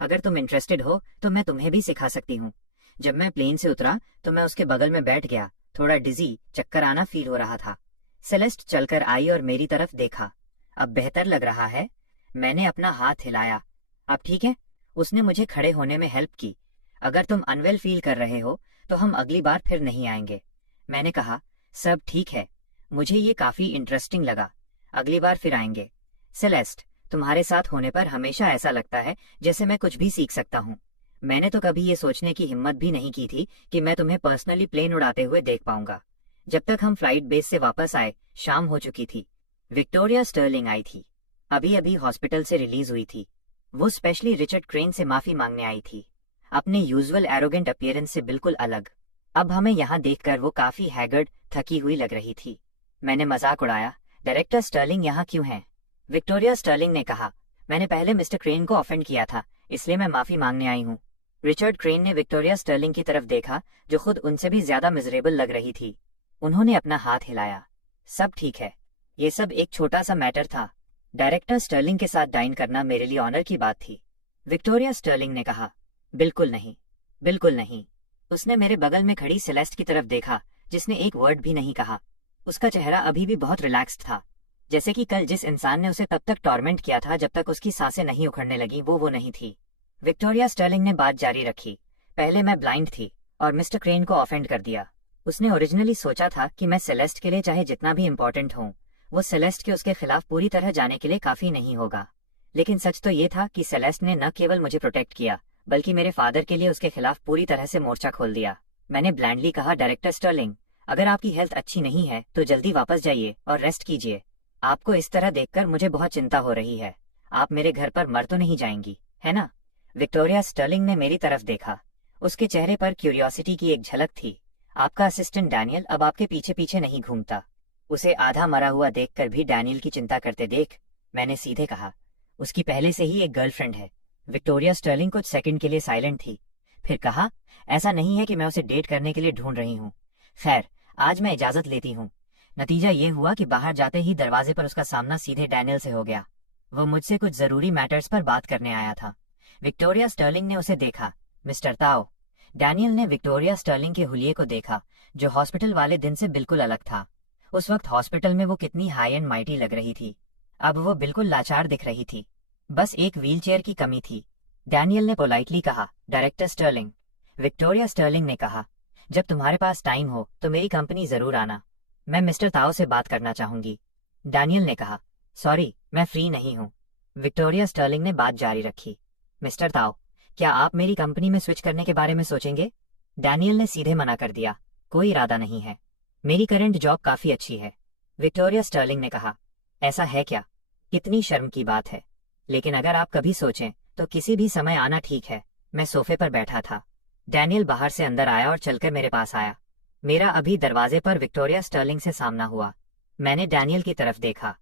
अगर तुम इंटरेस्टेड हो तो मैं तुम्हें भी सिखा सकती हूँ। जब मैं प्लेन से उतरा तो मैं उसके बगल में बैठ गया। थोड़ा डिजी, चक्कर आना फील हो रहा था। सेलेस्ट चलकर आई और मेरी तरफ देखा। अब बेहतर लग रहा है? मैंने अपना हाथ हिलाया। अब ठीक है? उसने मुझे खड़े होने में हेल्प की। अगर तुम अनवेल फील कर रहे हो तो हम अगली बार फिर नहीं आएंगे। मैंने कहा, सब ठीक है, मुझे ये काफी इंटरेस्टिंग लगा, अगली बार फिर आएंगे। सेलेस्ट, तुम्हारे साथ होने पर हमेशा ऐसा लगता है जैसे मैं कुछ भी सीख सकता हूँ। मैंने तो कभी ये सोचने की हिम्मत भी नहीं की थी कि मैं तुम्हें पर्सनली प्लेन उड़ाते हुए देख पाऊंगा। जब तक हम फ्लाइट बेस से वापस आए, शाम हो चुकी थी। विक्टोरिया स्टर्लिंग आई थी, अभी अभी हॉस्पिटल से रिलीज हुई थी। वो स्पेशली रिचर्ड क्रेन से माफी मांगने आई थी, अपने यूजुअल एरोगेंट अपीयरेंस से बिल्कुल अलग। अब हमें यहाँ देखकर वो काफी हैगर्ड, थकी हुई लग रही थी। मैंने मजाक उड़ाया, डायरेक्टर स्टर्लिंग यहाँ क्यों है? विक्टोरिया स्टर्लिंग ने कहा, मैंने पहले मिस्टर क्रेन को ऑफेंड किया था, इसलिए मैं माफी मांगने आई हूँ। रिचर्ड क्रेन ने विक्टोरिया स्टर्लिंग की तरफ देखा, जो खुद उनसे भी ज्यादा मिजरेबल लग रही थी। उन्होंने अपना हाथ हिलाया। सब ठीक है, ये सब एक छोटा सा मैटर था। डायरेक्टर स्टर्लिंग के साथ डाइन करना मेरे लिए ऑनर की बात थी। विक्टोरिया स्टर्लिंग ने कहा, बिल्कुल नहीं, बिल्कुल नहीं। उसने मेरे बगल में खड़ी सेलेस्ट की तरफ देखा, जिसने एक वर्ड भी नहीं कहा। उसका चेहरा अभी भी बहुत रिलैक्स्ड था, जैसे कि कल जिस इंसान ने उसे तब तक टॉर्मेंट किया था जब तक उसकी सांसें नहीं उखड़ने लगी, वो नहीं थी। विक्टोरिया स्टर्लिंग ने बात जारी रखी, पहले मैं ब्लाइंड थी और मिस्टर क्रेन को ऑफेंड कर दिया। उसने ओरिजिनली सोचा था कि मैं सेलेस्ट के लिए चाहे जितना भी इम्पोर्टेंट हूँ, वो सेलेस्ट के उसके खिलाफ पूरी तरह जाने के लिए काफी नहीं होगा। लेकिन सच तो ये था कि सेलेस्ट ने न केवल मुझे प्रोटेक्ट किया, बल्कि मेरे फादर के लिए उसके खिलाफ पूरी तरह से मोर्चा खोल दिया। मैंने ब्लैंडली कहा, डायरेक्टर स्टर्लिंग, अगर आपकी हेल्थ अच्छी नहीं है तो जल्दी वापस जाइए और रेस्ट कीजिए। आपको इस तरह देखकर मुझे बहुत चिंता हो रही है। आप मेरे घर पर मर तो नहीं जाएंगी, है ना? विक्टोरिया स्टर्लिंग ने मेरी तरफ देखा। उसके चेहरे पर क्यूरियोसिटी की एक झलक थी। आपका असिस्टेंट डैनियल अब आपके पीछे पीछे नहीं घूमता। उसे आधा मरा हुआ देखकर भी डैनियल की चिंता करते देख, मैंने सीधे कहा, उसकी पहले से ही एक गर्लफ्रेंड है। विक्टोरिया स्टर्लिंग कुछ सेकंड के लिए साइलेंट थी, फिर कहा, ऐसा नहीं है कि मैं उसे डेट करने के लिए ढूंढ रही हूँ। खैर, आज मैं इजाजत लेती हूँ। नतीजा ये हुआ कि बाहर जाते ही दरवाजे पर उसका सामना सीधे डैनियल से हो गया। वो मुझसे कुछ जरूरी मैटर्स पर बात करने आया था। विक्टोरिया स्टर्लिंग ने उसे देखा, मिस्टर ताओ। डैनियल ने विक्टोरिया स्टर्लिंग के हुलिये को देखा, जो हॉस्पिटल वाले दिन से बिल्कुल अलग था। उस वक्त हॉस्पिटल में वो कितनी हाई एंड माइटी लग रही थी, अब वो बिल्कुल लाचार दिख रही थी। बस एक व्हीलचेयर की कमी थी। डैनियल ने पोलाइटली कहा, डायरेक्टर स्टर्लिंग। विक्टोरिया स्टर्लिंग ने कहा, जब तुम्हारे पास टाइम हो तो मेरी कंपनी जरूर आना, मैं मिस्टर ताओ से बात करना चाहूंगी। डैनियल ने कहा, सॉरी, मैं फ्री नहीं हूँ। विक्टोरिया स्टर्लिंग ने बात जारी रखी। मिस्टर ताओ, क्या आप मेरी कंपनी में स्विच करने के बारे में सोचेंगे? डैनियल ने सीधे मना कर दिया, कोई इरादा नहीं है। मेरी करंट जॉब काफी अच्छी है। विक्टोरिया स्टर्लिंग ने कहा, ऐसा है क्या? कितनी शर्म की बात है। लेकिन अगर आप कभी सोचें तो किसी भी समय आना ठीक है। मैं सोफे पर बैठा था। डैनियल बाहर से अंदर आया और चलकर मेरे पास आया। मेरा अभी दरवाजे पर विक्टोरिया स्टर्लिंग से सामना हुआ। मैंने डैनियल की तरफ देखा।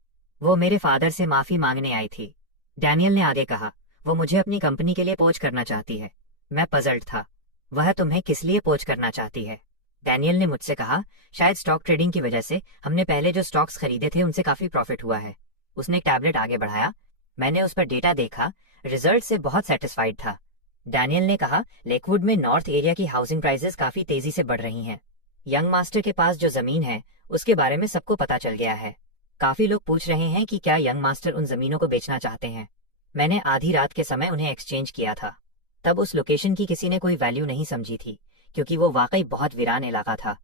वो मेरे फादर से माफी मांगने आई थी। डैनियल ने आगे कहा, वो मुझे अपनी कंपनी के लिए पोच करना चाहती है। मैं पजल्ड था। वह तुम्हें किस लिए पोच करना चाहती है? डैनियल ने मुझसे कहा, शायद स्टॉक ट्रेडिंग की वजह से हमने पहले जो स्टॉक्स खरीदे थे उनसे काफी प्रॉफिट हुआ है। उसने एक टैबलेट आगे बढ़ाया। मैंने उस पर डेटा देखा, रिजल्ट से बहुत सेटिस्फाइड था। डैनियल ने कहा, लेकवुड में नॉर्थ एरिया की हाउसिंग प्राइसेस काफी तेजी से बढ़ रही हैं। यंग मास्टर के पास जो जमीन है उसके बारे में सबको पता चल गया है। काफी लोग पूछ रहे हैं कि क्या यंग मास्टर उन जमीनों को बेचना चाहते हैं। मैंने आधी रात के समय उन्हें एक्सचेंज किया था। तब उस लोकेशन की किसी ने कोई वैल्यू नहीं समझी थी, क्योंकि वो वाकई बहुत वीरान इलाका था।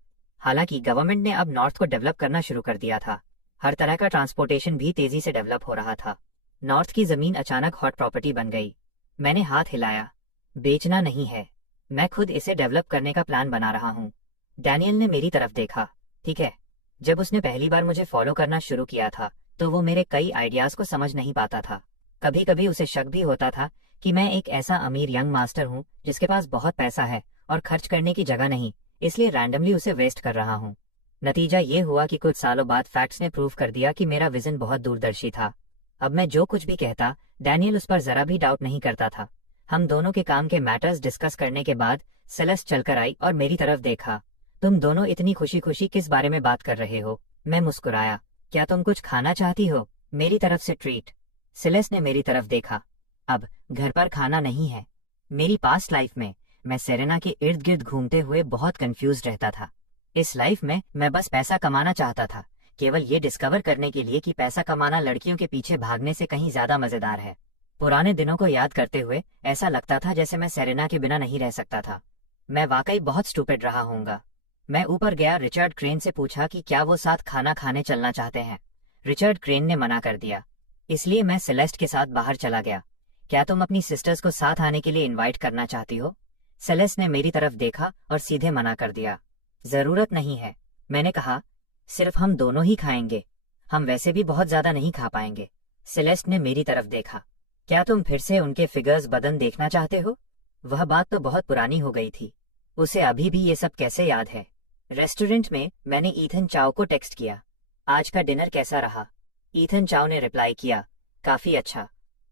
हालांकि गवर्नमेंट ने अब नॉर्थ को डेवलप करना शुरू कर दिया था। हर तरह का ट्रांसपोर्टेशन भी तेजी से डेवलप हो रहा था। नॉर्थ की जमीन अचानक हॉट प्रॉपर्टी बन गई। मैंने हाथ हिलाया। बेचना नहीं है, मैं खुद इसे डेवलप करने का प्लान बना रहा हूँ। डैनियल ने मेरी तरफ देखा। ठीक है। जब उसने पहली बार मुझे फॉलो करना शुरू किया था तो वो मेरे कई आइडियाज को समझ नहीं पाता था। कभी कभी उसे शक भी होता था कि मैं एक ऐसा अमीर यंग मास्टर हूँ जिसके पास बहुत पैसा है और खर्च करने की जगह नहीं, इसलिए रैंडमली उसे वेस्ट कर रहा हूँ। नतीजा ये हुआ कि कुछ सालों बाद फैक्ट्स ने प्रूव कर दिया कि मेरा विजन बहुत दूरदर्शी था। अब मैं जो कुछ भी कहता, डैनियल उस पर जरा भी डाउट नहीं करता था। हम दोनों के काम के मैटर्स डिस्कस करने के बाद सेलेस्ट चलकर आई और मेरी तरफ देखा। तुम दोनों इतनी खुशी खुशी किस बारे में बात कर रहे हो? मैं मुस्कुराया। क्या तुम कुछ खाना चाहती हो? मेरी तरफ से ट्रीट। सेलेस्ट ने मेरी तरफ देखा। अब घर पर खाना नहीं है। मेरी पास्ट लाइफ में मैं सेरेना के इर्द गिर्द घूमते हुए बहुत कंफ्यूज रहता था। इस लाइफ में मैं बस पैसा कमाना चाहता था, केवल ये डिस्कवर करने के लिए कि पैसा कमाना लड़कियों के पीछे भागने से कहीं ज्यादा मजेदार है। पुराने दिनों को याद करते हुए ऐसा लगता था जैसे मैं सेरेना के बिना नहीं रह सकता था। मैं वाकई बहुत स्टूपिड रहा हूँगा। मैं ऊपर गया, रिचर्ड क्रेन से पूछा कि क्या वो साथ खाना खाने चलना चाहते हैं। रिचर्ड क्रेन ने मना कर दिया, इसलिए मैं सेलेस्ट के साथ बाहर चला गया। क्या तुम अपनी सिस्टर्स को साथ आने के लिए इनवाइट करना चाहती हो? सेलेस्ट ने मेरी तरफ देखा और सीधे मना कर दिया। जरूरत नहीं है, मैंने कहा। सिर्फ हम दोनों ही खाएंगे, हम वैसे भी बहुत ज्यादा नहीं खा पाएंगे। सेलेस्ट ने मेरी तरफ देखा। क्या तुम फिर से उनके फिगर्स बदन देखना चाहते हो? वह बात तो बहुत पुरानी हो गई थी। उसे अभी भी ये सब कैसे याद है? रेस्टोरेंट में मैंने ईथन चाओ को टेक्स्ट किया, आज का डिनर कैसा रहा? ईथन चाओ ने रिप्लाई किया, काफी अच्छा।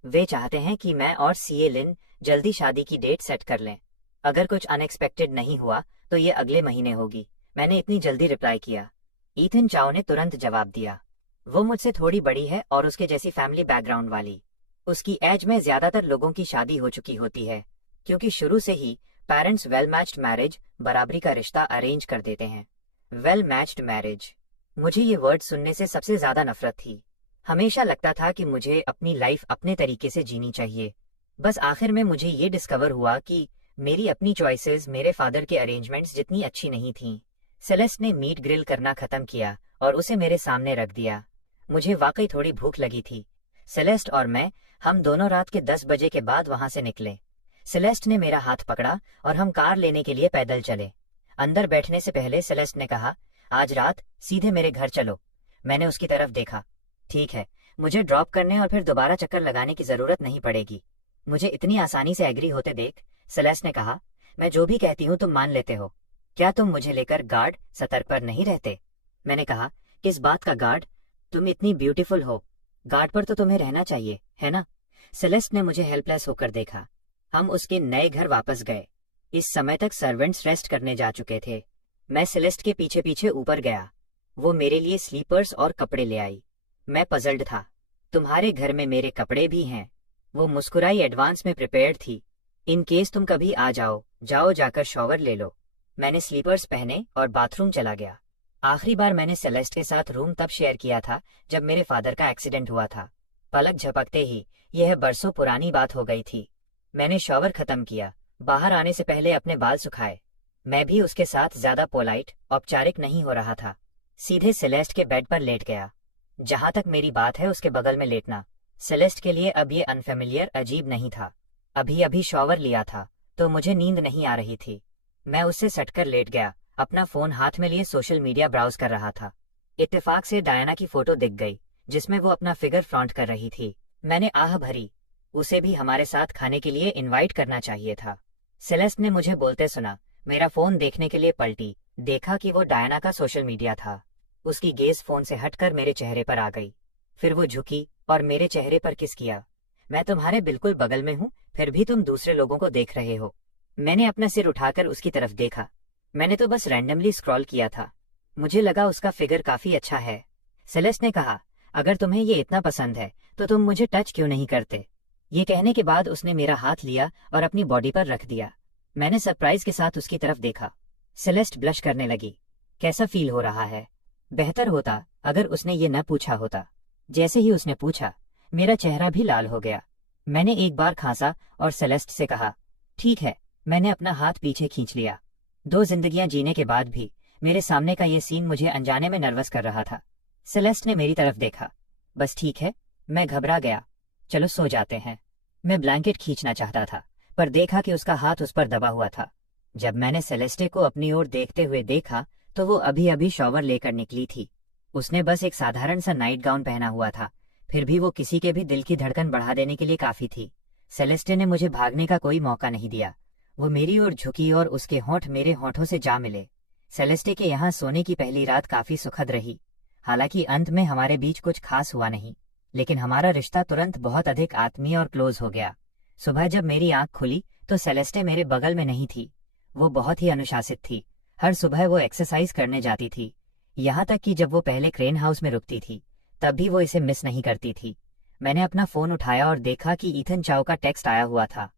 वे चाहते हैं कि मैं और सीए लिन जल्दी शादी की डेट सेट कर लें। अगर कुछ अनएक्सपेक्टेड नहीं हुआ तो ये अगले महीने होगी। मैंने इतनी जल्दी रिप्लाई किया। ईथन चाओ ने तुरंत जवाब दिया। वो मुझसे थोड़ी बड़ी है और उसके जैसी फैमिली बैकग्राउंड वाली। उसकी एज में ज्यादातर लोगों की शादी हो चुकी होती है, क्योंकि शुरू से ही पेरेंट्स वेल मैच्ड मैरिज, बराबरी का रिश्ता अरेंज कर देते हैं। वेल मैच्ड मैरिज, मुझे ये वर्ड सुनने से सबसे ज्यादा नफरत थी। हमेशा लगता था कि मुझे अपनी लाइफ अपने तरीके से जीनी चाहिए। बस आखिर में मुझे ये डिस्कवर हुआ कि मेरी अपनी चॉइसेस मेरे फादर के अरेंजमेंट्स जितनी अच्छी नहीं थीं। सेलेस्ट ने मीट ग्रिल करना खत्म किया और उसे मेरे सामने रख दिया। मुझे वाकई थोड़ी भूख लगी थी। सेलेस्ट और मैं, हम दोनों रात के 10 बजे के बाद वहां से निकले। सेलेस्ट ने मेरा हाथ पकड़ा और हम कार लेने के लिए पैदल चले। अंदर बैठने से पहले सेलेस्ट ने कहा, आज रात सीधे मेरे घर चलो। मैंने उसकी तरफ देखा। ठीक है, मुझे ड्रॉप करने और फिर दोबारा चक्कर लगाने की जरूरत नहीं पड़ेगी। मुझे इतनी आसानी से एग्री होते देख सेलेस्ट ने कहा, मैं जो भी कहती हूँ तुम मान लेते हो। क्या तुम मुझे लेकर गार्ड सतर्क पर नहीं रहते? मैंने कहा, किस बात का गार्ड? तुम इतनी ब्यूटीफुल हो, गार्ड पर तो तुम्हें रहना चाहिए, है ना? सेलेस्ट ने मुझे हेल्पलेस होकर देखा। हम उसके नए घर वापस गए। इस समय तक सर्वेंट्स रेस्ट करने जा चुके थे। मैं सेलेस्ट के पीछे पीछे ऊपर गया। वो मेरे लिए स्लीपर्स और कपड़े ले आई। मैं पजल्ड था। तुम्हारे घर में मेरे कपड़े भी हैं। वो मुस्कुराई, एडवांस में प्रिपेयर्ड थी। इन केस तुम कभी आ जाओ, जाओ जाकर शॉवर ले लो। मैंने स्लीपर्स पहने और बाथरूम चला गया। आखिरी बार मैंने सेलेस्ट के साथ रूम तब शेयर किया था जब मेरे फादर का एक्सीडेंट हुआ था। पलक झपकते ही यह बरसों पुरानी बात हो गई थी। मैंने शॉवर खत्म किया, बाहर आने से पहले अपने बाल सुखाए। मैं भी उसके साथ ज्यादा पोलाइट, औपचारिक नहीं हो रहा था। सीधे सेलेस्ट के बेड पर लेट गया। जहां तक मेरी बात है उसके बगल में लेटना। सेलेस्ट के लिए अब ये अनफेमिलियर अजीब नहीं था। अभी अभी शॉवर लिया था तो मुझे नींद नहीं आ रही थी। मैं उससे सटकर लेट गया, अपना फोन हाथ में लिए सोशल मीडिया ब्राउज कर रहा था। इत्तेफाक से डायना की फोटो दिख गई जिसमें वो अपना फिगर फ्लॉन्ट कर रही थी। मैंने आह भरी, उसे भी हमारे साथ खाने के लिए इनवाइट करना चाहिए था। सेलेस्ट ने मुझे बोलते सुना। मेरा फोन देखने के लिए पलटी, देखा कि वो डायना का सोशल मीडिया था। उसकी गेज फोन से हटकर मेरे चेहरे पर आ गई। फिर वो झुकी और मेरे चेहरे पर किस किया। मैं तुम्हारे बिल्कुल बगल में हूँ, फिर भी तुम दूसरे लोगों को देख रहे हो। मैंने अपना सिर उठाकर उसकी तरफ देखा। मैंने तो बस रैंडमली स्क्रॉल किया था, मुझे लगा उसका फिगर काफी अच्छा है। सेलेस्ट ने कहा, अगर तुम्हें ये इतना पसंद है तो तुम मुझे टच क्यों नहीं करते। ये कहने के बाद उसने मेरा हाथ लिया और अपनी बॉडी पर रख दिया। मैंने सरप्राइज के साथ उसकी तरफ देखा। सेलेस्ट ब्लश करने लगी। कैसा फील हो रहा है? बेहतर होता अगर उसने ये न पूछा होता। जैसे ही उसने पूछा, मेरा चेहरा भी लाल हो गया। मैंने एक बार खांसा और सेलेस्ट से कहा, ठीक है। मैंने अपना हाथ पीछे खींच लिया। 2 जिंदगियां जीने के बाद भी मेरे सामने का ये सीन मुझे अनजाने में नर्वस कर रहा था। सेलेस्ट ने मेरी तरफ देखा। बस ठीक है। मैं घबरा गया। चलो सो जाते हैं। मैं ब्लैंकेट खींचना चाहता था पर देखा कि उसका हाथ उस पर दबा हुआ था। जब मैंने सेलेस्टे को अपनी ओर देखते हुए देखा तो वो अभी अभी शॉवर लेकर निकली थी। उसने बस एक साधारण सा नाइट गाउन पहना हुआ था, फिर भी वो किसी के भी दिल की धड़कन बढ़ा देने के लिए काफी थी। सेलेस्टे ने मुझे भागने का कोई मौका नहीं दिया। वो मेरी ओर झुकी और उसके होंठ मेरे होंठों से जा मिले। सेलेस्टे के यहाँ सोने की पहली रात काफी सुखद रही। हालांकि अंत में हमारे बीच कुछ खास हुआ नहीं, लेकिन हमारा रिश्ता तुरंत बहुत अधिक आत्मीय और क्लोज हो गया। सुबह जब मेरी आंख खुली तो सेलेस्टे मेरे बगल में नहीं थी। वो बहुत ही अनुशासित थी। हर सुबह वो एक्सरसाइज करने जाती थी। यहाँ तक कि जब वो पहले क्रेन हाउस में रुकती थी तब भी वो इसे मिस नहीं करती थी। मैंने अपना फोन उठाया और देखा कि ईथन चाओ का टेक्स्ट आया हुआ था।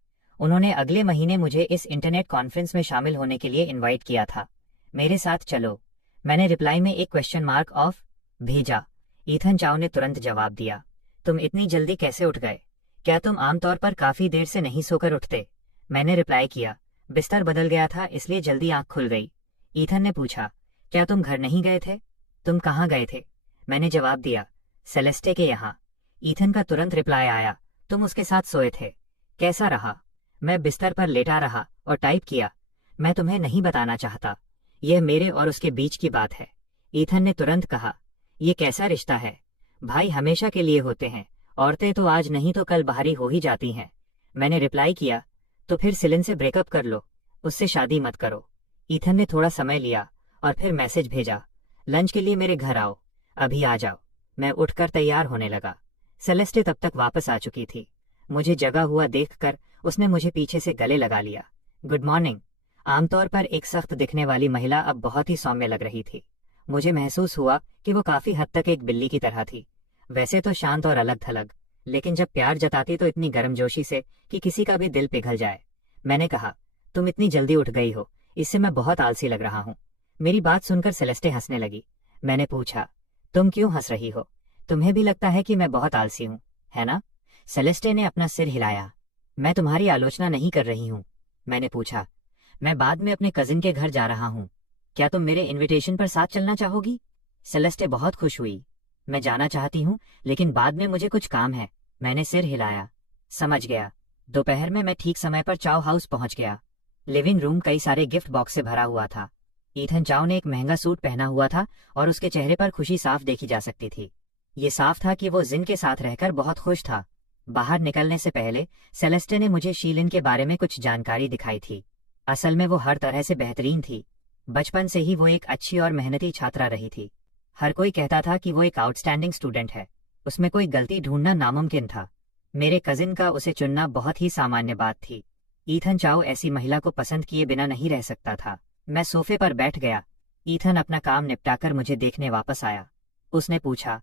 उन्होंने अगले महीने मुझे इस इंटरनेट कॉन्फ्रेंस में शामिल होने के लिए इनवाइट किया था। मेरे साथ चलो। मैंने रिप्लाई में एक क्वेश्चन मार्क ऑफ भेजा। ईथन चाओ ने तुरंत जवाब दिया, तुम इतनी जल्दी कैसे उठ गए? क्या तुम आमतौर पर काफी देर से नहीं सोकर उठते? मैंने रिप्लाई किया, बिस्तर बदल गया था इसलिए जल्दी आंख खुल गई। ईथन ने पूछा, क्या तुम घर नहीं गए थे? तुम कहाँ गए थे? मैंने जवाब दिया, सेलेस्टे के यहाँ। ईथन का तुरंत रिप्लाई आया, तुम उसके साथ सोए थे? कैसा रहा? मैं बिस्तर पर लेटा रहा और टाइप किया, मैं तुम्हें नहीं बताना चाहता, यह मेरे और उसके बीच की बात है। ईथन ने तुरंत कहा, ये कैसा रिश्ता है? भाई हमेशा के लिए होते हैं, औरतें तो आज नहीं तो कल बाहरी हो ही जाती हैं। मैंने रिप्लाई किया, तो फिर सिलिन से ब्रेकअप कर लो, उससे शादी मत करो। ईथन ने थोड़ा समय लिया और फिर मैसेज भेजा, लंच के लिए मेरे घर आओ, अभी आ जाओ। मैं उठकर तैयार होने लगा। सेलेस्टे तब तक वापस आ चुकी थी। मुझे जगा हुआ देखकर उसने मुझे पीछे से गले लगा लिया। Good morning. आमतौर पर एक सख्त दिखने वाली महिला अब बहुत ही सौम्य लग रही थी। मुझे महसूस हुआ कि वो काफी हद तक एक बिल्ली की तरह थी। वैसे तो शांत और अलग थलग, लेकिन जब प्यार जताती तो इतनी गर्मजोशी से कि किसी का भी दिल पिघल जाए। मैंने कहा, तुम इतनी जल्दी उठ गई हो, इससे मैं बहुत आलसी लग रहा हूँ। मेरी बात सुनकर सेलेस्टे हंसने लगी। मैंने पूछा, तुम क्यों हंस रही हो? तुम्हें भी लगता है कि मैं बहुत आलसी हूँ, है ना? सेलेस्टे ने अपना सिर हिलाया। मैं तुम्हारी आलोचना नहीं कर रही हूँ। मैंने पूछा, मैं बाद में अपने कजिन के घर जा रहा हूँ, क्या तुम मेरे इनविटेशन पर साथ चलना चाहोगी? सेलेस्टे बहुत खुश हुई। मैं जाना चाहती हूँ लेकिन बाद में मुझे कुछ काम है। मैंने सिर हिलाया। समझ गया। दोपहर में मैं ठीक समय पर चाओ हाउस पहुंच गया। लिविंग रूम कई सारे गिफ्ट बॉक्स से भरा हुआ था। ईथन चाओ ने एक महंगा सूट पहना हुआ था और उसके चेहरे पर खुशी साफ देखी जा सकती थी। ये साफ था कि वो जिन के साथ रहकर बहुत खुश था। बाहर निकलने से पहले सेलेस्टे ने मुझे शीलिन के बारे में कुछ जानकारी दिखाई थी। असल में वो हर तरह से बेहतरीन थी। बचपन से ही वो एक अच्छी और मेहनती छात्रा रही थी। हर कोई कहता था कि वो एक आउटस्टैंडिंग स्टूडेंट है, उसमें कोई गलती ढूंढना नामुमकिन था। मेरे कजिन का उसे चुनना बहुत ही सामान्य बात थी। ईथन चाओ ऐसी महिला को पसंद किए बिना नहीं रह सकता था। मैं सोफे पर बैठ गया। ईथन अपना काम निपटाकर मुझे देखने वापस आया। उसने पूछा,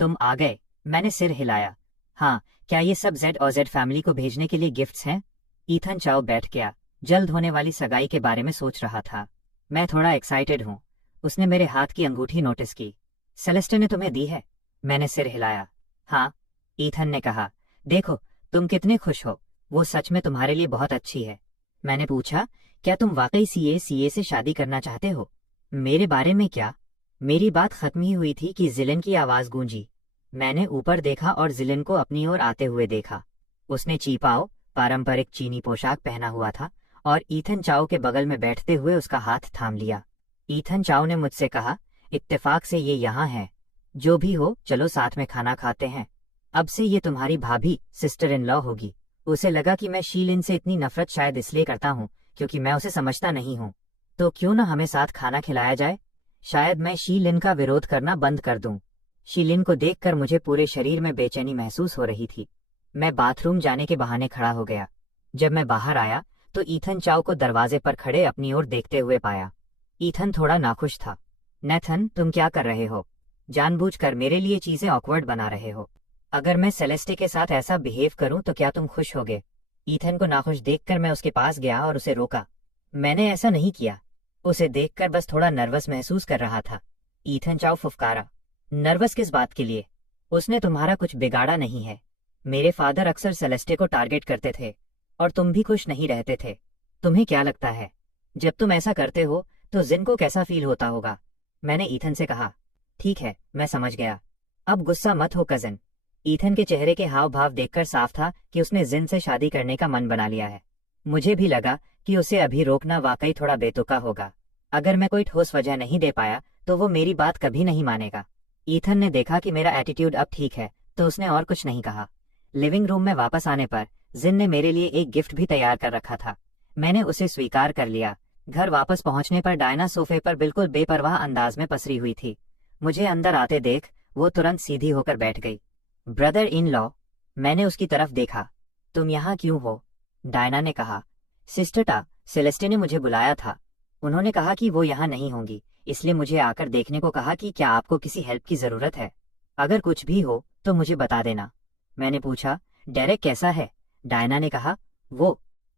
तुम आ गए? मैंने सिर हिलाया। हाँ, क्या ये सब जेड और जेड फैमिली को भेजने के लिए गिफ्ट्स हैं? ईथन चाओ बैठ गया, जल्द होने वाली सगाई के बारे में सोच रहा था। मैं थोड़ा एक्साइटेड हूँ। उसने मेरे हाथ की अंगूठी नोटिस की। सेलेस्टे ने तुम्हें दी है? मैंने सिर हिलाया। हाँ, ईथन ने कहा, देखो तुम कितने खुश हो, वो सच में तुम्हारे लिए बहुत अच्छी है। मैंने पूछा, क्या तुम वाकई सीए से शादी करना चाहते हो? मेरे बारे में क्या? मेरी बात खत्म ही हुई थी कि जिलन की आवाज गूंजी। मैंने ऊपर देखा और जिलिन को अपनी ओर आते हुए देखा। उसने चीपाओ, पारंपरिक चीनी पोशाक पहना हुआ था और ईथन चाओ के बगल में बैठते हुए उसका हाथ थाम लिया। ईथन चाओ ने मुझसे कहा, इत्तेफाक से ये यहाँ है। जो भी हो, चलो साथ में खाना खाते हैं। अब से ये तुम्हारी भाभी, सिस्टर इन लॉ होगी। उसे लगा कि मैं शीलिन से इतनी नफरत शायद इसलिए करता हूँ क्योंकि मैं उसे समझता नहीं हूँ। तो क्यों न हमें साथ खाना खिलाया जाए? शायद मैं शीलिन का विरोध करना बंद कर दूं। शीलिन को देखकर मुझे पूरे शरीर में बेचैनी महसूस हो रही थी। मैं बाथरूम जाने के बहाने खड़ा हो गया। जब मैं बाहर आया तो ईथन चाओ को दरवाजे पर खड़े अपनी ओर देखते हुए पाया। ईथन थोड़ा नाखुश था। नेथन, तुम क्या कर रहे हो? जानबूझकर मेरे लिए चीजें ऑकवर्ड बना रहे हो। अगर मैं सेलेस्टे के साथ ऐसा बिहेव करूं तो क्या तुम खुश होगे? ईथन को नाखुश देखकर मैं उसके पास गया और उसे रोका। मैंने ऐसा नहीं किया। उसे देखकर बस थोड़ा नर्वस महसूस कर रहा था। ईथन चाओ फुफकारा। नर्वस किस बात के लिए? उसने तुम्हारा कुछ बिगाड़ा नहीं है। मेरे फादर अक्सर सेलेस्टे को टारगेट करते थे और तुम भी खुश नहीं रहते थे। तुम्हें क्या लगता है जब तुम ऐसा करते हो तो जिन को कैसा फील होता होगा? मैंने ईथन से कहा। ठीक है, मैं समझ गया। अब गुस्सा मत हो कजिन। ईथन के चेहरे के हाव भाव देखकर साफ था कि उसने जिन से शादी करने का मन बना लिया है। मुझे भी लगा कि उसे अभी रोकना वाकई थोड़ा बेतुका होगा। अगर मैं कोई ठोस वजह नहीं दे पाया तो वो मेरी बात कभी नहीं मानेगा। ईथन ने देखा कि मेरा एटीट्यूड अब ठीक है तो उसने और कुछ नहीं कहा। लिविंग रूम में वापस आने पर जिन ने मेरे लिए एक गिफ्ट भी तैयार कर रखा था। मैंने उसे स्वीकार कर लिया। घर वापस पहुंचने पर डायना सोफे पर बिल्कुल बेपरवाह अंदाज में पसरी हुई थी। मुझे अंदर आते देख वो तुरंत सीधी होकर बैठ गई। ब्रदर इन लॉ, मैंने उसकी तरफ देखा। तुम यहाँ क्यों हो? डायना ने कहा। सिस्टर, सेलेस्टे ने मुझे बुलाया था। उन्होंने कहा कि वो यहाँ नहीं होंगी, इसलिए मुझे आकर देखने को कहा कि क्या आपको किसी हेल्प की जरूरत है। अगर कुछ भी हो तो मुझे बता देना। मैंने पूछा, डेरेक कैसा है? डायना ने कहा,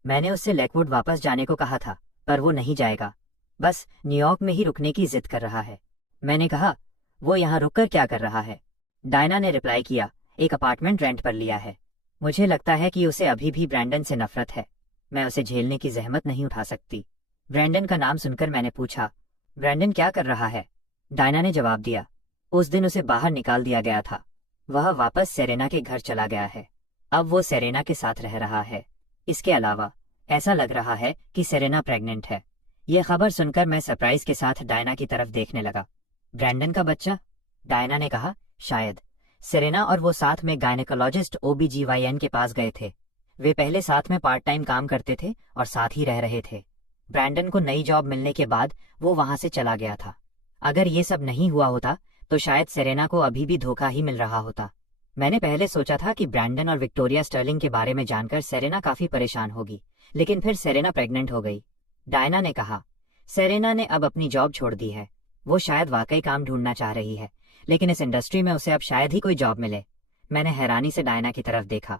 मैंने उससे लेकवुड वापस जाने को कहा था पर वो नहीं जाएगा। बस न्यूयॉर्क में ही रुकने की जिद कर रहा है। मैंने कहा, वो यहाँ रुककर क्या कर रहा है? डायना ने रिप्लाई किया, एक अपार्टमेंट रेंट पर लिया है। मुझे लगता है कि उसे अभी भी ब्रैंडन से नफरत है। मैं उसे झेलने की जहमत नहीं उठा सकती। ब्रैंडन का नाम सुनकर मैंने पूछा, ब्रैंडन क्या कर रहा है? डायना ने जवाब दिया, उस दिन उसे बाहर निकाल दिया गया था। वह वापस सेरेना के घर चला गया है। अब वो सेरेना के साथ रह रहा है। इसके अलावा ऐसा लग रहा है कि सेरेना प्रेग्नेंट है। यह खबर सुनकर मैं सरप्राइज के साथ डायना की तरफ देखने लगा। ब्रैंडन का बच्चा? डायना ने कहा, शायद। सेरेना और वो साथ में गायनेकोलॉजिस्ट OBGYN के पास गए थे। वे पहले साथ में पार्ट टाइम काम करते थे और साथ ही रह रहे थे। ब्रैंडन को नई जॉब मिलने के बाद वो वहां से चला गया था। अगर ये सब नहीं हुआ होता तो शायद सेरेना को अभी भी धोखा ही मिल रहा होता। मैंने पहले सोचा था कि ब्रैंडन और विक्टोरिया स्टर्लिंग के बारे में जानकर सेरेना काफी परेशान होगी, लेकिन फिर सेरेना प्रेग्नेंट हो गई। डायना ने कहा, सेरेना ने अब अपनी जॉब छोड़ दी है। वो शायद वाकई काम ढूंढना चाह रही है, लेकिन इस इंडस्ट्री में उसे अब शायद ही कोई जॉब मिले। मैंने हैरानी से डायना की तरफ देखा।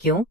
क्यों?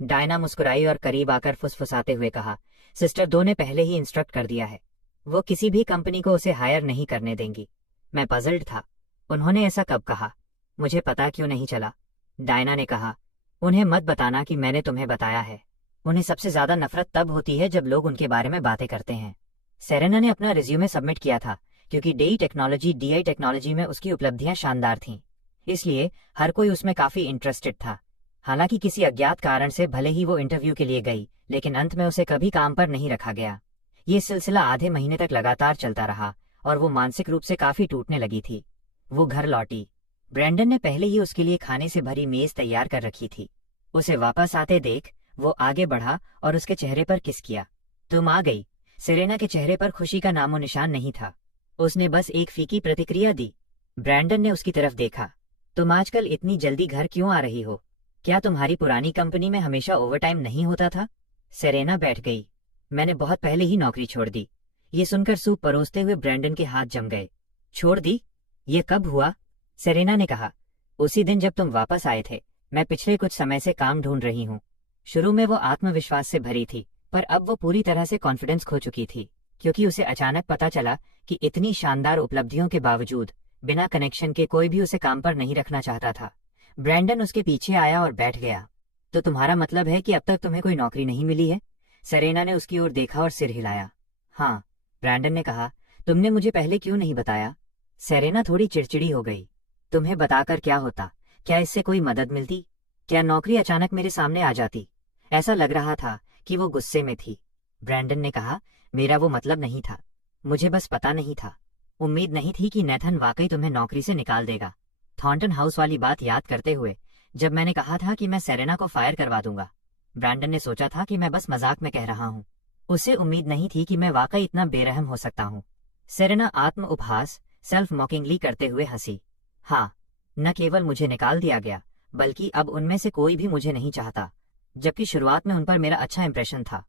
डायना मुस्कुराई और करीब आकर फुसफुसाते हुए कहा, सिस्टर दो ने पहले ही इंस्ट्रक्ट कर दिया है। वो किसी भी कंपनी को उसे हायर नहीं करने देंगी। मैं पजल्ड था। उन्होंने ऐसा कब कहा? मुझे पता क्यों नहीं चला? डायना ने कहा, उन्हें मत बताना कि मैंने तुम्हें बताया है। उन्हें सबसे ज्यादा नफरत तब होती है जब लोग उनके बारे में बातें करते हैं। सेरेना ने अपना रिज्यूमे सबमिट किया था क्योंकि DI टेक्नोलॉजी में उसकी उपलब्धियां शानदार थीं। इसलिए हर कोई उसमें काफी इंटरेस्टेड था। हालांकि किसी अज्ञात कारण से भले ही वो इंटरव्यू के लिए गई, लेकिन अंत में उसे कभी काम पर नहीं रखा गया। ये सिलसिला आधे महीने तक लगातार चलता रहा और वो मानसिक रूप से काफी टूटने लगी थी। वो घर लौटी। ब्रैंडन ने पहले ही उसके लिए खाने से भरी मेज तैयार कर रखी थी। उसे वापस आते देख वो आगे बढ़ा और उसके चेहरे पर किस किया। तुम आ गई। सेरेना के चेहरे पर खुशी का नामो निशान नहीं था। उसने बस एक फीकी प्रतिक्रिया दी। ब्रैंडन ने उसकी तरफ देखा। तुम आजकल इतनी जल्दी घर क्यों आ रही हो? क्या तुम्हारी पुरानी कंपनी में हमेशा ओवरटाइम नहीं होता था? सेरेना बैठ गई। मैंने बहुत पहले ही नौकरी छोड़ दी। ये सुनकर सूप परोसते हुए ब्रैंडन के हाथ जम गए। छोड़ दी? ये कब हुआ? सेरेना ने कहा, उसी दिन जब तुम वापस आए थे। मैं पिछले कुछ समय से काम ढूंढ रही हूँ। शुरू में वो आत्मविश्वास से भरी थी, पर अब वो पूरी तरह से कॉन्फिडेंस खो चुकी थी, क्योंकि उसे अचानक पता चला कि इतनी शानदार उपलब्धियों के बावजूद बिना कनेक्शन के कोई भी उसे काम पर नहीं रखना चाहता था। ब्रैंडन उसके पीछे आया और बैठ गया। तो तुम्हारा मतलब है कि अब तक तुम्हें कोई नौकरी नहीं मिली है? सेरेना ने उसकी ओर देखा और सिर हिलाया। हाँ, ब्रैंडन ने कहा, तुमने मुझे पहले क्यों नहीं बताया? सेरेना थोड़ी चिड़चिड़ी हो गई। तुम्हें बताकर क्या होता? क्या इससे कोई मदद मिलती? क्या नौकरी अचानक मेरे सामने आ जाती? ऐसा लग रहा था कि वो गुस्से में थी। ब्रैंडन ने कहा, मेरा वो मतलब नहीं था। मुझे बस पता नहीं था। उम्मीद नहीं थी कि नेथन वाकई तुम्हें नौकरी से निकाल देगा। थॉर्नटन हाउस वाली बात याद करते हुए, जब मैंने कहा था कि मैं सेरेना को फायर करवा दूंगा। ब्रैंडन ने सोचा था कि मैं बस मजाक में कह रहा हूँ। उसे उम्मीद नहीं थी कि मैं वाकई इतना बेरहम हो सकता हूँ। सेरेना आत्म उपहास सेल्फ मॉकिंगली करते हुए हंसी। हाँ, न केवल मुझे निकाल दिया गया, बल्कि अब उनमें से कोई भी मुझे नहीं चाहता, जबकि शुरुआत में उन पर मेरा अच्छा इंप्रेशन था।